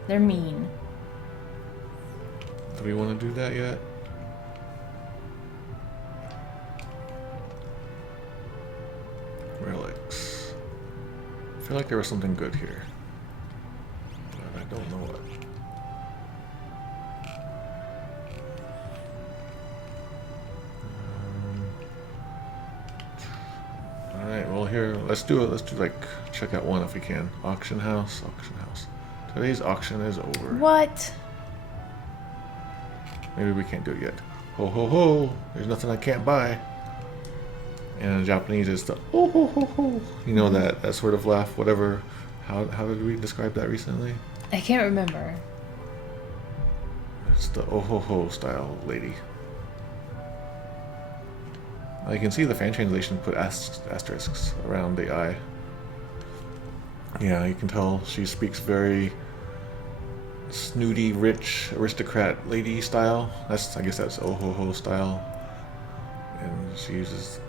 They're mean. Do we want to do that yet? Relics. I feel like there was something good here, but I don't know what. Alright, well here, let's do it. Let's do like, check out one if we can. Auction house, auction house. Today's auction is over. What? Maybe we can't do it yet. Ho ho ho, there's nothing I can't buy. And in Japanese it's the oh ho ho ho. You know that sort of laugh, whatever. How did we describe that recently? I can't remember. It's the oh ho ho style lady. You can see the fan translation put asterisks around the eye. Yeah, you can tell she speaks very snooty, rich, aristocrat lady style. I guess that's oh ho ho style. And she uses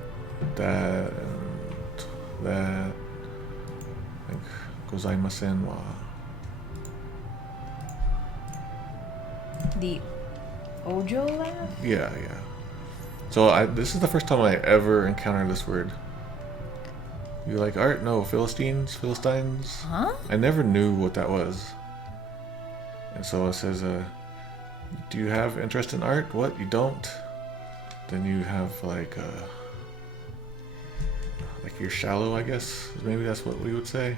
that and that. Like gozaimasen wa. The Ojo laugh? Yeah. So this is the first time I ever encountered this word. You like art? No, Philistines? Huh? I never knew what that was. And so it says, do you have interest in art? What? You don't? Then you have like you're shallow, I guess. Maybe that's what we would say.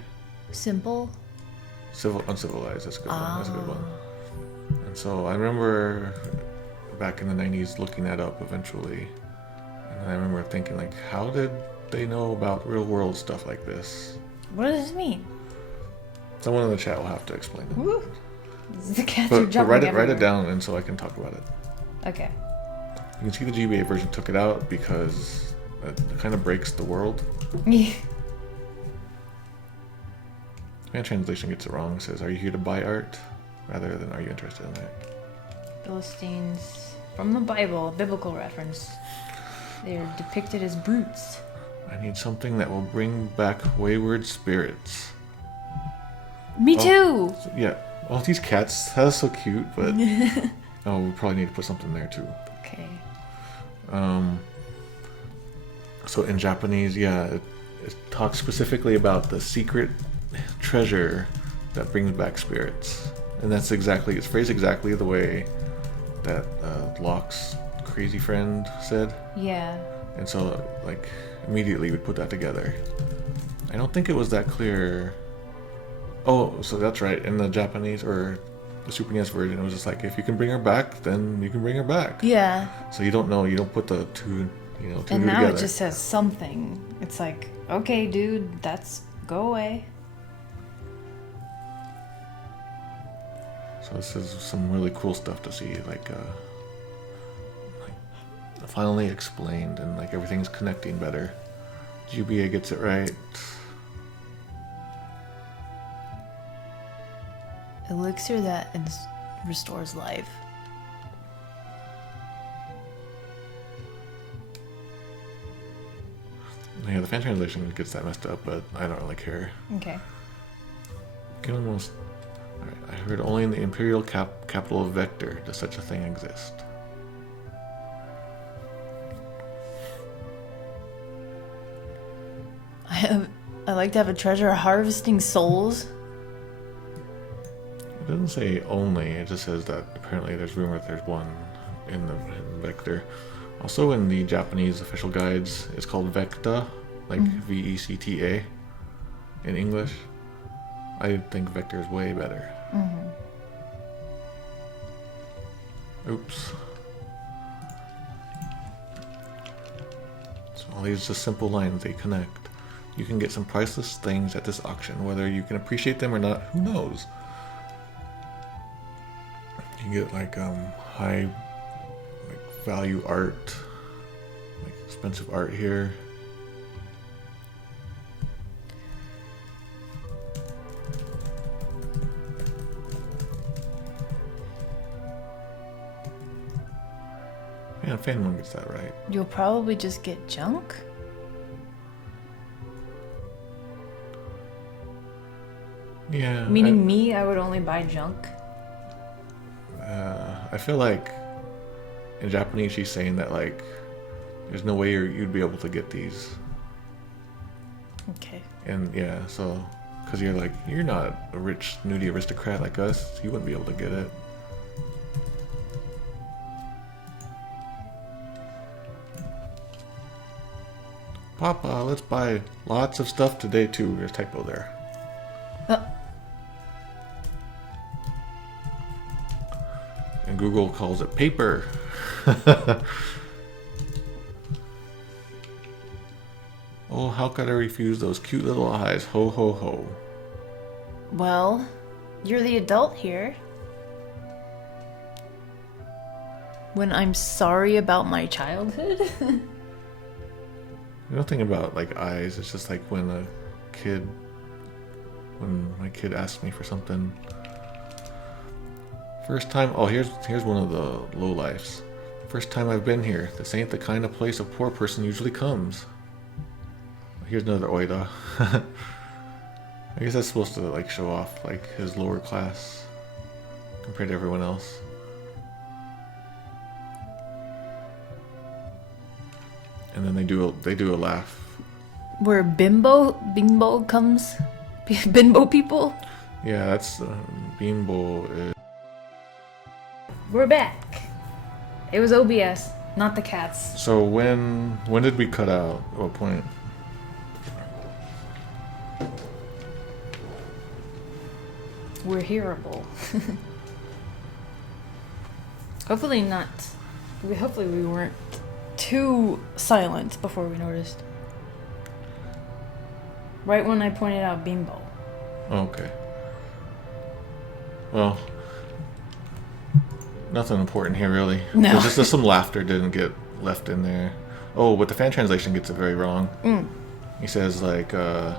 Simple? Uncivilized, that's a good one. That's a good one. And so I remember back in the 90s looking that up eventually. And I remember thinking like, how did they know about real world stuff like this? What does this mean? Someone in the chat will have to explain it. Woo! The cats are But jumping write everywhere. it down and so I can talk about it. Okay. You can see the GBA version took it out because it kind of breaks the world. Yeah. Fan translation gets it wrong. It says, "Are you here to buy art?" rather than "Are you interested in it?" Philistines from the Bible, biblical reference. They're depicted as brutes. I need something that will bring back wayward spirits. Me too. So, yeah. Oh, these cats. That's so cute, but oh, we probably need to put something there too. Okay. So in Japanese, yeah, it talks specifically about the secret treasure that brings back spirits, and that's exactly, it's phrased exactly the way that Locke's crazy friend said. Yeah. And so, like, immediately we put that together. I don't think it was that clear. Oh, so that's right. In the Japanese or the Super NES version, it was just like, if you can bring her back, then you can bring her back. Yeah. So you don't know. You don't put the two, two And now together. it just says something. It's like, okay, dude, that's go away. So this is some really cool stuff to see, like finally explained, and like everything's connecting better. GBA gets it right. Elixir that restores life. Yeah, the fan translation gets that messed up, but I don't really care. Okay. Get almost. Alright, I heard only in the imperial capital of Vector does such a thing exist. I like to have a treasure harvesting souls. It doesn't say only, it just says that apparently there's rumor that there's one in Vector. Also in the Japanese official guides, it's called Vecta, like Vecta in English. I think Vector is way better. Oops. So all these just simple lines, they connect. You can get some priceless things at this auction. Whether you can appreciate them or not, who knows? You can get like high value art, like expensive art here. Yeah, Fan One gets that right. You'll probably just get junk. Yeah. Meaning me, I would only buy junk. I feel like in Japanese she's saying that like there's no way you'd be able to get these. Okay. And yeah, so because you're not a rich snooty aristocrat like us, you wouldn't be able to get it. Papa, let's buy lots of stuff today too. There's a typo there. And Google calls it paper. Oh, how could I refuse those cute little eyes? Ho, ho, ho. Well, you're the adult here. When I'm sorry about my childhood? Nothing about like eyes. It's just like when my kid asks me for something. First time. Oh, here's one of the lowlifes. First time I've been here. This ain't the kind of place a poor person usually comes. Here's another oida. I guess that's supposed to like show off like his lower class compared to everyone else. And then they do a laugh. Where bimbo comes? Bimbo people? Yeah, that's Bimbo. We're back. It was OBS, not the cats. So when did we cut out? What point? We're hearable. Hopefully not. Hopefully we weren't too silent before we noticed. Right when I pointed out Bimbo. Okay. Well, Nothing important here, really. No. There's just some laughter didn't get left in there. Oh, but the fan translation gets it very wrong. He says, like, this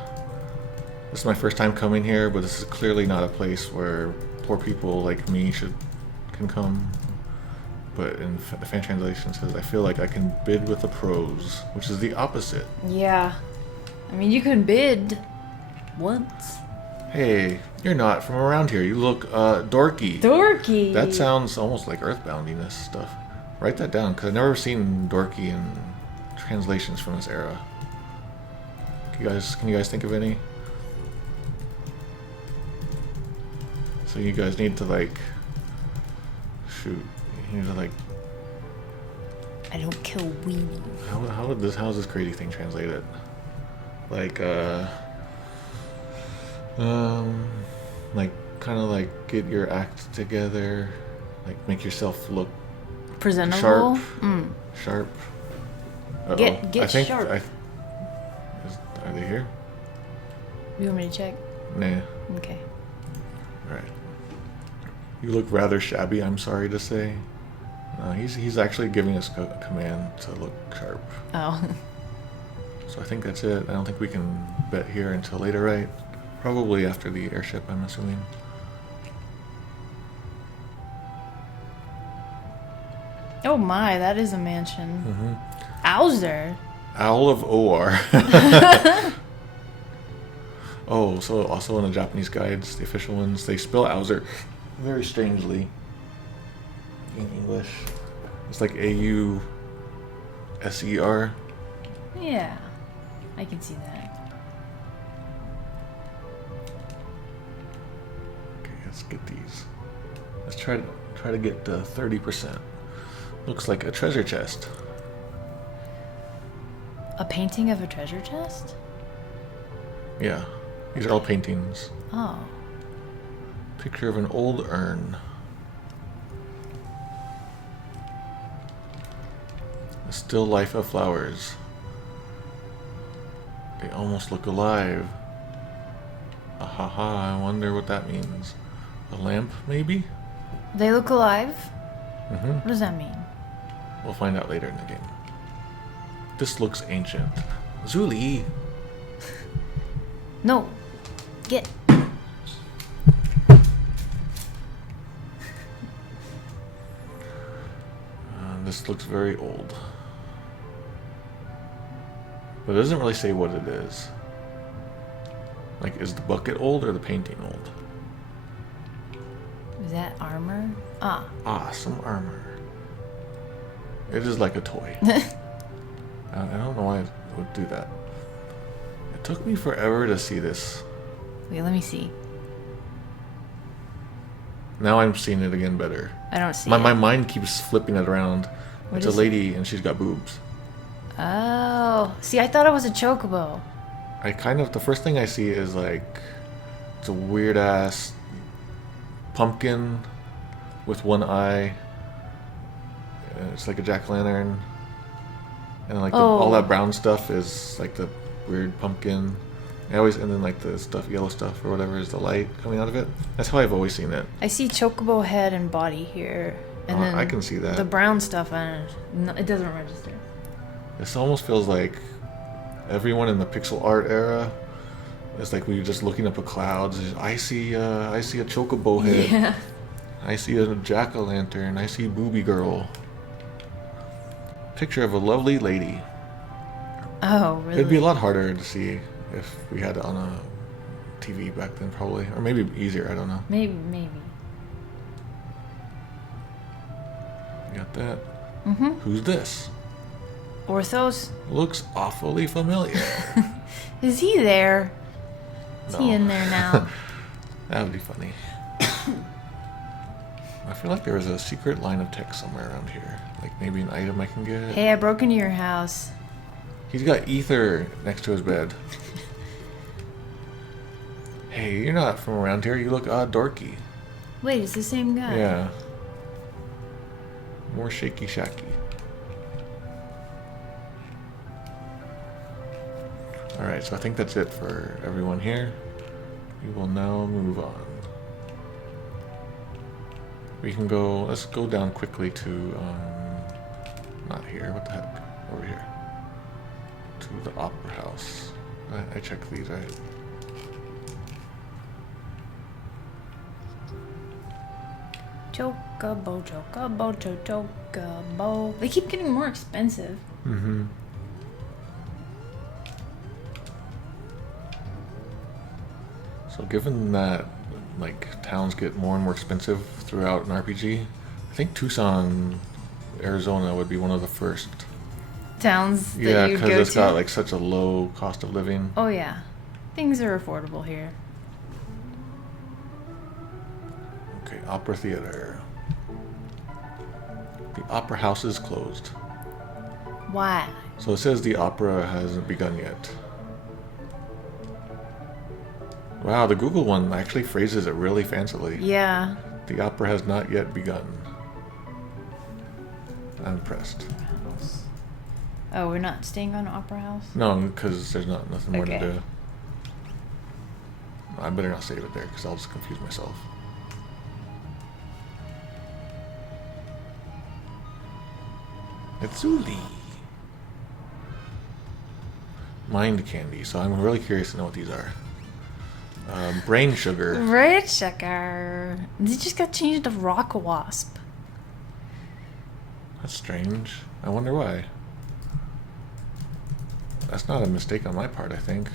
is my first time coming here, but this is clearly not a place where poor people like me can come. But in the fan translation says, I feel like I can bid with the pros, which is the opposite. Yeah. I mean, you can bid once. Hey, you're not from around here. You look dorky. Dorky. That sounds almost like earthboundiness stuff. Write that down, because I've never seen dorky in translations from this era. Can you guys think of any? So you guys need to, like, shoot. You need to, like, I don't kill weenie. how is this crazy thing translated? Like, like, kind of like get your act together, like make yourself look Presentable. Sharp. Uh-oh. Get sharp. Are they here? You want me to check? Nah. Okay. All right. You look rather shabby, I'm sorry to say. No, he's actually giving us a command to look sharp. Oh. So I think that's it. I don't think we can bet here until later, right? Probably after the airship, I'm assuming. Oh my, that is a mansion. Owzer. Owl of OR. Oh, so also in the Japanese guides, the official ones, they spell Owzer very strangely in English. It's like AUSER. Yeah, I can see that. Okay, let's get these. Let's try to get 30%. Looks like a treasure chest. A painting of a treasure chest? Yeah, these are all paintings. Oh. Picture of an old urn. A still life of flowers. They almost look alive. Ahaha, I wonder what that means. A lamp, maybe? They look alive? Mm-hmm. What does that mean? We'll find out later in the game. This looks ancient. Zuli! No. Get. This looks very old. But it doesn't really say what it is. Like, is the bucket old or the painting old? Is that armor? Ah. Ah, some armor. It is like a toy. I don't know why it would do that. It took me forever to see this. Wait, let me see. Now I'm seeing it again better. I don't see My mind keeps flipping it around. What It's a is lady and she's got boobs. Oh. See, I thought it was a chocobo. The first thing I see is like, it's a weird ass pumpkin with one eye. And it's like a jack-o'-lantern. And like all that brown stuff is like the weird pumpkin. And then like the yellow stuff or whatever is the light coming out of it. That's how I've always seen it. I see chocobo head and body here. And then I can see that. The brown stuff, it doesn't register. This almost feels like everyone in the pixel art era is like we were just looking up at clouds. I see a chocobo head. Yeah. I see a jack-o'-lantern. I see booby girl. Picture of a lovely lady. Oh, really? It'd be a lot harder to see if we had it on a TV back then, probably, or maybe easier. I don't know. Maybe. You got that? Mm-hmm. Who's this? Orthos? Looks awfully familiar. Is he there? Is he No. in there now? That would be funny. I feel like there was a secret line of text somewhere around here. Like maybe an item I can get. Hey, I broke into your house. He's got ether next to his bed. Hey, you're not from around here. You look dorky. Wait, it's the same guy. Yeah. More shaky shacky. Alright, so I think that's it for everyone here. We will now move on. We can go, let's go down quickly to, not here, what the heck, over here. To the Opera House. I checked these, right? Chocobo, chocobo, chocobo. They keep getting more expensive. Mm-hmm. So given that, like, towns get more and more expensive throughout an RPG, I think Tucson, Arizona would be one of the first. Towns that Yeah, you because go it's to. got, like, such a low cost of living. Oh yeah, things are affordable here. Okay, Opera Theater. The Opera House is closed. Why? So it says the opera hasn't begun yet. Wow, the Google one actually phrases it really fancily. Yeah. The opera has not yet begun. I'm impressed. Oh, we're not staying on Opera House? No, because there's nothing more to Okay. do. I better not save it there because I'll just confuse myself. It's Zuli. Mind candy. So I'm really curious to know what these are. Brain sugar. Red sugar. They just got changed to rock wasp. That's strange. I wonder why. That's not a mistake on my part, I think.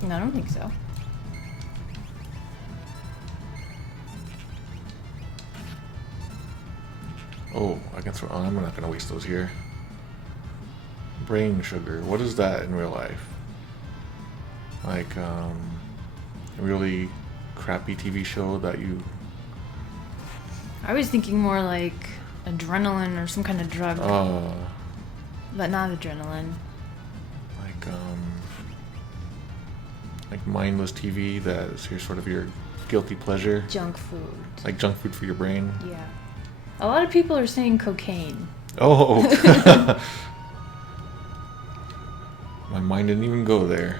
No, I don't think so. Oh, I can throw. Oh, I'm not gonna waste those here. Brain sugar. What is that in real life? Like, a really crappy TV show that you. I was thinking more like adrenaline or some kind of drug, but not adrenaline. Like mindless TV that is your sort of your guilty pleasure. Junk food. Like junk food for your brain. Yeah. A lot of people are saying cocaine. Oh. My mind didn't even go there.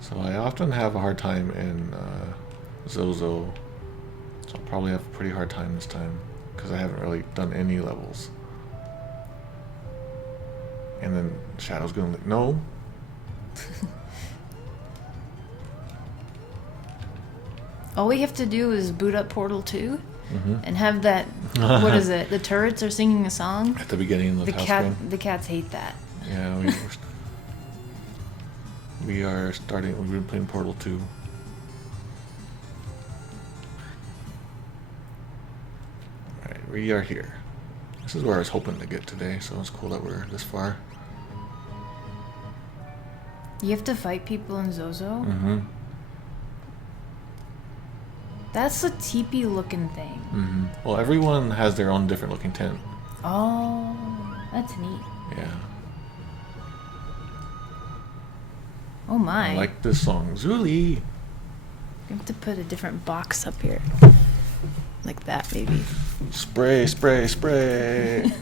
So I often have a hard time in Zozo. So I'll probably have a pretty hard time this time because I haven't really done any levels. And then Shadow's gonna like, no. All we have to do is boot up Portal 2 Mm-hmm. and have that. What is it? The turrets are singing a song. At the beginning of the house screen. The cats hate that. Yeah, we are starting. We've been playing Portal 2. Alright, we are here. This is where I was hoping to get today, so it's cool that we're this far. You have to fight people in Zozo? Mm-hmm. That's a teepee looking thing. Mm-hmm. Well, everyone has their own different looking tent. Oh, that's neat. Yeah. Oh my. I like this song. Zuli! You have to put a different box up here. Like that, maybe. Spray, spray, spray!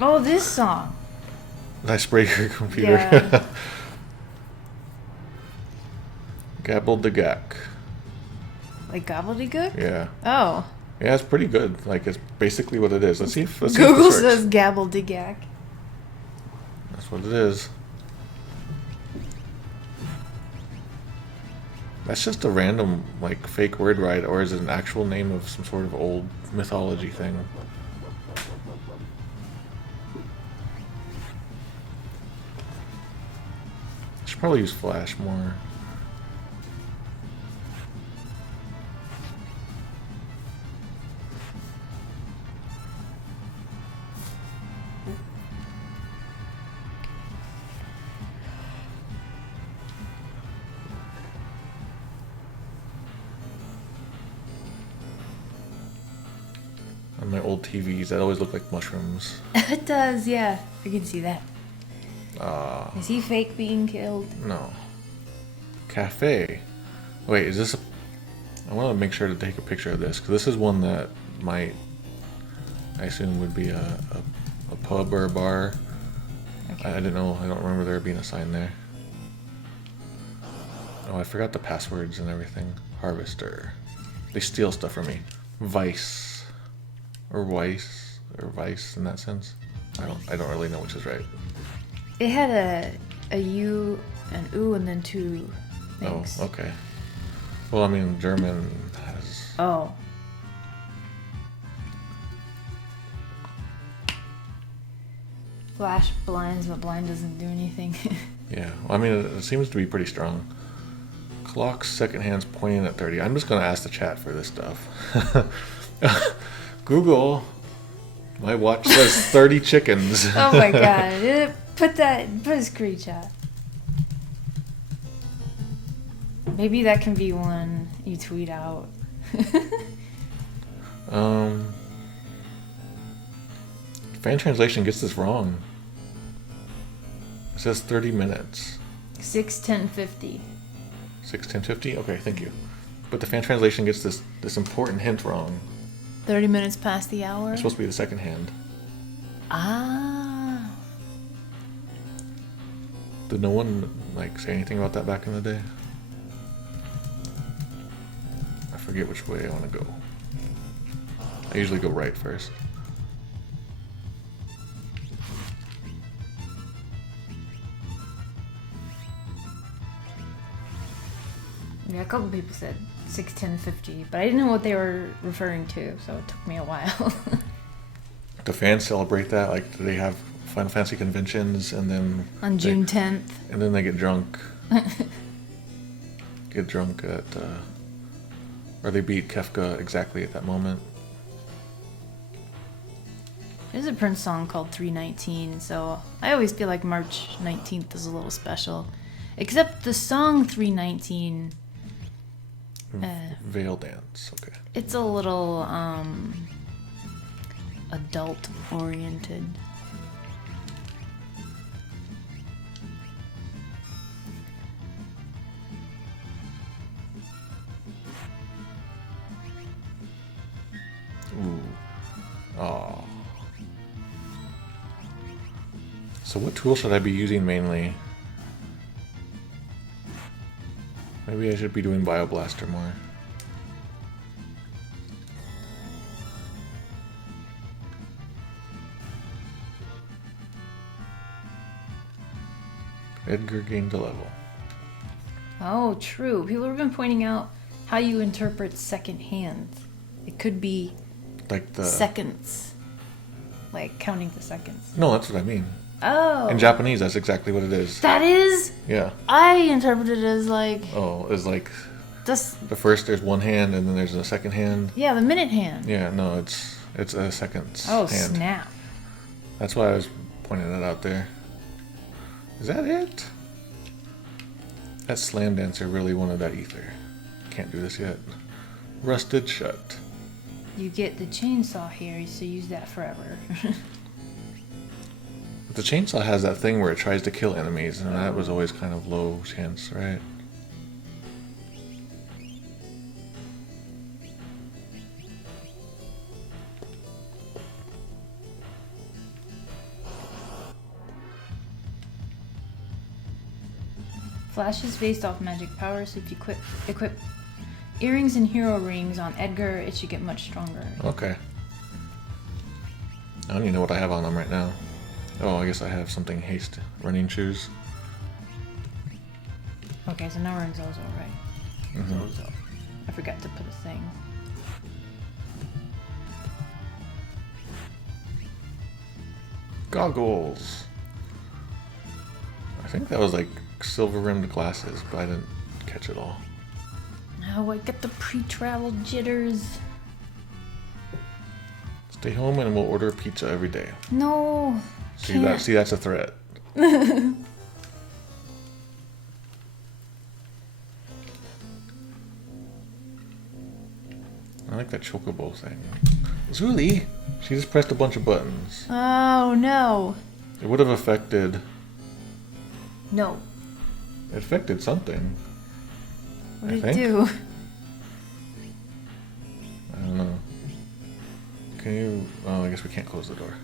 Oh, this song. Did I spray your computer? Yeah. Gabble the gack. Like gobbledygook? Yeah. Oh. Yeah, it's pretty good. Like, it's basically what it is. Let's see if Google this works. says gabbledygook. That's what it is. That's just a random, like, fake word, right? Or is it an actual name of some sort of old mythology thing? I should probably use Flash more. On my old TVs, that always look like mushrooms. It does, yeah. I can see that. Is he fake being killed? No. Cafe. Wait, is this a... I want to make sure to take a picture of this, because this is one that might, I assume, would be a pub or a bar. Okay. I didn't know, I don't remember there being a sign there. Oh, I forgot the passwords and everything. Harvester. They steal stuff from me. Vice. Or Vice. Or Vice in that sense. I don't really know which is right. It had a U, an U, and then two things. Oh, okay. Well, I mean, German has... Oh. Flash blinds, but blind doesn't do anything. Yeah, well, I mean, it seems to be pretty strong. Clock second hand's pointing at 30. I'm just going to ask the chat for this stuff. Google, my watch says 30 chickens. Oh my god. Put a screenshot. Maybe that can be one you tweet out. Fan translation gets this wrong. It says 30 minutes. 6:10:50. 6:10:50? Okay, thank you. But the fan translation gets this important hint wrong. 30 minutes past the hour? It's supposed to be the second hand. Ah. Did no one say anything about that back in the day? I forget which way I want to go. I usually go right first. Yeah, a couple people said 6:10:50, but I didn't know what they were referring to, so it took me a while. Do fans celebrate that? Do they have Final Fantasy conventions and then... On June 10th. And then they get drunk. Get drunk at... or they beat Kefka exactly at that moment. There's a Prince song called 319, so I always feel like March 19th is a little special. Except the song 319... Veil Dance, okay. It's a little, adult-oriented. Ooh. Oh. So what tool should I be using mainly? Maybe I should be doing Bioblaster more. Edgar gained a level. Oh, true. People have been pointing out how you interpret second hand. It could be The seconds. Counting the seconds. No, that's what I mean. Oh. In Japanese, that's exactly what it is. That is? Yeah. I interpret it as Oh, it's This, the first there's one hand and then there's a second hand. yeah, the minute hand. Yeah, no, it's a second Oh, hand. snap. That's why I was pointing that out there. Is that it? That Slam Dancer really wanted that ether. Can't do this yet. Rusted shut. You get the chainsaw here, so use that forever. But the chainsaw has that thing where it tries to kill enemies, and that was always kind of low chance, right? Flash is based off magic power, so if you equip earrings and hero rings on Edgar, it should get much stronger. Okay. I don't even know what I have on them right now. Oh, I guess I have something haste. Running shoes. Okay, so now we're in Zozo, right? Mm-hmm. Zozo. I forgot to put a thing. Goggles. I think that was silver rimmed glasses, but I didn't catch it all. Oh, I get the pre-travel jitters. Stay home and we'll order pizza every day. No. See that's a threat. I like that chocobo thing. Zuli! She just pressed a bunch of buttons. Oh no. It would have affected... No. It affected something. What did it do? I don't know. Can you... Oh, I guess we can't close the door.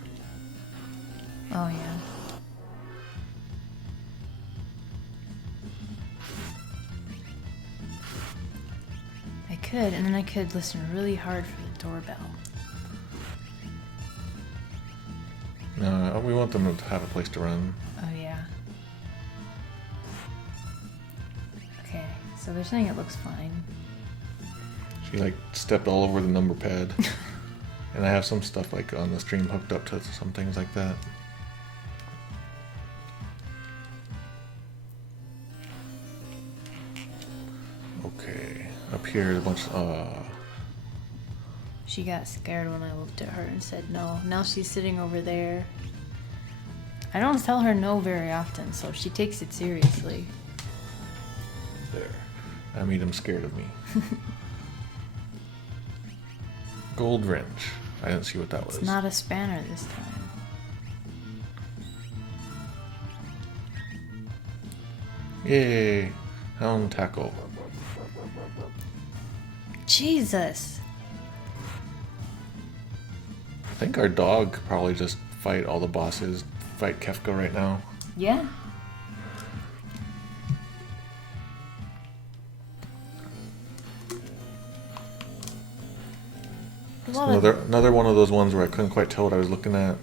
Oh yeah. could, and then I could listen really hard for the doorbell. No, we want them to have a place to run. Oh, yeah. Okay, so they're saying it looks fine. She like stepped all over the number pad. And I have some stuff like on the stream hooked up to some things like that. Okay, up here is a bunch of, She got scared when I looked at her and said no. Now she's sitting over there. I don't tell her no very often, so she takes it seriously. there. I made him scared of me. Gold wrench. I didn't see what that was. It's not a spanner this time. Yay! Helm tackle. Jesus! I think our dog could probably just fight all the bosses, fight Kefka right now. Yeah. Another one of those ones where I couldn't quite tell what I was looking at.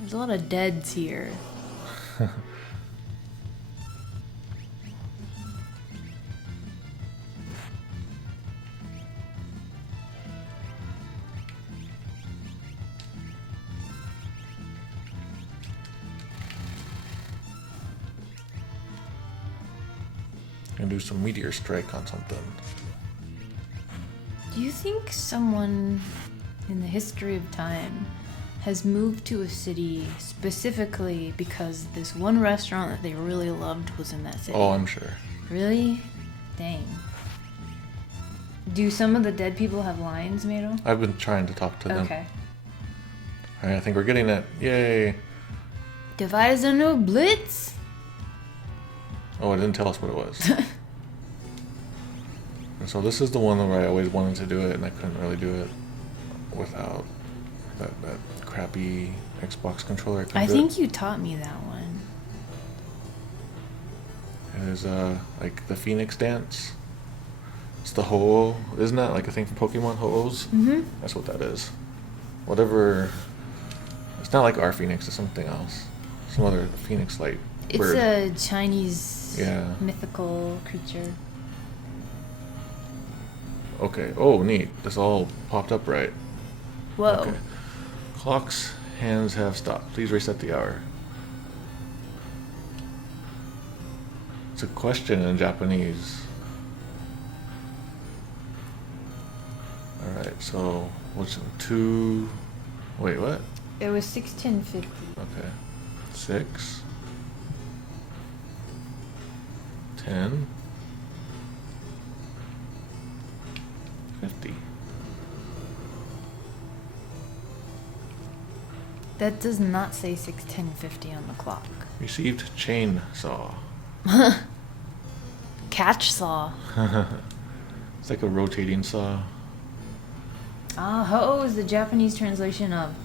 There's a lot of deads here. And do some meteor strike on something. Do you think someone in the history of time has moved to a city specifically because this one restaurant that they really loved was in that city? Oh, I'm sure. Really? Dang. Do some of the dead people have lines, Mado? I've been trying to talk to them. Okay. Alright, I think we're getting it. Yay! Device a new blitz? Oh, it didn't tell us what it was. And so this is the one where I always wanted to do it, and I couldn't really do it without that crappy Xbox controller. I think you taught me that one. It is like the Phoenix dance. It's the ho-oh, isn't that like a thing from Pokemon, ho-ohs? Mm-hmm. That's what that is. Whatever. It's not like our Phoenix, it's something else. Some other Phoenix like bird. It's a Chinese mythical creature. Okay. Oh, neat. This all popped up right. Whoa. Okay. Clock's hands have stopped. Please reset the hour. It's a question in Japanese. Alright, so what's in 2... Wait, what? It was 6:10:50. Okay. 6. 10. 50. That does not say 6:10:50 on the clock. Received chainsaw. Catch saw. It's like a rotating saw. Ah, ho-oh is the Japanese translation of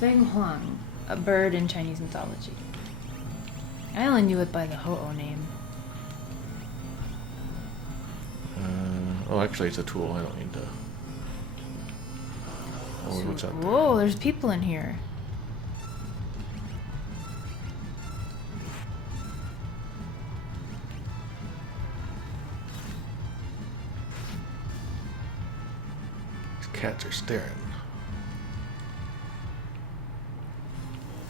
Feng Huang, a bird in Chinese mythology. I only knew it by the ho-oh name. Oh, actually, it's a tool. I don't need to. Oh, what's that? Whoa, there's people in here. These cats are staring.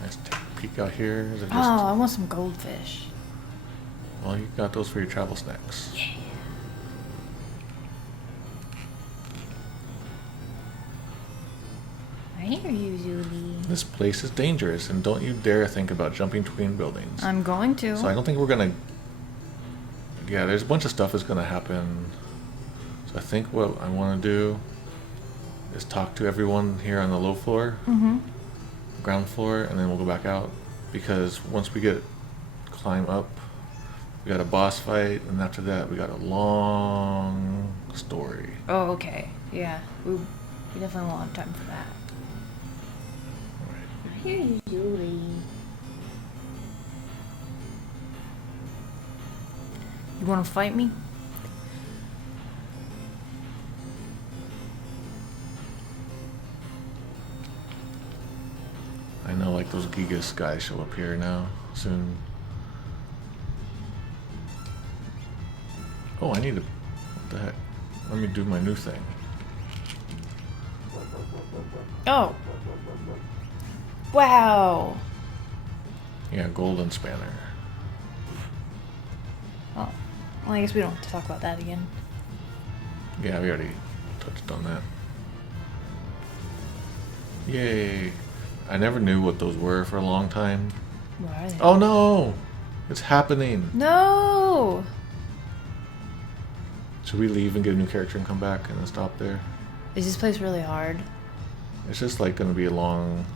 Let's take a peek out here. Is it just... Oh, I want some goldfish. Well, you got those for your travel snacks. Yeah. I hear you, Julie. This place is dangerous, and don't you dare think about jumping between buildings. I'm going to. So I don't think we're gonna... Yeah, there's a bunch of stuff that's gonna happen. So I think what I want to do is talk to everyone here on the low floor, ground floor, and then we'll go back out. Because once we climb up, we got a boss fight, and after that we got a long story. Oh, okay. Yeah. We definitely won't have time for that. I hear you, Julie. You want to fight me? I know, like, those Gigas guys show up here now, soon. Oh, I need to... What the heck? Let me do my new thing. Oh. Wow. Yeah, golden spanner. Oh. Well, I guess we don't have to talk about that again. Yeah, we already touched on that. Yay. I never knew what those were for a long time. What are they? Oh no! It's happening! No! Should we leave and get a new character and come back and then stop there? Is this place really hard? It's just like gonna be a long...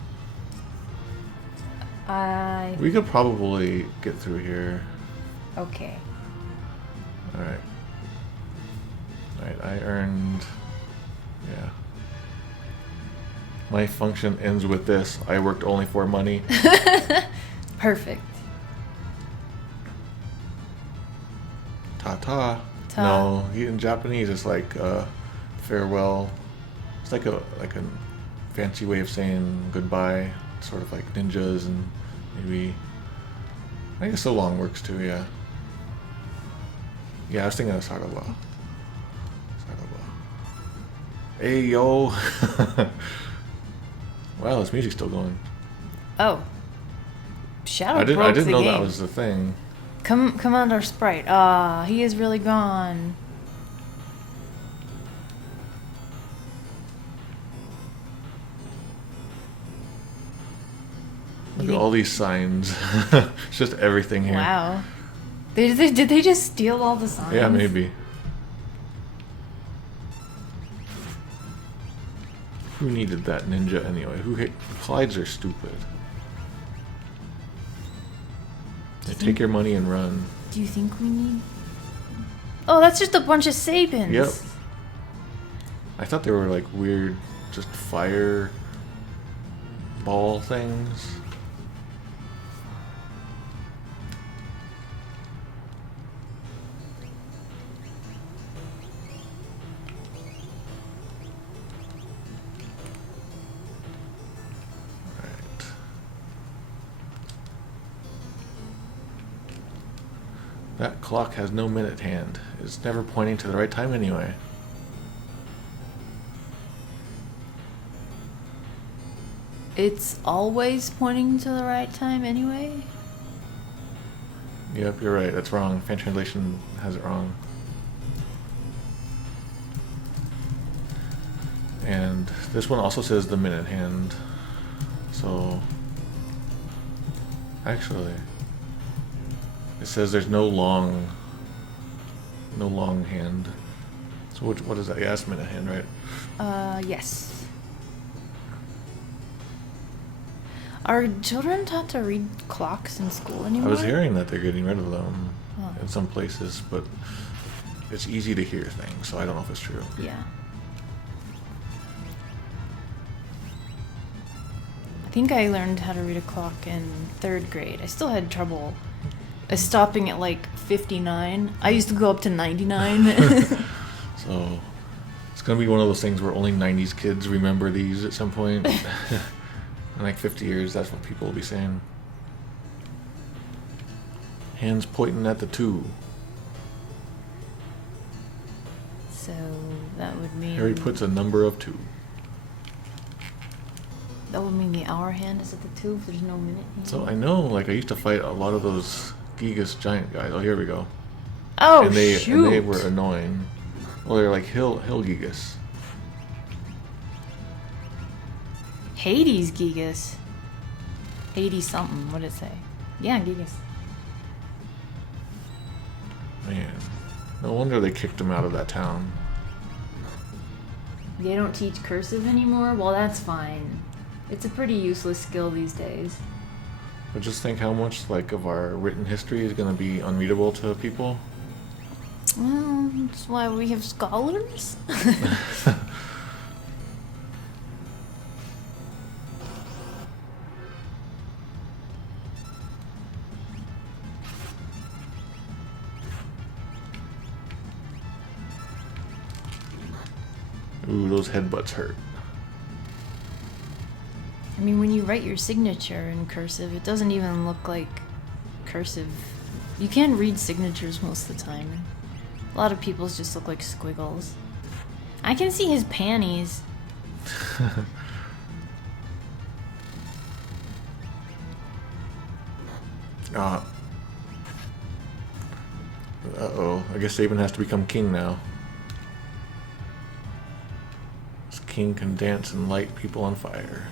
We could probably get through here. Okay. Alright. Alright, I earned... Yeah. My function ends with this. I worked only for money. Perfect. Ta-ta. Ta. No, in Japanese it's like farewell. It's like a fancy way of saying goodbye. Sort of like ninjas and maybe... I guess so long works too, yeah. Yeah, I was thinking of Sagawa. Hey, yo! Wow, this music's still going. Oh. Shadow I broke didn't the know game. that was the thing. Come on, our sprite. Ah, he is really gone. Look at all these signs. It's just everything here. Wow. Did they just steal all the signs? Yeah, maybe. Who needed that ninja anyway? Clydes are stupid. They take your money and run. Do you think we need... Oh, that's just a bunch of Sabins. Yep. I thought they were like weird, just fire ball things. That clock has no minute hand. It's never pointing to the right time anyway. It's always pointing to the right time anyway? Yep, you're right. That's wrong. Fan translation has it wrong. And this one also says the minute hand. So... Actually... It says there's no long hand. So what is that? Yeah, it's minute hand, right? Yes. Are children taught to read clocks in school anymore? I was hearing that they're getting rid of them Oh. in some places, but it's easy to hear things, so I don't know if it's true. Yeah. I think I learned how to read a clock in 3rd grade. I still had trouble stopping at like 59. I used to go up to 99. So it's gonna be one of those things where only 90s kids remember these at some point. In like 50 years, that's what people will be saying. Hands pointing at the 2. So that would mean... Harry puts a number of 2. That would mean the hour hand is at the 2 if there's no minute hand. So I know, like, I used to fight a lot of those Gigas giant guys. Oh, here we go. Oh, and they shoot! were annoying. Well, they're like hill Gigas. Hades Gigas. 80 something, what did it say? Yeah, Gigas. Man, no wonder they kicked him out of that town. They don't teach cursive anymore? Well, that's fine. It's a pretty useless skill these days. But just think how much like of our written history is going to be unreadable to people. Well, that's why we have scholars. Ooh, those headbutts hurt. I mean, when you write your signature in cursive, it doesn't even look like cursive. You can read signatures most of the time. A lot of people's just look like squiggles. I can see his panties. Uh-oh. I guess Saban has to become king now. This king can dance and light people on fire.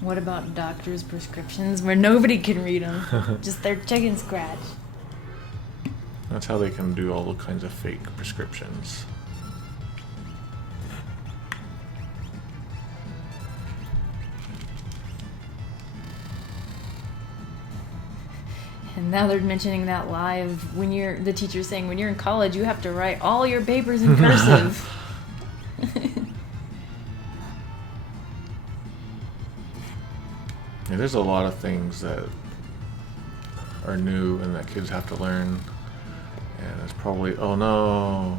What about doctors' prescriptions where nobody can read them? Just their chicken scratch. That's how they can do all the kinds of fake prescriptions. And now they're mentioning that live when the teacher's saying when you're in college you have to write all your papers in cursive. Yeah, there's a lot of things that are new and that kids have to learn. And it's probably, oh no.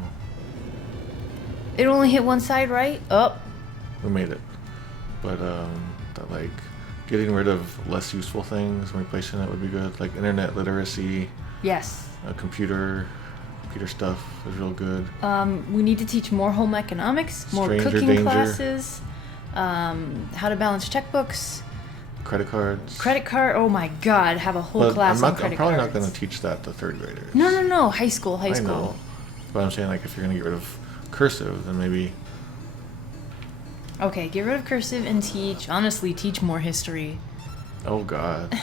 It only hit one side, right? Oh. We made it. But that like getting rid of less useful things and replacing it would be good. Like internet literacy. Yes. Computer stuff is real good. We need to teach more home economics, more Stranger cooking danger. classes, how to balance checkbooks. Credit cards. Credit card. Oh my God! Have a whole But class on I'm credit probably cards. not going to teach that to third graders. No. High school. I know. But I'm saying like if you're going to get rid of cursive, then maybe. Okay, get rid of cursive and teach more history. Oh God.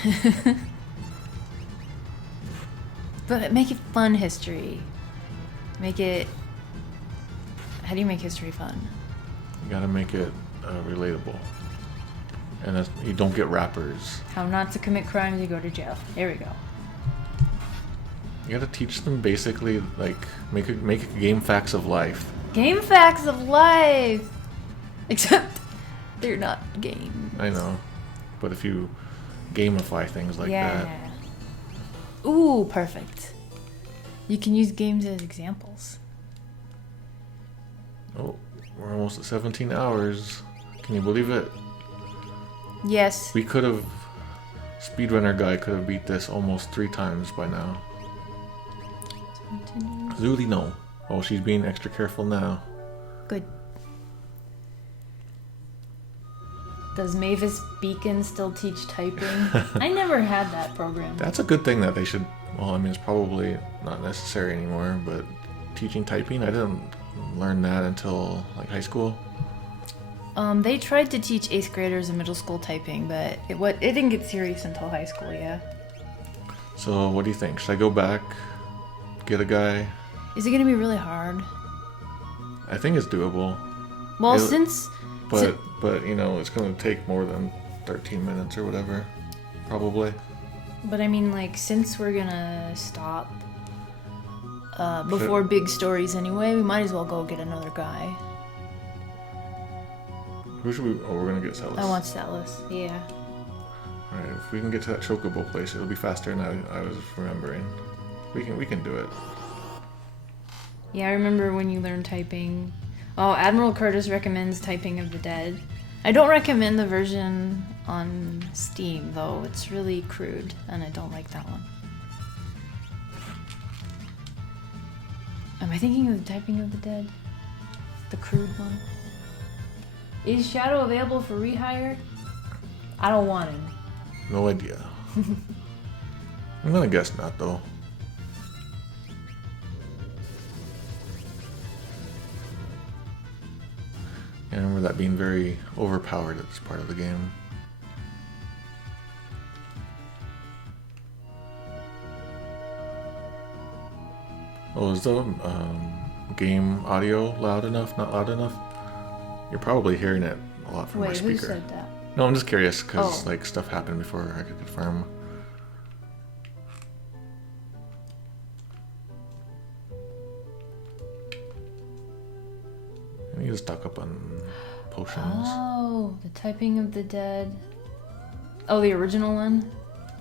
But make it fun history. Make it. How do you make history fun? You got to make it relatable. And that's, you don't get rappers. How not to commit crimes, you go to jail. There we go. You got to teach them basically like make a game facts of life. Game facts of life. Except they're not games. I know, but if you gamify things like that. Ooh, perfect. You can use games as examples. Oh, we're almost at 17 hours. Can you believe it? Yes. We could have, speedrunner guy could have beat this almost 3 times by now. Zuli, no. Oh, she's being extra careful now. Good. Does Mavis Beacon still teach typing? I never had that program. That's a good thing that they should, well, I mean, it's probably not necessary anymore, but teaching typing, I didn't learn that until like high school. They tried to teach 8th graders in middle school typing, but it didn't get serious until high school, yeah. So what do you think? Should I go back, get a guy? Is it going to be really hard? I think it's doable. Well, But you know, it's going to take more than 13 minutes or whatever, probably. But I mean, like, since we're going to stop before big stories anyway, we might as well go get another guy. Who should we... Oh, we're going to get Celis. I want Celis, yeah. Alright, if we can get to that chocobo place, it'll be faster than I was remembering. We can do it. Yeah, I remember when you learned typing. Oh, Admiral Curtis recommends Typing of the Dead. I don't recommend the version on Steam, though. It's really crude, and I don't like that one. Am I thinking of the Typing of the Dead? The crude one? Is Shadow available for rehire? I don't want him. No idea. I'm gonna guess not, though. I remember that being very overpowered at this part of the game. Oh, is the game audio loud enough? Not loud enough? You're probably hearing it a lot from my speaker. Wait, who said that? No, I'm just curious because like stuff happened before I could confirm. I need to stock up on potions. Oh, the Typing of the Dead. Oh, the original one?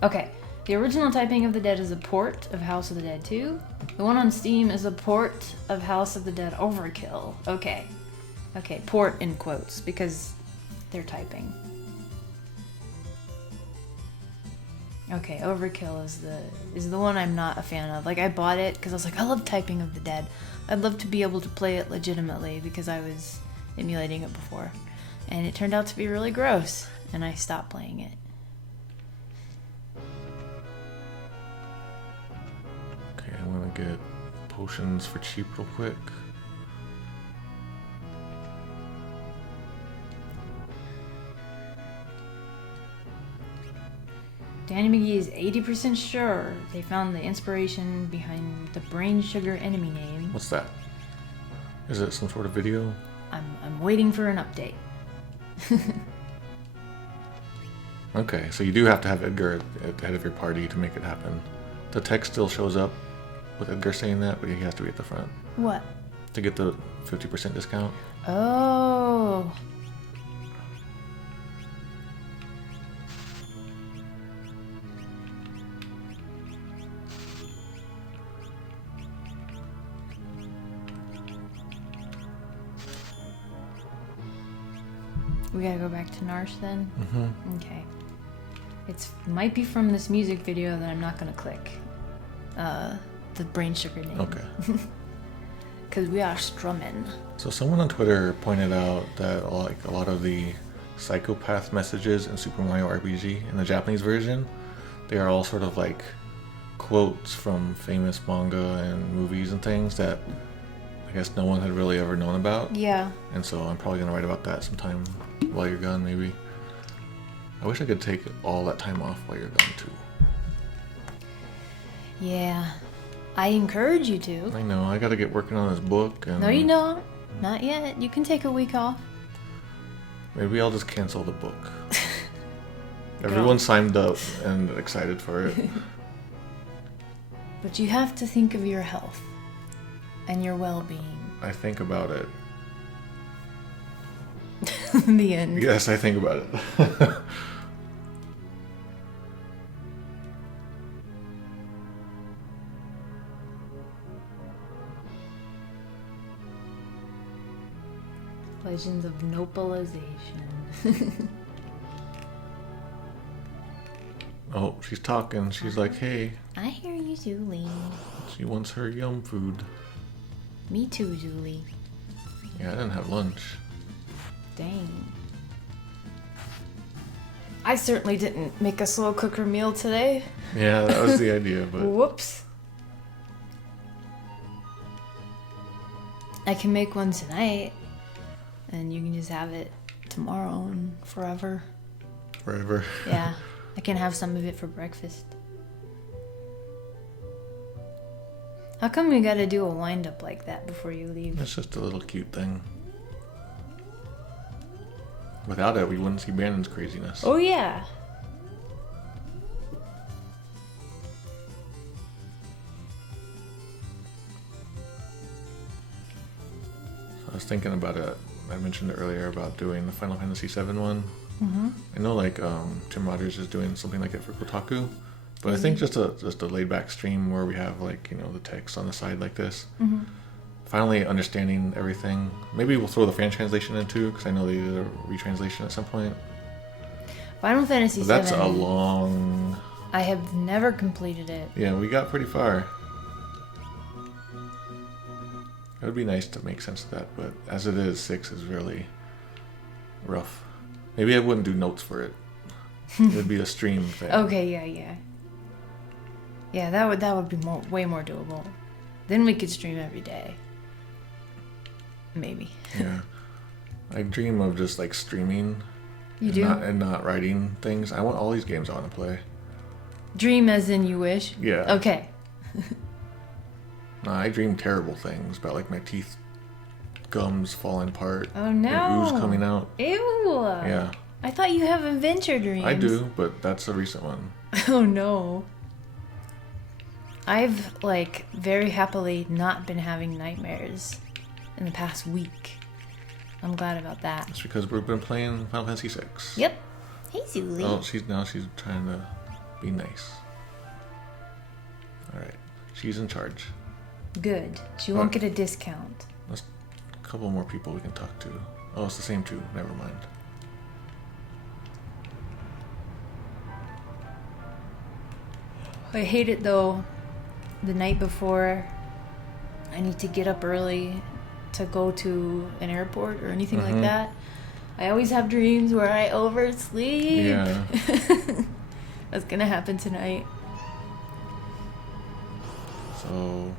Okay. The original typing of the Dead is a port of House of the Dead 2. The one on Steam is a port of House of the Dead Overkill. Okay. Okay, port in quotes, because they're typing. Okay, Overkill is the one I'm not a fan of. Like, I bought it because I was like, I love typing of the Dead. I'd love to be able to play it legitimately because I was emulating it before. And it turned out to be really gross, and I stopped playing it. Okay, I'm gonna get potions for cheap real quick. Danny McGee is 80% sure they found the inspiration behind the brain sugar enemy name. What's that? Is it some sort of video? I'm waiting for an update. Okay, so you do have to have Edgar at the head of your party to make it happen. The text still shows up with Edgar saying that, but he has to be at the front. What? To get the 50% discount. Oh. We gotta go back to Narsh then? Mm-hmm. Okay. Might be from this music video that I'm not gonna click. The brain sugar name. Okay. Because we are strumming. So someone on Twitter pointed out that like a lot of the psychopath messages in Super Mario RPG in the Japanese version, they are all sort of like quotes from famous manga and movies and things that I guess no one had really ever known about. Yeah. And so I'm probably gonna write about that sometime while you're gone, maybe. I wish I could take all that time off while you're gone too. Yeah. I encourage you to. I know, I gotta get working on this book and... No, you don't. Not yet. You can take a week off. Maybe I'll just cancel the book. Everyone signed up and excited for it. But you have to think of your health and your well-being. I think about it. The end. Yes, I think about it. Legends of Nopalization. Oh, she's talking. She's like, hey. I hear you, Julie. She wants her yum food. Me too, Julie. Yeah, I didn't have lunch. Dang. I certainly didn't make a slow cooker meal today. Yeah, that was the idea, but... Whoops. I can make one tonight, and you can just have it tomorrow and forever. Forever. Yeah, I can have some of it for breakfast. How come you gotta do a wind-up like that before you leave? It's just a little cute thing. Without it, we wouldn't see Brandon's craziness. Oh, yeah. So I was thinking about it. I mentioned it earlier about doing the Final Fantasy VII one. Mm-hmm. I know, like, Tim Rogers is doing something like it for Kotaku. But I think just a laid back stream where we have, like, you know, the text on the side like this. Mm-hmm. Finally understanding everything. Maybe we'll throw the fan translation in too, because I know they did a retranslation at some point. Final Fantasy VII. That's a long... I have never completed it. Yeah, we got pretty far. It would be nice to make sense of that, but as it is, 6 is really rough. Maybe I wouldn't do notes for it. It would be a stream thing. Okay, yeah. Yeah, that would be way more doable. Then we could stream every day. Maybe. Yeah. I dream of just like streaming. You do? And not writing things. I want all these games I want to play. Dream as in you wish? Yeah. Okay. No, I dream terrible things about like my teeth, gums falling apart. Oh no. And ooze coming out. Ew. Yeah. I thought you have adventure dreams. I do, but that's a recent one. Oh no. I've, like, very happily not been having nightmares in the past week. I'm glad about that. It's because we've been playing Final Fantasy VI. Yep. Hey, Zuli. Oh, she's trying to be nice. She's in charge. Good. She won't get a discount. There's a couple more people we can talk to. Oh, it's the same two. Never mind. I hate it though. The night before, I need to get up early to go to an airport or anything like that. I always have dreams where I oversleep. Yeah. That's gonna happen tonight. So,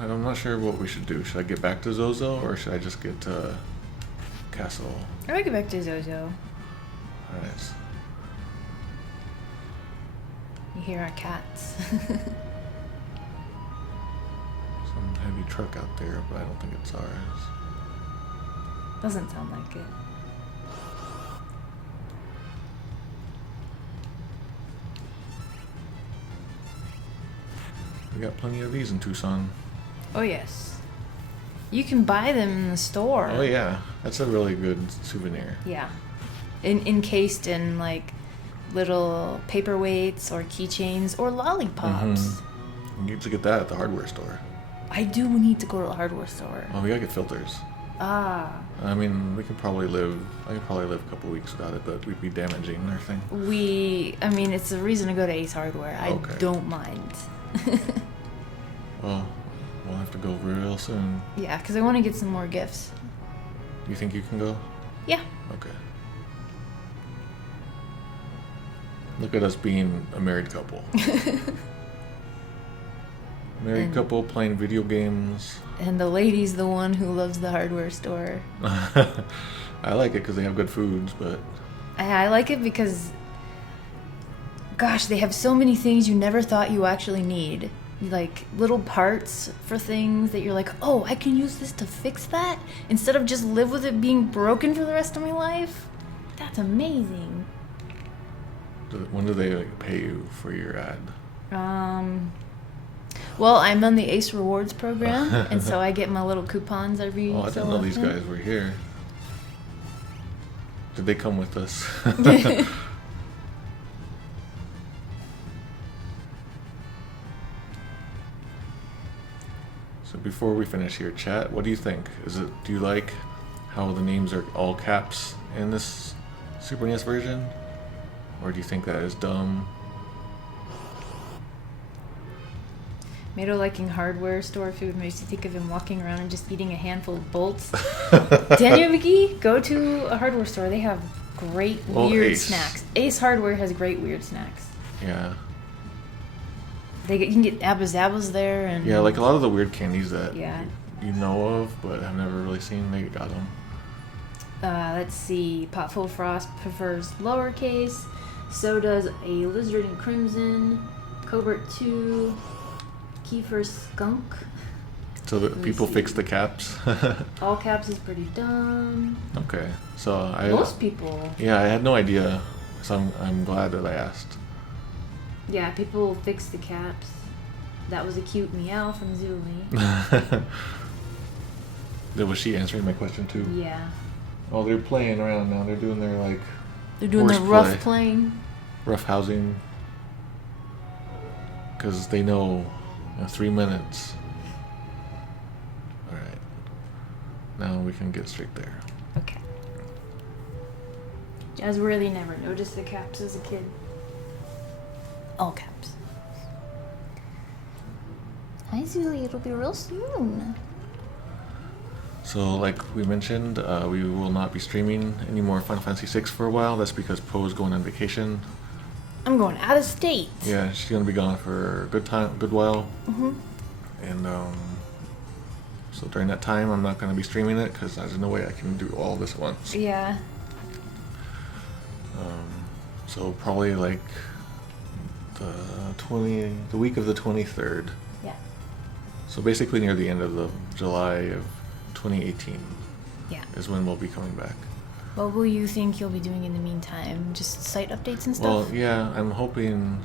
I'm not sure what we should do. Should I get back to Zozo or should I just get to Castle? I would get back to Zozo. Alright. You hear our cats. Some heavy truck out there, but I don't think it's ours. Doesn't sound like it. We got plenty of these in Tucson. Oh yes. You can buy them in the store. Oh yeah, that's a really good souvenir. Yeah. Encased in like little paperweights or keychains or lollipops. You need to get that at the hardware store. I do need to go to the hardware store. Oh, we gotta get filters. Ah. I mean, I could probably live a couple weeks without it, but we'd be damaging everything. I mean, it's a reason to go to Ace Hardware. I don't mind. Well, we'll have to go real soon. Yeah, because I want to get some more gifts. You think you can go? Yeah. Okay. Look at us being a married couple. Married couple playing video games. And the lady's the one who loves the hardware store. I like it because they have good foods, but... I like it because, gosh, they have so many things you never thought you actually need. Like little parts for things that you're like, oh, I can use this to fix that instead of just live with it being broken for the rest of my life. That's amazing. When do they pay you for your ad? Well, I'm on the Ace Rewards program, and so I get my little coupons every Oh, I so didn't know these often. guys were here. Did they come with us? So before we finish here, chat, what do you think? Do you like how the names are all caps in this Super NES version? Or do you think that is dumb? Mado liking hardware store food makes you think of him walking around and just eating a handful of bolts. Daniel McGee, go to a hardware store. They have great weird Ace. snacks. Ace Hardware has great weird snacks. Yeah. You can get Abba Zabbas there, and Yeah, like a lot of the weird candies that yeah. you know of, but have never really seen, they got them. Let's see. Potful Frost prefers lowercase. So does a Lizard in Crimson. Cobert 2. Kiefer Skunk. So that people fix the caps? All caps is pretty dumb. Okay. So Most people. Yeah, I had no idea. So I'm glad that I asked. Yeah, people fix the caps. That was a cute meow from Zuli. Was she answering my question too? Yeah. Oh, they're playing around now. They're doing their like They're doing the rough horseplay. playing. Rough housing. Because they know 3 minutes. Alright. Now we can get straight there. Okay. Jazz really never noticed the caps as a kid. All caps. Hi, Zuli. It'll be real soon. So, like we mentioned, we will not be streaming any more Final Fantasy VI for a while. That's because Poe's going on vacation. I'm going out of state. Yeah, she's gonna be gone for a good while. Mm-hmm. And so during that time, I'm not gonna be streaming it because there's no way I can do all this at once. Yeah. So probably like the week of the 23rd. Yeah. So basically near the end of the July of 2018 Yeah. is when we'll be coming back. What will you think you'll be doing in the meantime? Just site updates and stuff? Well, yeah, I'm hoping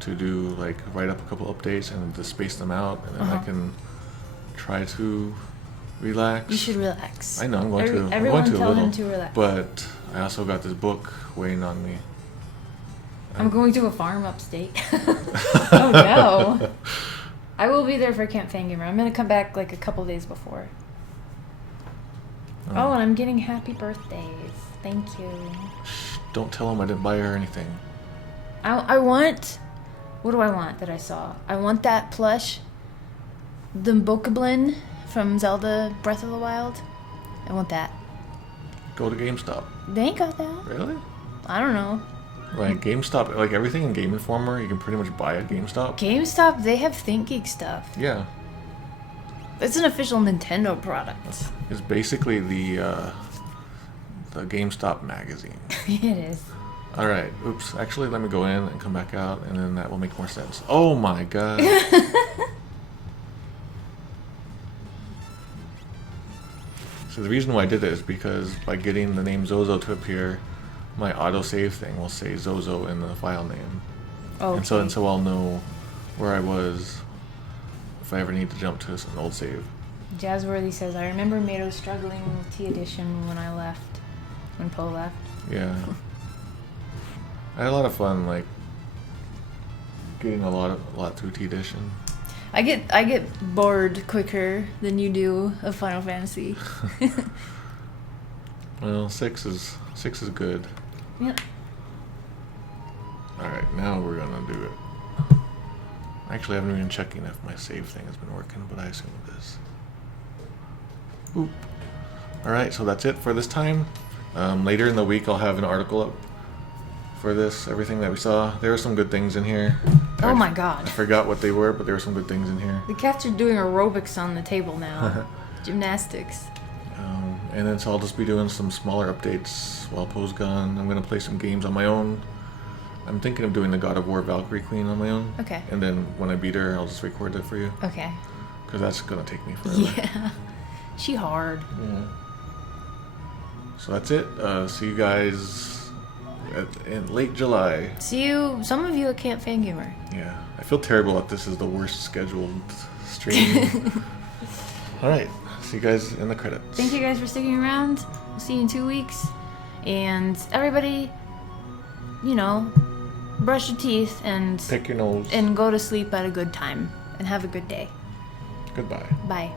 to do write up a couple updates and to space them out, and then I can try to relax. You should relax. I know I'm going to. Everyone I'm going to tell a little, him to relax. But I also got this book weighing on me, I'm going to a farm upstate. Oh no. I will be there for Camp Fangamer. I'm going to come back like a couple days before. Oh, and I'm getting happy birthdays. Thank you. Don't tell him I didn't buy her anything. I want... What do I want that I saw? I want that plush. The Bokoblin from Zelda Breath of the Wild. I want that. Go to GameStop. They ain't got that. Really? I don't know. Like GameStop, like everything in Game Informer, you can pretty much buy at GameStop. GameStop, they have ThinkGeek stuff. Yeah. It's an official Nintendo product. It's basically the GameStop magazine. It is. All right. Oops. Actually, let me go in and come back out, and then that will make more sense. Oh my god. So the reason why I did it is because by getting the name Zozo to appear, my autosave thing will say Zozo in the file name. Oh. And so I'll know where I was if I ever need to jump to an old save. Jazzworthy says, I remember Mado struggling with T Edition when I left. When Poe left. Yeah. I had a lot of fun, like, getting a lot through T Edition. I get bored quicker than you do of Final Fantasy. Well, 6 is good. Yep. Alright, now we're gonna do it. Actually, I haven't been checking if my save thing has been working, but I assume it is. Oop. Alright, so that's it for this time. Later in the week, I'll have an article up for this, everything that we saw. There are some good things in here. Oh my god. I forgot what they were, but there were some good things in here. The cats are doing aerobics on the table now. Gymnastics. And then so I'll just be doing some smaller updates while Poe's gone. I'm going to play some games on my own. I'm thinking of doing the God of War Valkyrie Queen on my own. Okay. And then when I beat her, I'll just record it for you. Okay. Because that's going to take me forever. Yeah. She hard. Yeah. So that's it. See you guys in late July. See you, some of you at Camp Fangamer. Yeah. I feel terrible that this is the worst scheduled stream. Alright. See you guys in the credits. Thank you guys for sticking around. We'll see you in 2 weeks. And everybody, you know, brush your teeth and pick your nose and go to sleep at a good time and have a good day. Goodbye. Bye.